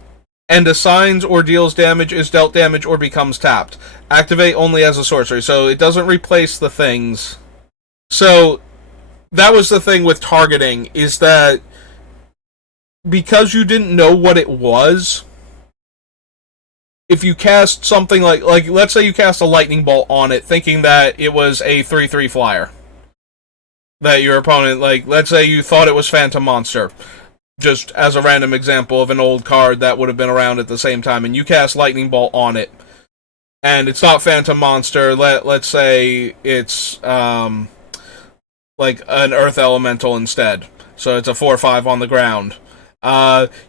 assigns or deals damage, is dealt damage, or becomes tapped. Activate only as a sorcery, so it doesn't replace the things. So that was the thing with targeting, is that because you didn't know what it was, if you cast something like let's say you cast a lightning bolt on it thinking that it was a 3/3 flyer, that your opponent, like, let's say you thought it was Phantom Monster, just as a random example of an old card that would have been around at the same time, and you cast lightning bolt on it, and it's not Phantom Monster, let's say it's like an Earth Elemental instead, so it's a 4/5 on the ground.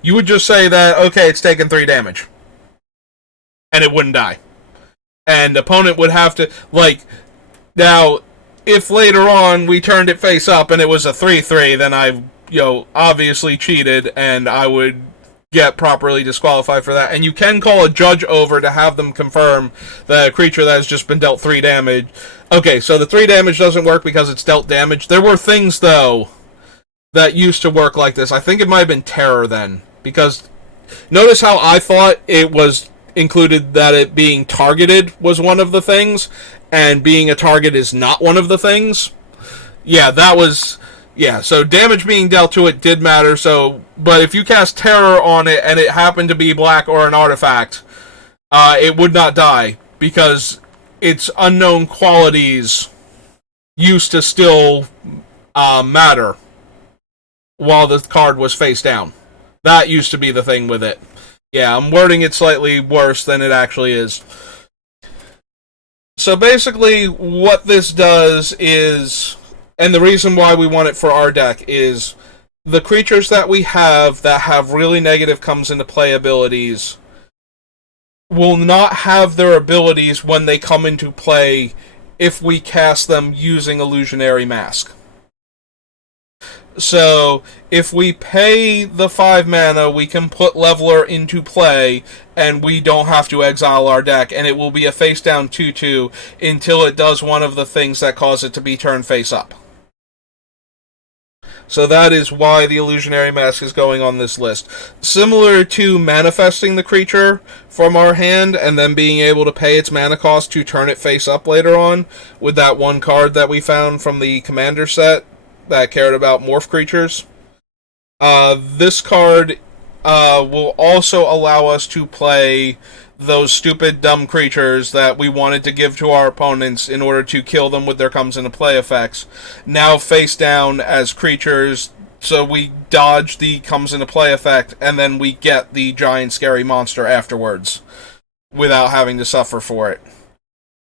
You would just say that, okay, it's taken 3 damage. And it wouldn't die. And the opponent would have to, like, now, if later on we turned it face up and it was a 3/3, then I, obviously cheated, and I would get properly disqualified for that. And you can call a judge over to have them confirm that a creature that has just been dealt 3 damage. Okay, so the 3 damage doesn't work because it's dealt damage. There were things, though, that used to work like this. I think it might have been Terror then, because notice how I thought it was included that it being targeted was one of the things, and being a target is not one of the things. Yeah, that was... Yeah, so damage being dealt to it did matter, so... But if you cast Terror on it and it happened to be black or an artifact, it would not die, because its unknown qualities used to still matter while the card was face down. That used to be the thing with it. Yeah, I'm wording it slightly worse than it actually is. So basically, what this does is, and the reason why we want it for our deck, is the creatures that we have that have really negative comes into play abilities will not have their abilities when they come into play if we cast them using Illusionary Mask. So, if we pay the 5 mana, we can put Leveler into play, and we don't have to exile our deck, and it will be a face-down 2/2 until it does one of the things that cause it to be turned face-up. So that is why the Illusionary Mask is going on this list. Similar to manifesting the creature from our hand, and then being able to pay its mana cost to turn it face-up later on, with that one card that we found from the Commander set that cared about morph creatures. This card will also allow us to play those stupid, dumb creatures that we wanted to give to our opponents in order to kill them with their comes into play effects, now face down as creatures, so we dodge the comes into play effect, and then we get the giant scary monster afterwards, without having to suffer for it.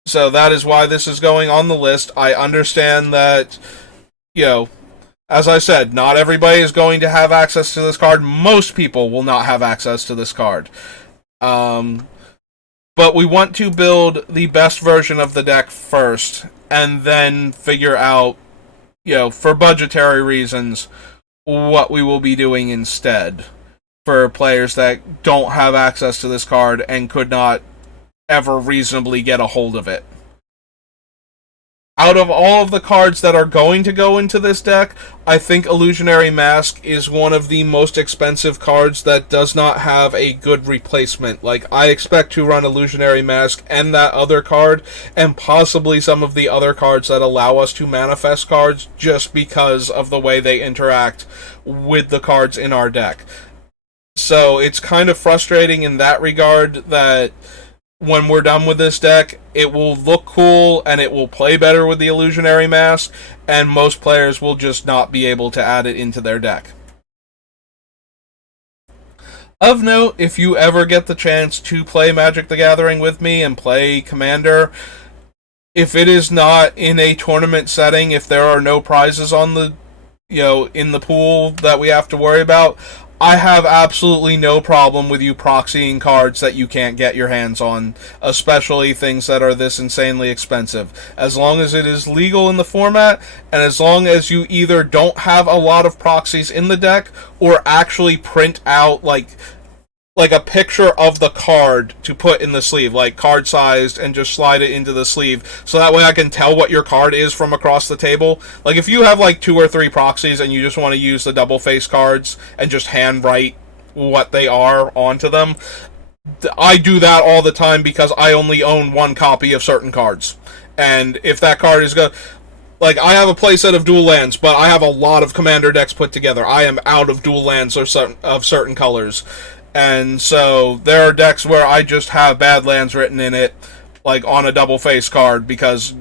So that is why this is going on the list. I understand that, as I said, not everybody is going to have access to this card. Most people will not have access to this card. But we want to build the best version of the deck first, and then figure out, for budgetary reasons, what we will be doing instead for players that don't have access to this card and could not ever reasonably get a hold of it. out of all of the cards that are going to go into this deck, I think Illusionary Mask is one of the most expensive cards that does not have a good replacement. Like, I expect to run Illusionary Mask and that other card, and possibly some of the other cards that allow us to manifest cards, just because of the way they interact with the cards in our deck. So it's kind of frustrating in that regard that when we're done with this deck, it will look cool and it will play better with the Illusionary Mask, and most players will just not be able to add it into their deck. Of note, if you ever get the chance to play Magic the Gathering with me and play Commander, if it is not in a tournament setting, if there are no prizes on the, in the pool that we have to worry about, I have absolutely no problem with you proxying cards that you can't get your hands on, especially things that are this insanely expensive. As long as it is legal in the format, and as long as you either don't have a lot of proxies in the deck, or actually print out, like a picture of the card to put in the sleeve, like card sized, and just slide it into the sleeve, so that way I can tell what your card is from across the table. Like, if you have like 2 or 3 proxies and you just want to use the double face cards and just handwrite what they are onto them, I do that all the time because I only own 1 copy of certain cards. And if that card is good, like, I have a playset of dual lands, but I have a lot of Commander decks put together. I am out of dual lands of certain colors. And so there are decks where I just have Badlands written in it, like on a double face card, because,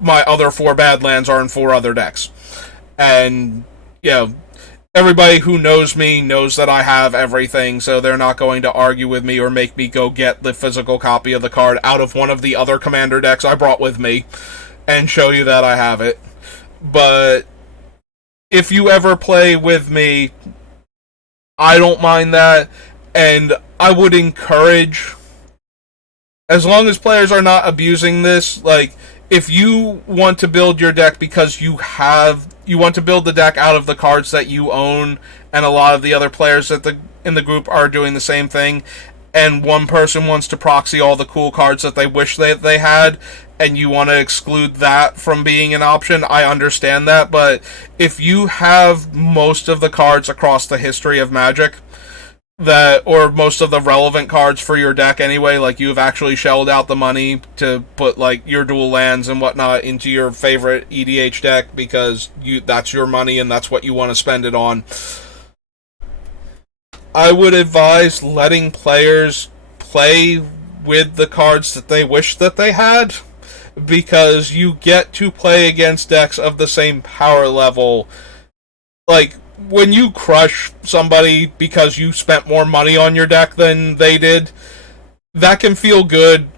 my other 4 Badlands are in 4 other decks. And, everybody who knows me knows that I have everything, so they're not going to argue with me or make me go get the physical copy of the card out of one of the other Commander decks I brought with me and show you that I have it. But if you ever play with me, I don't mind that. And I would encourage, as long as players are not abusing this, like, if you want to build your deck because you want to build the deck out of the cards that you own, and a lot of the other players in the group are doing the same thing, and one person wants to proxy all the cool cards that they wish they had, and you want to exclude that from being an option, I understand that. But if you have most of the cards across the history of Magic, or most of the relevant cards for your deck anyway, like, you've actually shelled out the money to put, like, your dual lands and whatnot into your favorite EDH deck because that's your money and that's what you want to spend it on, I would advise letting players play with the cards that they wish that they had, because you get to play against decks of the same power level. Like, when you crush somebody because you spent more money on your deck than they did, that can feel good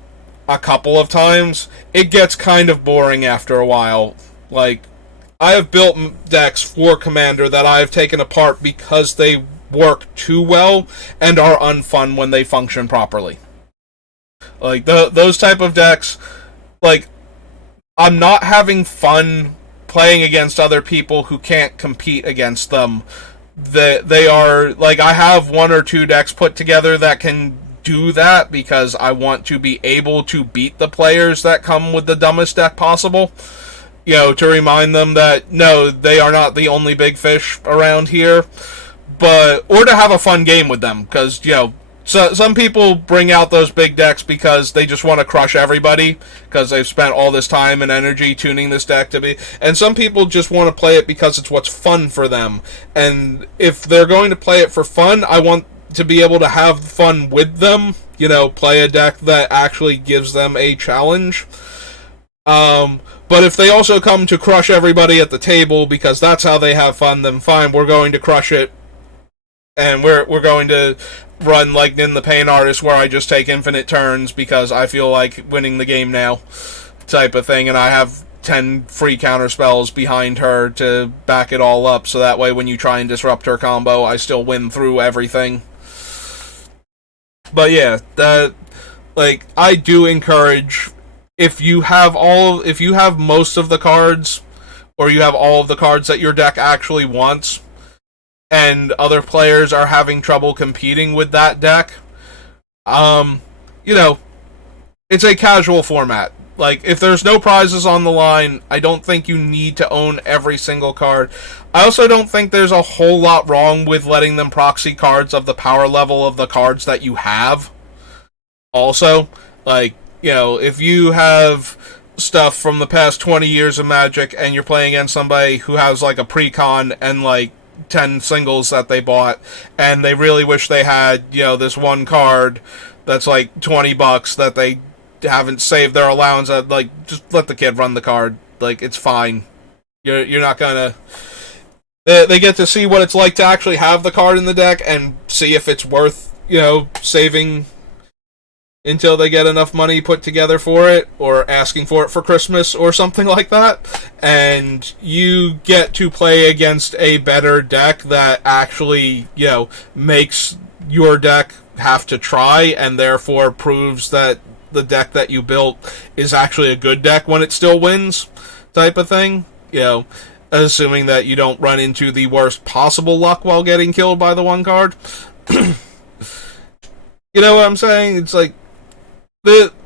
a couple of times. It gets kind of boring after a while. Like, I have built decks for Commander that I have taken apart because they work too well and are unfun when they function properly. Like, those type of decks, like, I'm not having fun playing against other people who can't compete against them. They are, like, I have 1 or 2 decks put together that can do that because I want to be able to beat the players that come with the dumbest deck possible. To remind them that, no, they are not the only big fish around here. Or to have a fun game with them, because, so some people bring out those big decks because they just want to crush everybody, because they've spent all this time and energy tuning this deck to be, and some people just want to play it because it's what's fun for them. And if they're going to play it for fun, I want to be able to have fun with them, play a deck that actually gives them a challenge. But if they also come to crush everybody at the table because that's how they have fun, then fine, we're going to crush it. And we're going to run like Nin the Pain Artist, where I just take infinite turns because I feel like winning the game now, type of thing, and I have 10 free counter spells behind her to back it all up, so that way when you try and disrupt her combo, I still win through everything. But yeah, I do encourage, if you have most of the cards, or you have all of the cards that your deck actually wants, and other players are having trouble competing with that deck, it's a casual format. Like, if there's no prizes on the line, I don't think you need to own every single card. I also don't think there's a whole lot wrong with letting them proxy cards of the power level of the cards that you have. Also, like, if you have stuff from the past 20 years of Magic and you're playing against somebody who has, like, a precon and, like, 10 singles that they bought, and they really wish they had, this one card that's, like, $20 that they haven't saved their allowance at, like, just let the kid run the card. Like, it's fine. You're not gonna... They get to see what it's like to actually have the card in the deck and see if it's worth, saving until they get enough money put together for it, or asking for it for Christmas or something like that. And you get to play against a better deck that actually, makes your deck have to try, and therefore proves that the deck that you built is actually a good deck when it still wins, type of thing. Assuming that you don't run into the worst possible luck while getting killed by the one card. You know what I'm saying? It's like,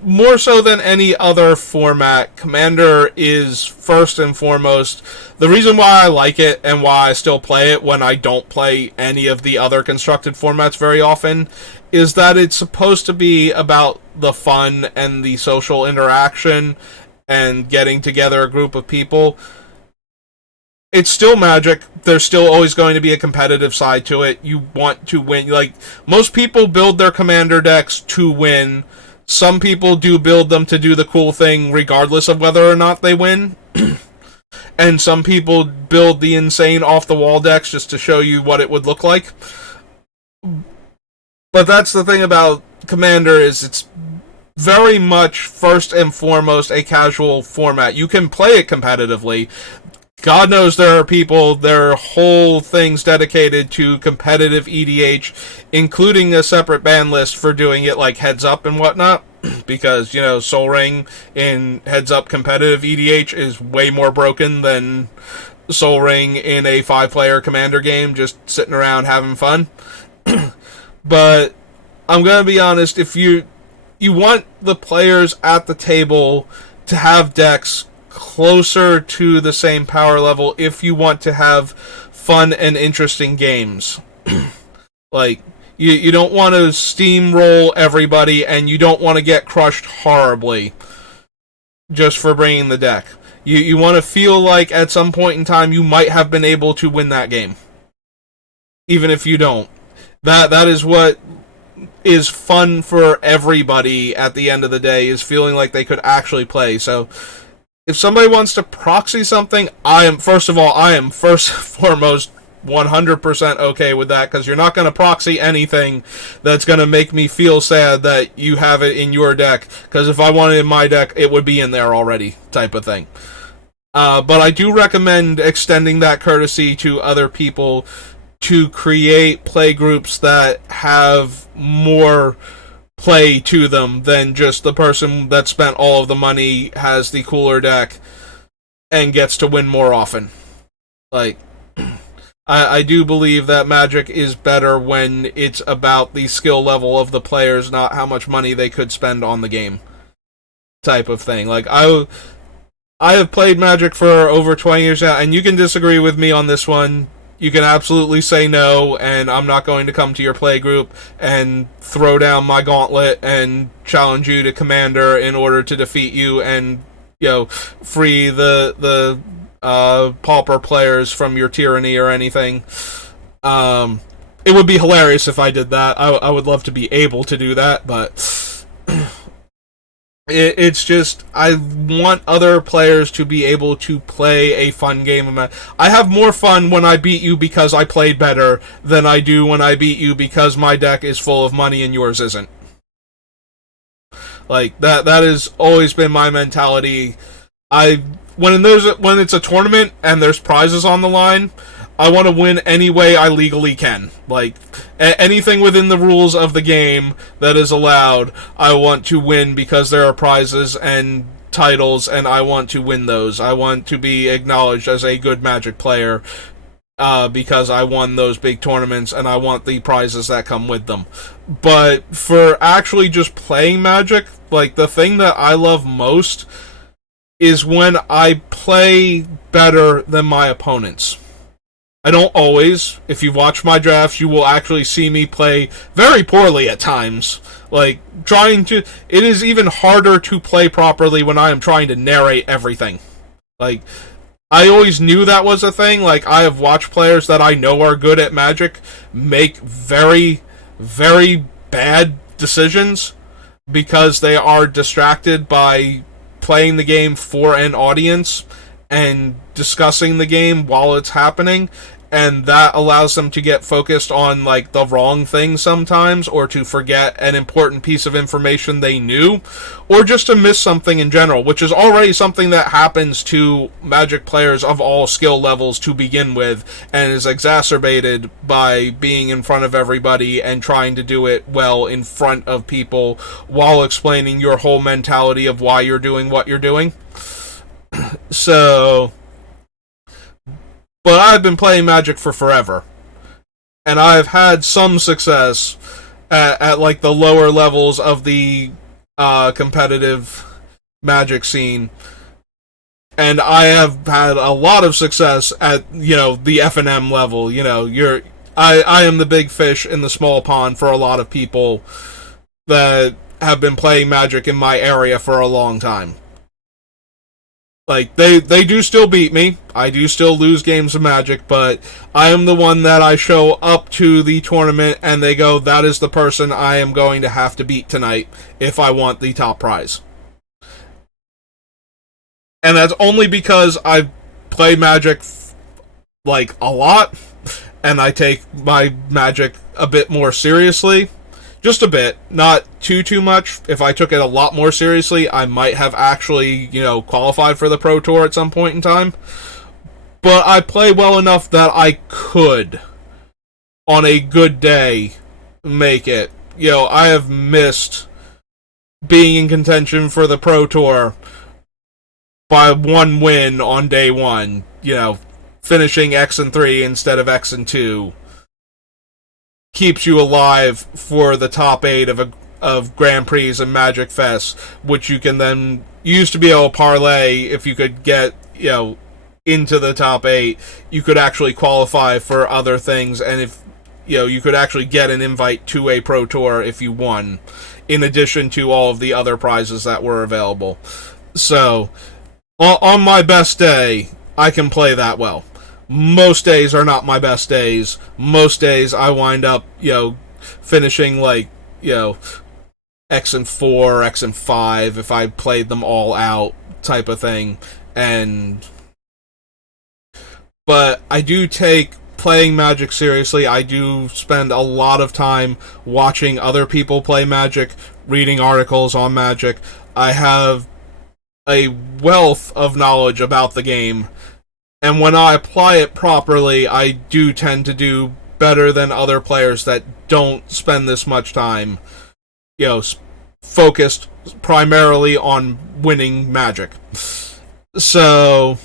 more so than any other format, Commander is first and foremost the reason why I like it and why I still play it when I don't play any of the other constructed formats very often, is that it's supposed to be about the fun and the social interaction and getting together a group of people. It's still Magic. There's still always going to be a competitive side to it. You want to win. Like, most people build their Commander decks to win. Some people do build them to do the cool thing regardless of whether or not they win. And some people build the insane off-the-wall decks just to show you what it would look like. But that's the thing about Commander, is it's very much first and foremost a casual format. You can play it competitively. God knows there are people, there are whole things dedicated to competitive EDH, including a separate ban list for doing it like heads up and whatnot, because, Sol Ring in heads up competitive EDH is way more broken than Sol Ring in a 5-player Commander game, just sitting around having fun. But I'm gonna be honest, if you want the players at the table to have decks closer to the same power level if you want to have fun and interesting games. Like, you don't want to steamroll everybody, and you don't want to get crushed horribly just for bringing the deck. You want to feel like at some point in time you might have been able to win that game, even if you don't. That is what is fun for everybody at the end of the day, is feeling like they could actually play. So if somebody wants to proxy something, I am first and foremost 100% okay with that, because you're not going to proxy anything that's going to make me feel sad that you have it in your deck, because if I wanted it in my deck, it would be in there already, type of thing. But I do recommend extending that courtesy to other people to create play groups that have more play to them than just the person that spent all of the money has the cooler deck and gets to win more often. Like, I do believe that Magic is better when it's about the skill level of the players, not how much money they could spend on the game, type of thing. Like, I have played Magic for over 20 years now, and you can disagree with me on this one. You can absolutely say no, and I'm not going to come to your play group and throw down my gauntlet and challenge you to Commander in order to defeat you and, free the pauper players from your tyranny or anything. It would be hilarious if I did that. I would love to be able to do that, but it's just, I want other players to be able to play a fun game. I have more fun when I beat you because I played better than I do when I beat you because my deck is full of money and yours isn't. Like, that has always been my mentality. When it's a tournament and there's prizes on the line, I want to win any way I legally can. Like, anything within the rules of the game that is allowed, I want to win because there are prizes and titles, and I want to win those. I want to be acknowledged as a good Magic player because I won those big tournaments and I want the prizes that come with them. But for actually just playing Magic, like, the thing that I love most is when I play better than my opponents. I don't always. If you watch my drafts, you will actually see me play very poorly at times. Like, it is even harder to play properly when I am trying to narrate everything. Like, I always knew that was a thing. Like, I have watched players that I know are good at Magic make very, very bad decisions because they are distracted by playing the game for an audience and discussing the game while it's happening, and that allows them to get focused on, like, the wrong thing sometimes, or to forget an important piece of information they knew, or just to miss something in general, which is already something that happens to Magic players of all skill levels to begin with, and is exacerbated by being in front of everybody and trying to do it well in front of people while explaining your whole mentality of why you're doing what you're doing. So, but I've been playing Magic for forever, and I've had some success at like the lower levels of the competitive Magic scene, and I have had a lot of success at, you know, the F&M level. You know, I am the big fish in the small pond for a lot of people that have been playing Magic in my area for a long time. Like, they do still beat me. I do still lose games of Magic, but I am the one that I show up to the tournament and they go, that is the person I am going to have to beat tonight if I want the top prize. And that's only because I play Magic, like, a lot, and I take my Magic a bit more seriously. Just a bit, not too much. If I took it a lot more seriously, I might have actually, you know, qualified for the Pro Tour at some point in time. But I play well enough that I could, on a good day, make it. You know, I have missed being in contention for the Pro Tour by one win on day one. You know, finishing X and 3 instead of X and 2. Keeps you alive for the top 8 of Grand Prix and Magic Fest, which you can then use to be able to parlay. If you could get, you know, into the top 8, you could actually qualify for other things, and if, you know, you could actually get an invite to a Pro Tour if you won, in addition to all of the other prizes that were available. So, on my best day, I can play that well. Most days are not my best days. Most days I wind up, you know, finishing, like, you know, X and 4, X and 5 if I played them all out type of thing. But I do take playing Magic seriously. I do spend a lot of time watching other people play Magic, reading articles on Magic. I have a wealth of knowledge about the game. And when I apply it properly, I do tend to do better than other players that don't spend this much time, you know, focused primarily on winning Magic. So,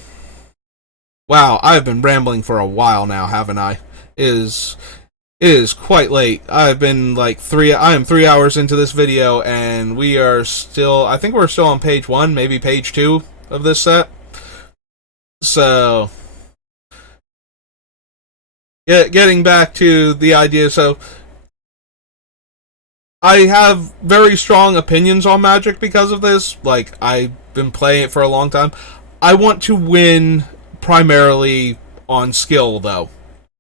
wow, I've been rambling for a while now, haven't I? It is quite late. I've been like I am 3 hours into this video, and we are still, I think we're still on page 1, maybe page 2 of this set. So, getting back to the idea, so I have very strong opinions on Magic because of this. Like, I've been playing it for a long time. I want to win primarily on skill, though.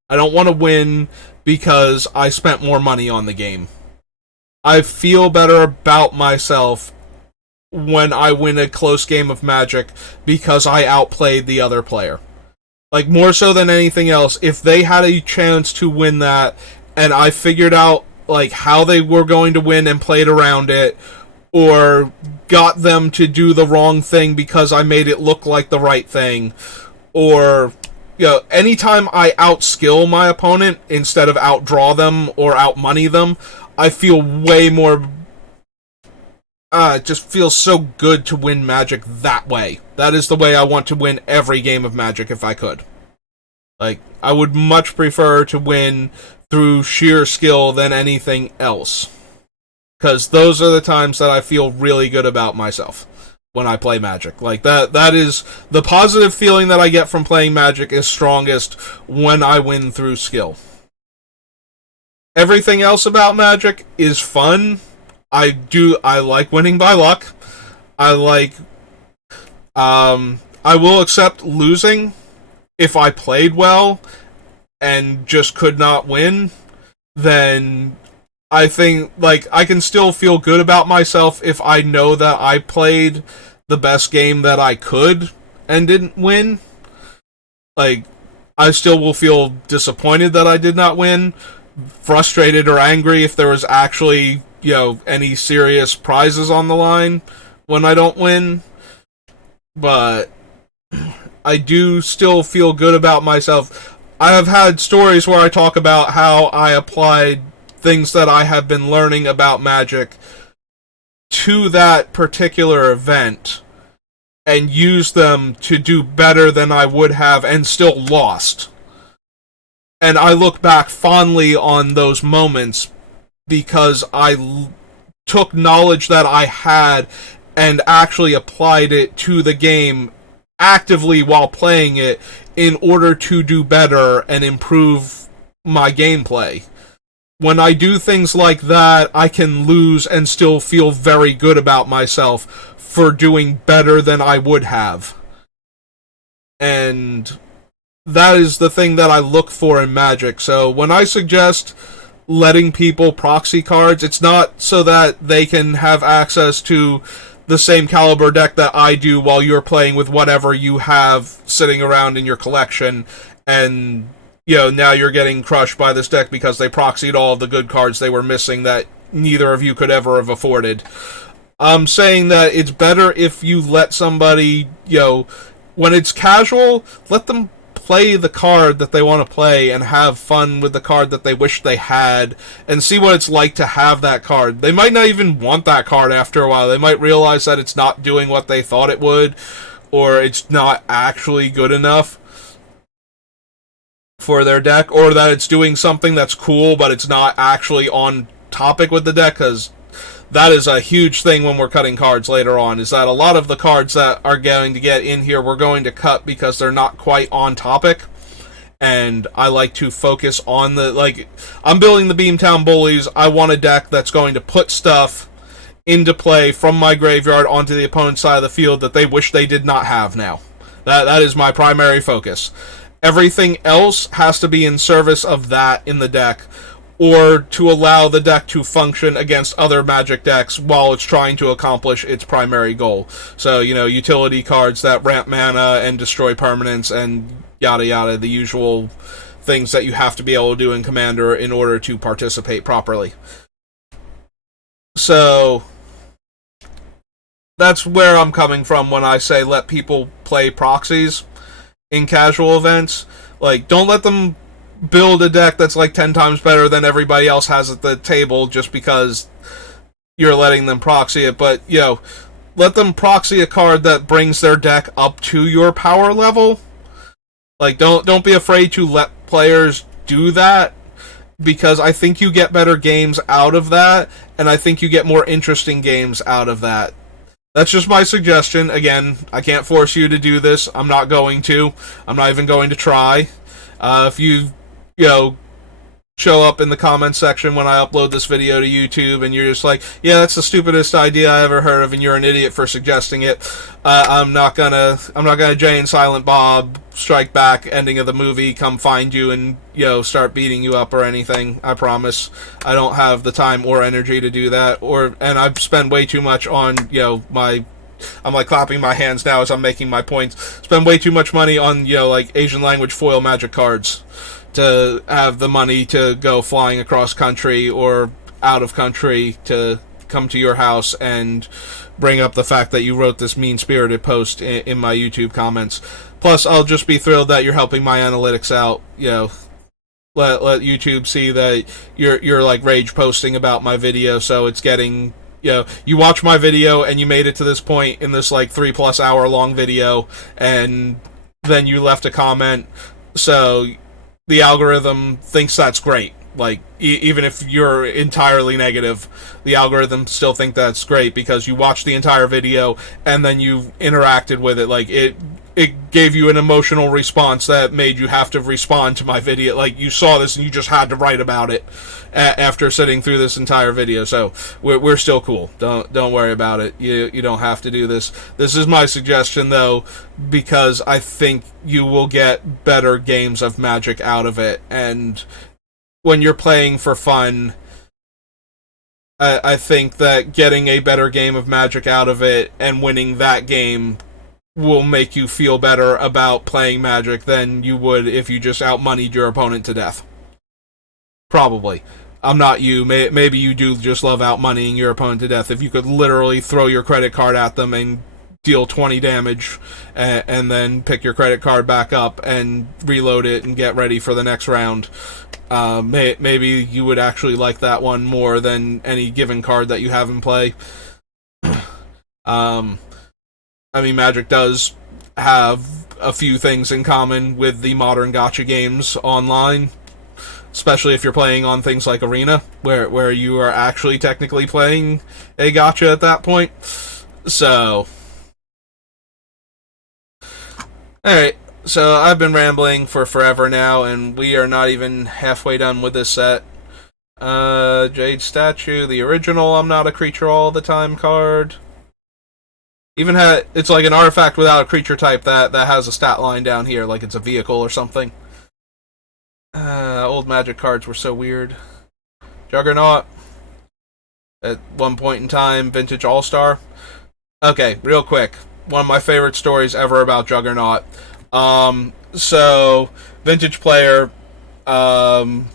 I don't want to win because I spent more money on the game. I feel better about myself when I win a close game of Magic because I outplayed the other player. Like, more so than anything else, if they had a chance to win that and I figured out, like, how they were going to win and played around it, or got them to do the wrong thing because I made it look like the right thing, or, you know, anytime I outskill my opponent instead of outdraw them or outmoney them, I feel way more. It just feels so good to win Magic that way. That is the way I want to win every game of Magic if I could. Like, I would much prefer to win through sheer skill than anything else. Because those are the times that I feel really good about myself when I play Magic. Like, that is the positive feeling that I get from playing Magic is strongest when I win through skill. Everything else about Magic is fun. I like winning by luck. I will accept losing if I played well and just could not win. Then I think, like, I can still feel good about myself if I know that I played the best game that I could and didn't win. Like, I still will feel disappointed that I did not win, frustrated or angry if there was actually, any serious prizes on the line when I don't win. But I do still feel good about myself. I have had stories where I talk about how I applied things that I have been learning about Magic to that particular event and used them to do better than I would have and still lost. And I look back fondly on those moments because I took knowledge that I had and actually applied it to the game actively while playing it in order to do better and improve my gameplay. When I do things like that, I can lose and still feel very good about myself for doing better than I would have. And that is the thing that I look for in Magic. So when I suggest letting people proxy cards, it's not so that they can have access to the same caliber deck that I do while you're playing with whatever you have sitting around in your collection, and now you're getting crushed by this deck because they proxied all of the good cards they were missing that neither of you could ever have afforded. I'm saying that it's better if you let somebody, when it's casual, let them play the card that they want to play and have fun with the card that they wish they had and see what it's like to have that card. They might not even want that card after a while. They might realize that it's not doing what they thought it would, or it's not actually good enough for their deck, or that it's doing something that's cool but it's not actually on topic with the deck, because that is a huge thing when we're cutting cards later on, is that a lot of the cards that are going to get in here we're going to cut because they're not quite on topic. And I like to focus on I'm building the Beamtown Bullies. I want a deck that's going to put stuff into play from my graveyard onto the opponent's side of the field that they wish they did not have now. That is my primary focus. Everything else has to be in service of that in the deck, or to allow the deck to function against other Magic decks while it's trying to accomplish its primary goal. So, utility cards that ramp mana and destroy permanents and yada yada, the usual things that you have to be able to do in Commander in order to participate properly. So, that's where I'm coming from when I say let people play proxies in casual events. Like, don't let them build a deck that's like 10 times better than everybody else has at the table just because you're letting them proxy it. But, let them proxy a card that brings their deck up to your power level. Like, don't be afraid to let players do that, because I think you get better games out of that, and I think you get more interesting games out of that. That's just my suggestion. Again, I can't force you to do this. I'm not going to. I'm not even going to try. If you show up in the comments section when I upload this video to YouTube and you're just like, yeah, that's the stupidest idea I ever heard of, and you're an idiot for suggesting it, I'm not gonna Jay and Silent Bob Strike Back ending of the movie come find you and start beating you up or anything. I promise. I don't have the time or energy to do that, and I've spent way too much on I'm like clapping my hands now as I'm making my points. Spend way too much money on Asian language foil Magic cards to have the money to go flying across country or out of country to come to your house and bring up the fact that you wrote this mean-spirited post in my YouTube comments. Plus, I'll just be thrilled that you're helping my analytics out. Let YouTube see that you're like rage posting about my video, so it's getting you watch my video and you made it to this point in this 3+ hour long video, and then you left a comment. So the algorithm thinks that's great. Like, even if you're entirely negative, the algorithm still think that's great because you watched the entire video and then you interacted with it. Like, it gave you an emotional response that made you have to respond to my video. Like, you saw this and you just had to write about it after sitting through this entire video. So we're still cool. Don't worry about it. You don't have to do this. This is my suggestion, though, because I think you will get better games of Magic out of it. And when you're playing for fun, I think that getting a better game of Magic out of it and winning that game will make you feel better about playing Magic than you would if you just outmoneyed your opponent to death. Probably. I'm not you. Maybe you do just love outmoneying your opponent to death. If you could literally throw your credit card at them and deal 20 damage and then pick your credit card back up and reload it and get ready for the next round, maybe you would actually like that one more than any given card that you have in play. I mean, Magic does have a few things in common with the modern gacha games online, especially if you're playing on things like Arena, where you are actually technically playing a gacha at that point. So, alright, so I've been rambling for forever now, and we are not even halfway done with this set. Jade Statue, the original I'm Not a Creature All the Time card. Even it's like an artifact without a creature type that has a stat line down here, like it's a vehicle or something. Old Magic cards were so weird. Juggernaut. At one point in time, Vintage All-Star. Okay, real quick. One of my favorite stories ever about Juggernaut. So, vintage players having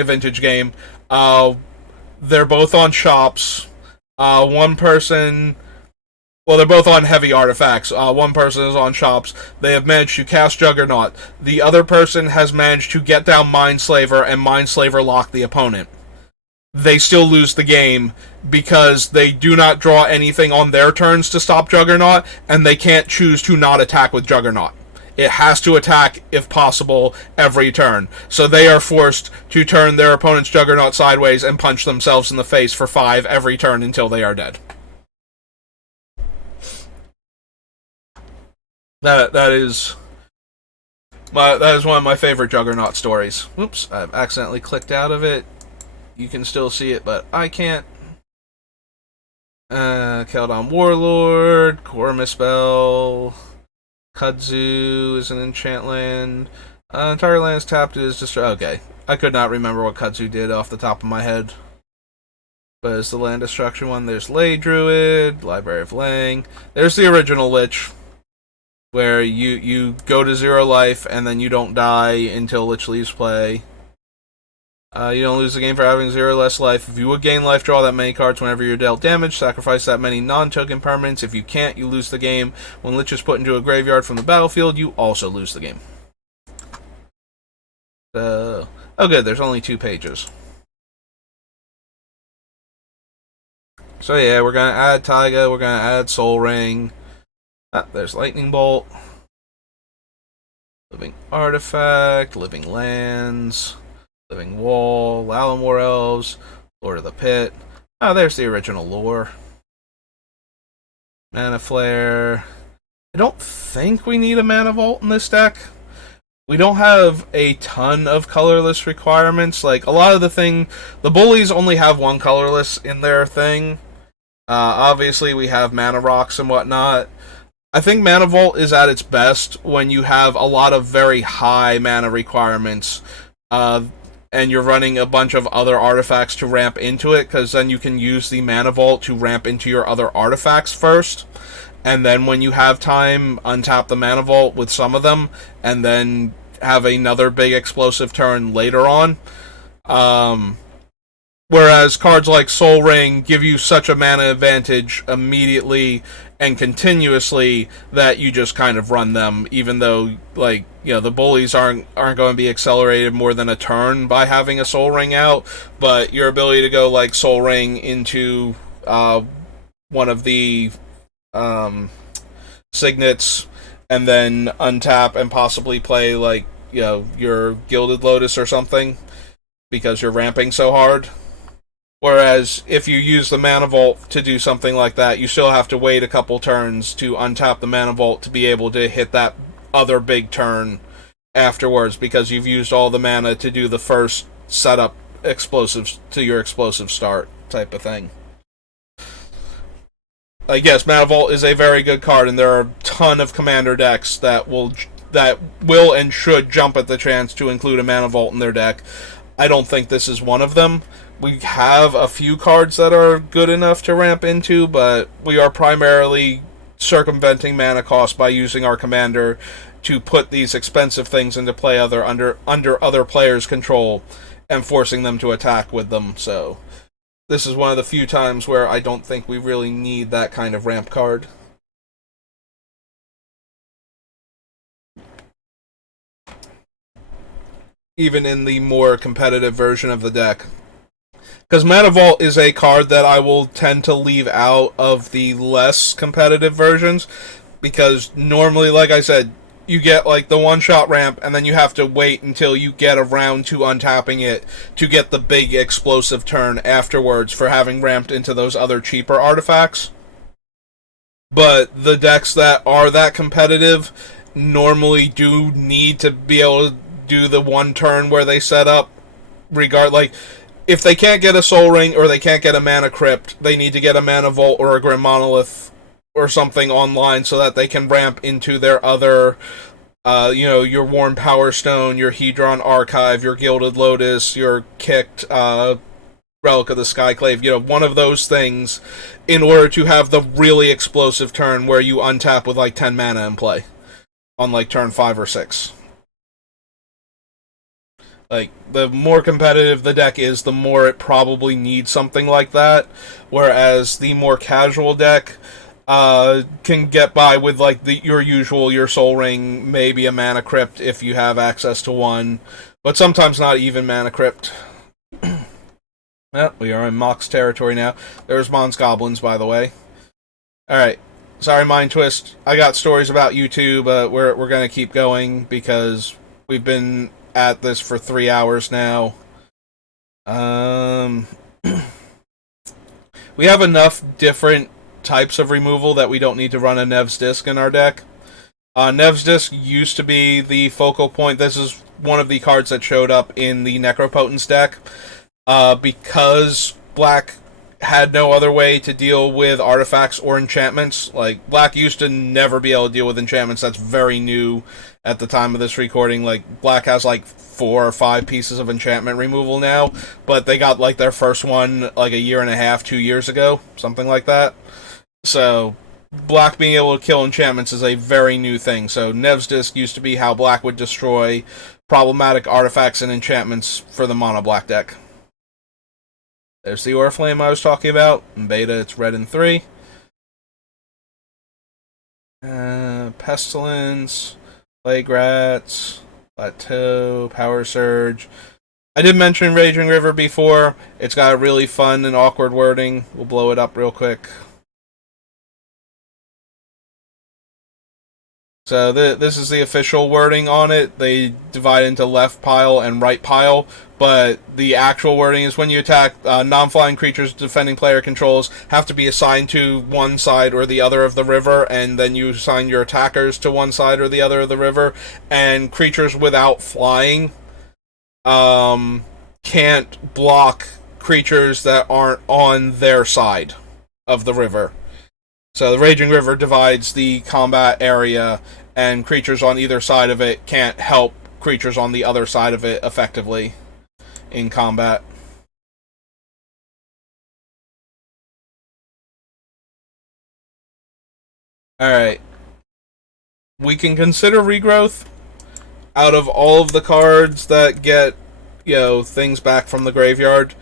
a vintage game. They're both on shops. One person... Well, they're both on heavy artifacts. One person is on shops. They have managed to cast Juggernaut. The other person has managed to get down Mindslaver and Mindslaver lock the opponent. They still lose the game because they do not draw anything on their turns to stop Juggernaut, and they can't choose to not attack with Juggernaut. It has to attack, if possible, every turn. So they are forced to turn their opponent's Juggernaut sideways and punch themselves in the face for 5 every turn until they are dead. That is one of my favorite Juggernaut stories. Whoops, I've accidentally clicked out of it. You can still see it, but I can't. Keldon Warlord, Core Misspell, Kudzu is an enchant land. Entire land's tapped is destroyed. Okay, I could not remember what Kudzu did off the top of my head. But it's the land destruction one. There's Ley Druid, Library of Lang. There's the original Lich, where you go to 0 life and then you don't die until Lich leaves play. You don't lose the game for having 0 less life. If you would gain life, draw that many cards whenever you're dealt damage. Sacrifice that many non-token permanents. If you can't, you lose the game. When Lich is put into a graveyard from the battlefield, you also lose the game. Oh good, there's only 2 pages. So yeah, we're going to add Taiga, we're going to add Soul Ring. There's Lightning Bolt. Living Artifact, Living Lands, Living Wall, Alan War Elves, Lord of the Pit. There's the original lore. Mana Flare. I don't think we need a Mana Vault in this deck. We don't have a ton of colorless requirements. Like, a lot of the Bullies only have 1 colorless in their thing. Obviously, we have Mana Rocks and whatnot. I think Mana Vault is at its best when you have a lot of very high mana requirements, and you're running a bunch of other artifacts to ramp into it, because then you can use the Mana Vault to ramp into your other artifacts first, and then when you have time, untap the Mana Vault with some of them, and then have another big explosive turn later on. Whereas cards like Soul Ring give you such a mana advantage immediately and continuously that you just kind of run them, even though, like, you know, the Bullies aren't going to be accelerated more than a turn by having a Soul Ring out, but your ability to go, like, Soul Ring into one of the Signets and then untap and possibly play, like, your Gilded Lotus or something, because you're ramping so hard. Whereas if you use the Mana Vault to do something like that, you still have to wait a couple turns to untap the Mana Vault to be able to hit that other big turn afterwards, because you've used all the mana to do the first setup explosives to your explosive start type of thing. Like, yes, Mana Vault is a very good card, and there are a ton of commander decks that will and should jump at the chance to include a Mana Vault in their deck. I don't think this is one of them. We have a few cards that are good enough to ramp into, but we are primarily circumventing mana cost by using our commander to put these expensive things into play under other players' control and forcing them to attack with them. So this is one of the few times where I don't think we really need that kind of ramp card. Even in the more competitive version of the deck. Because Mana Vault is a card that I will tend to leave out of the less competitive versions, because normally, like I said, you get like the one-shot ramp, and then you have to wait until you get around to untapping it to get the big explosive turn afterwards for having ramped into those other cheaper artifacts. But the decks that are that competitive normally do need to be able to do the one turn where they set up, like, if they can't get a Soul Ring or they can't get a Mana Crypt, they need to get a Mana Vault or a Grim Monolith or something online so that they can ramp into their other, your Worn Power Stone, your Hedron Archive, your Gilded Lotus, your kicked Relic of the Skyclave, one of those things, in order to have the really explosive turn where you untap with like 10 mana in play on like turn 5 or 6. Like, the more competitive the deck is, the more it probably needs something like that. Whereas the more casual deck can get by with, like, your Soul Ring, maybe a Mana Crypt if you have access to one. But sometimes not even Mana Crypt. Well, we are in Mox territory now. There's Mons Goblins, by the way. Alright. Sorry, Mind Twist. I got stories about you too, but we're going to keep going because we've been at this for 3 hours now. We have enough different types of removal that we don't need to run a Nev's Disc in our deck. Nev's Disc used to be the focal point. This is one of the cards that showed up in the Necropotence deck. Because Black had no other way to deal with artifacts or enchantments. Like, Black used to never be able to deal with enchantments. That's very new at the time of this recording. Like, Black has like 4 or 5 pieces of enchantment removal now, but they got like their first one like a year and a half, 2 years ago, something like that. So Black being able to kill enchantments is a very new thing. So Nev's Disc used to be how Black would destroy problematic artifacts and enchantments for the mono Black deck. There's the Oriflame I was talking about. In beta, it's red and 3. Pestilence, Plague Rats, Plateau, Power Surge. I did mention Raging River before. It's got a really fun and awkward wording. We'll blow it up real quick. So this is the official wording on it. They divide into left pile and right pile, but the actual wording is when you attack, non-flying creatures defending player controls have to be assigned to one side or the other of the river, and then you assign your attackers to one side or the other of the river, and creatures without flying can't block creatures that aren't on their side of the river. So the Raging River divides the combat area, and creatures on either side of it can't help creatures on the other side of it effectively in combat. Alright. We can consider Regrowth. Out of all of the cards that get, things back from the graveyard,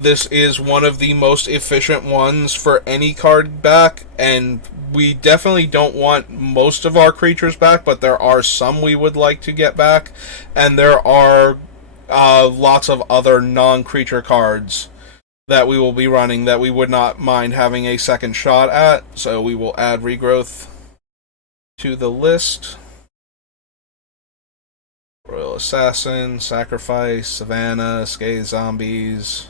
this is one of the most efficient ones for any card back, and we definitely don't want most of our creatures back, but there are some we would like to get back, and there are lots of other non-creature cards that we will be running that we would not mind having a second shot at, so we will add Regrowth to the list. Royal Assassin, Sacrifice, Savannah, Scathe Zombies,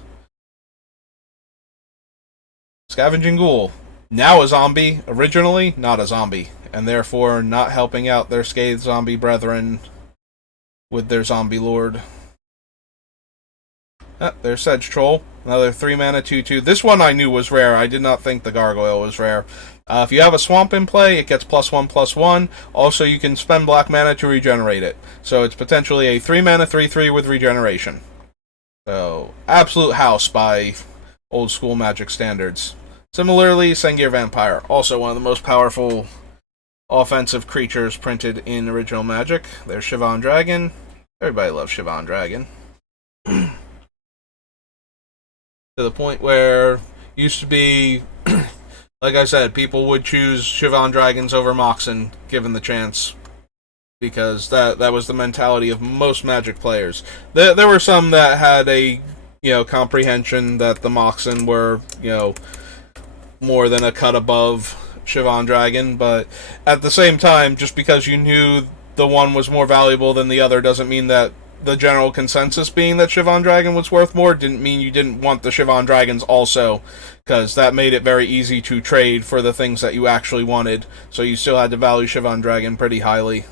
Scavenging Ghoul. Now a zombie, originally not a zombie, and therefore not helping out their Scathe Zombie brethren with their Zombie Lord. There's Sedge Troll. Another 3 mana 2/2. This one I knew was rare. I did not think the Gargoyle was rare. If you have a Swamp in play, it gets +1/+1. Also, you can spend black mana to regenerate it. So it's potentially a 3 mana 3/3 with regeneration. So, absolute house by old school Magic standards. Similarly, Sengir Vampire. Also one of the most powerful offensive creatures printed in original Magic. There's Shivan Dragon. Everybody loves Shivan Dragon. To the point where used to be, like I said, people would choose Shivan Dragons over Moxen given the chance, because that was the mentality of most Magic players. There were some that had a comprehension that the Moxen were more than a cut above Shivan Dragon, but at the same time, just because you knew the one was more valuable than the other doesn't mean that the general consensus being that Shivan Dragon was worth more didn't mean you didn't want the Shivan Dragons also, because that made it very easy to trade for the things that you actually wanted, so you still had to value Shivan Dragon pretty highly.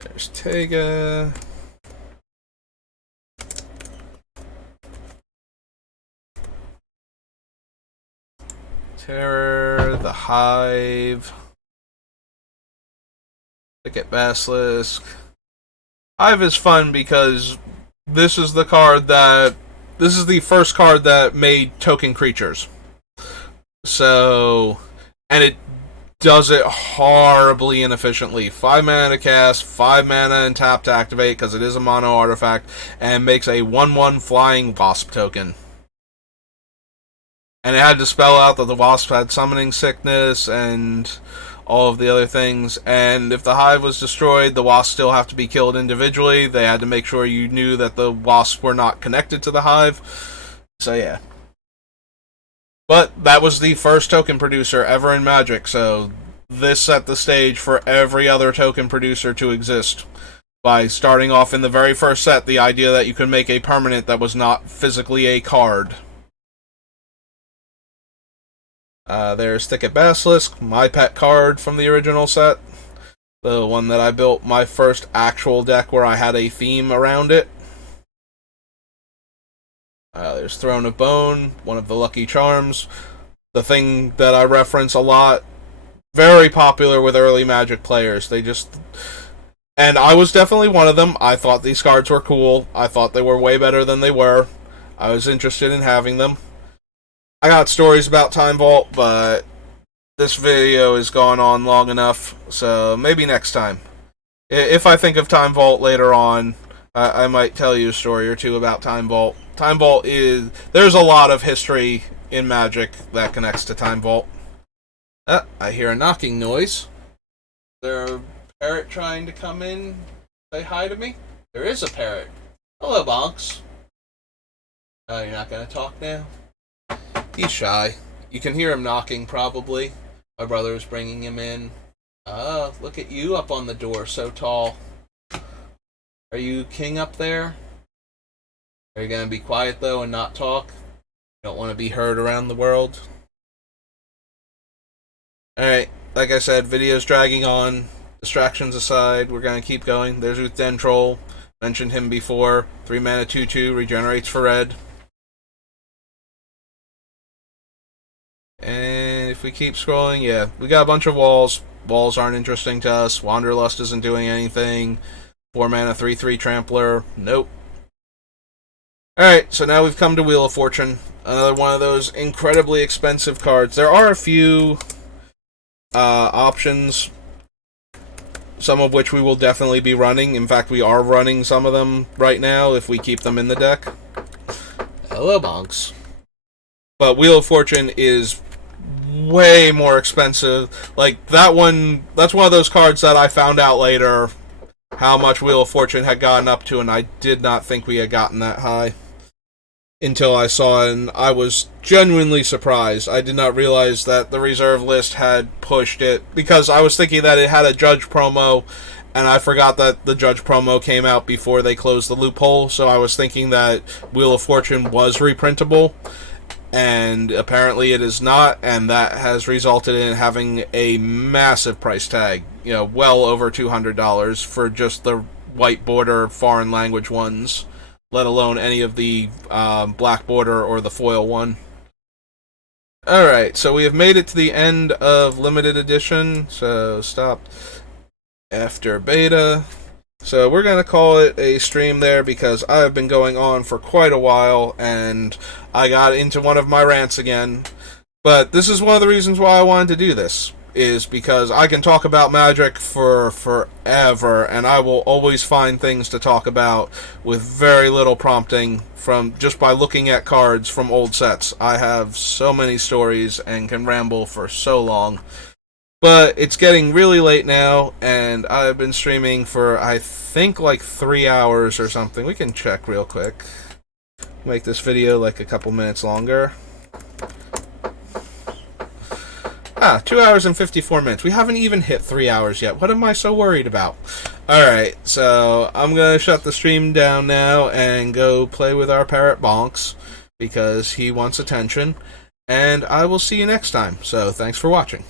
There's Tega. Terror, the Hive, Thicket Basilisk. Hive is fun because this is the first card that made token creatures. So, and it does it horribly inefficiently. 5 mana to cast, 5 mana and tap to activate because it is a mono artifact, and makes a 1/1 flying Wasp token. And it had to spell out that the Wasp had summoning sickness and all of the other things. And if the Hive was destroyed, the Wasps still have to be killed individually. They had to make sure you knew that the Wasps were not connected to the Hive. So yeah. But that was the first token producer ever in Magic, so this set the stage for every other token producer to exist. By starting off in the very first set, the idea that you could make a permanent that was not physically a card. There's Thicket Basilisk, my pet card from the original set. The one that I built my first actual deck where I had a theme around it. There's Throne of Bone, one of the Lucky Charms. The thing that I reference a lot. Very popular with early Magic players. And I was definitely one of them. I thought these cards were cool. I thought they were way better than they were. I was interested in having them. I got stories about Time Vault, but this video has gone on long enough, so maybe next time. If I think of Time Vault later on, I might tell you a story or two about Time Vault. Time Vault there's a lot of history in Magic that connects to Time Vault. I hear a knocking noise. Is there a parrot trying to come in, say hi to me? There is a parrot. Hello, Bonks. Oh, you're not going to talk now? He's shy. You can hear him knocking, probably. My brother is bringing him in. Oh, look at you up on the door, so tall. Are you king up there? Are you going to be quiet, though, and not talk? You don't want to be heard around the world? Alright, like I said, video's dragging on. Distractions aside, we're going to keep going. There's Uthden Troll. Mentioned him before. 3 mana 2/2, regenerates for red. And if we keep scrolling, yeah, we got a bunch of walls. Walls aren't interesting to us. Wanderlust isn't doing anything. 4 mana 3/3 Trampler. Nope. Alright, so now we've come to Wheel of Fortune. Another one of those incredibly expensive cards. There are a few options, some of which we will definitely be running. In fact, we are running some of them right now if we keep them in the deck. Hello, Bonks. But Wheel of Fortune is way more expensive. Like, that's one of those cards that I found out later how much Wheel of Fortune had gotten up to, and I did not think we had gotten that high. until I saw it, and I was genuinely surprised. I did not realize that the reserve list had pushed it, because I was thinking that it had a Judge promo, and I forgot that the Judge promo came out before they closed the loophole, so I was thinking that Wheel of Fortune was reprintable, and apparently it is not, and that has resulted in having a massive price tag, well over $200 for just the white border foreign language ones, let alone any of the black border or the foil one. Alright, so we have made it to the end of limited edition, so stop after beta. So we're going to call it a stream there, because I've been going on for quite a while, and I got into one of my rants again. But this is one of the reasons why I wanted to do this, is because I can talk about Magic for forever, and I will always find things to talk about with very little prompting from just by looking at cards from old sets. I have so many stories and can ramble for so long. But it's getting really late now, and I've been streaming for, I think, like 3 hours or something. We can check real quick. Make this video like a couple minutes longer. 2 hours and 54 minutes. We haven't even hit 3 hours yet. What am I so worried about? Alright, so I'm going to shut the stream down now and go play with our parrot Bonks, because he wants attention. And I will see you next time. So thanks for watching.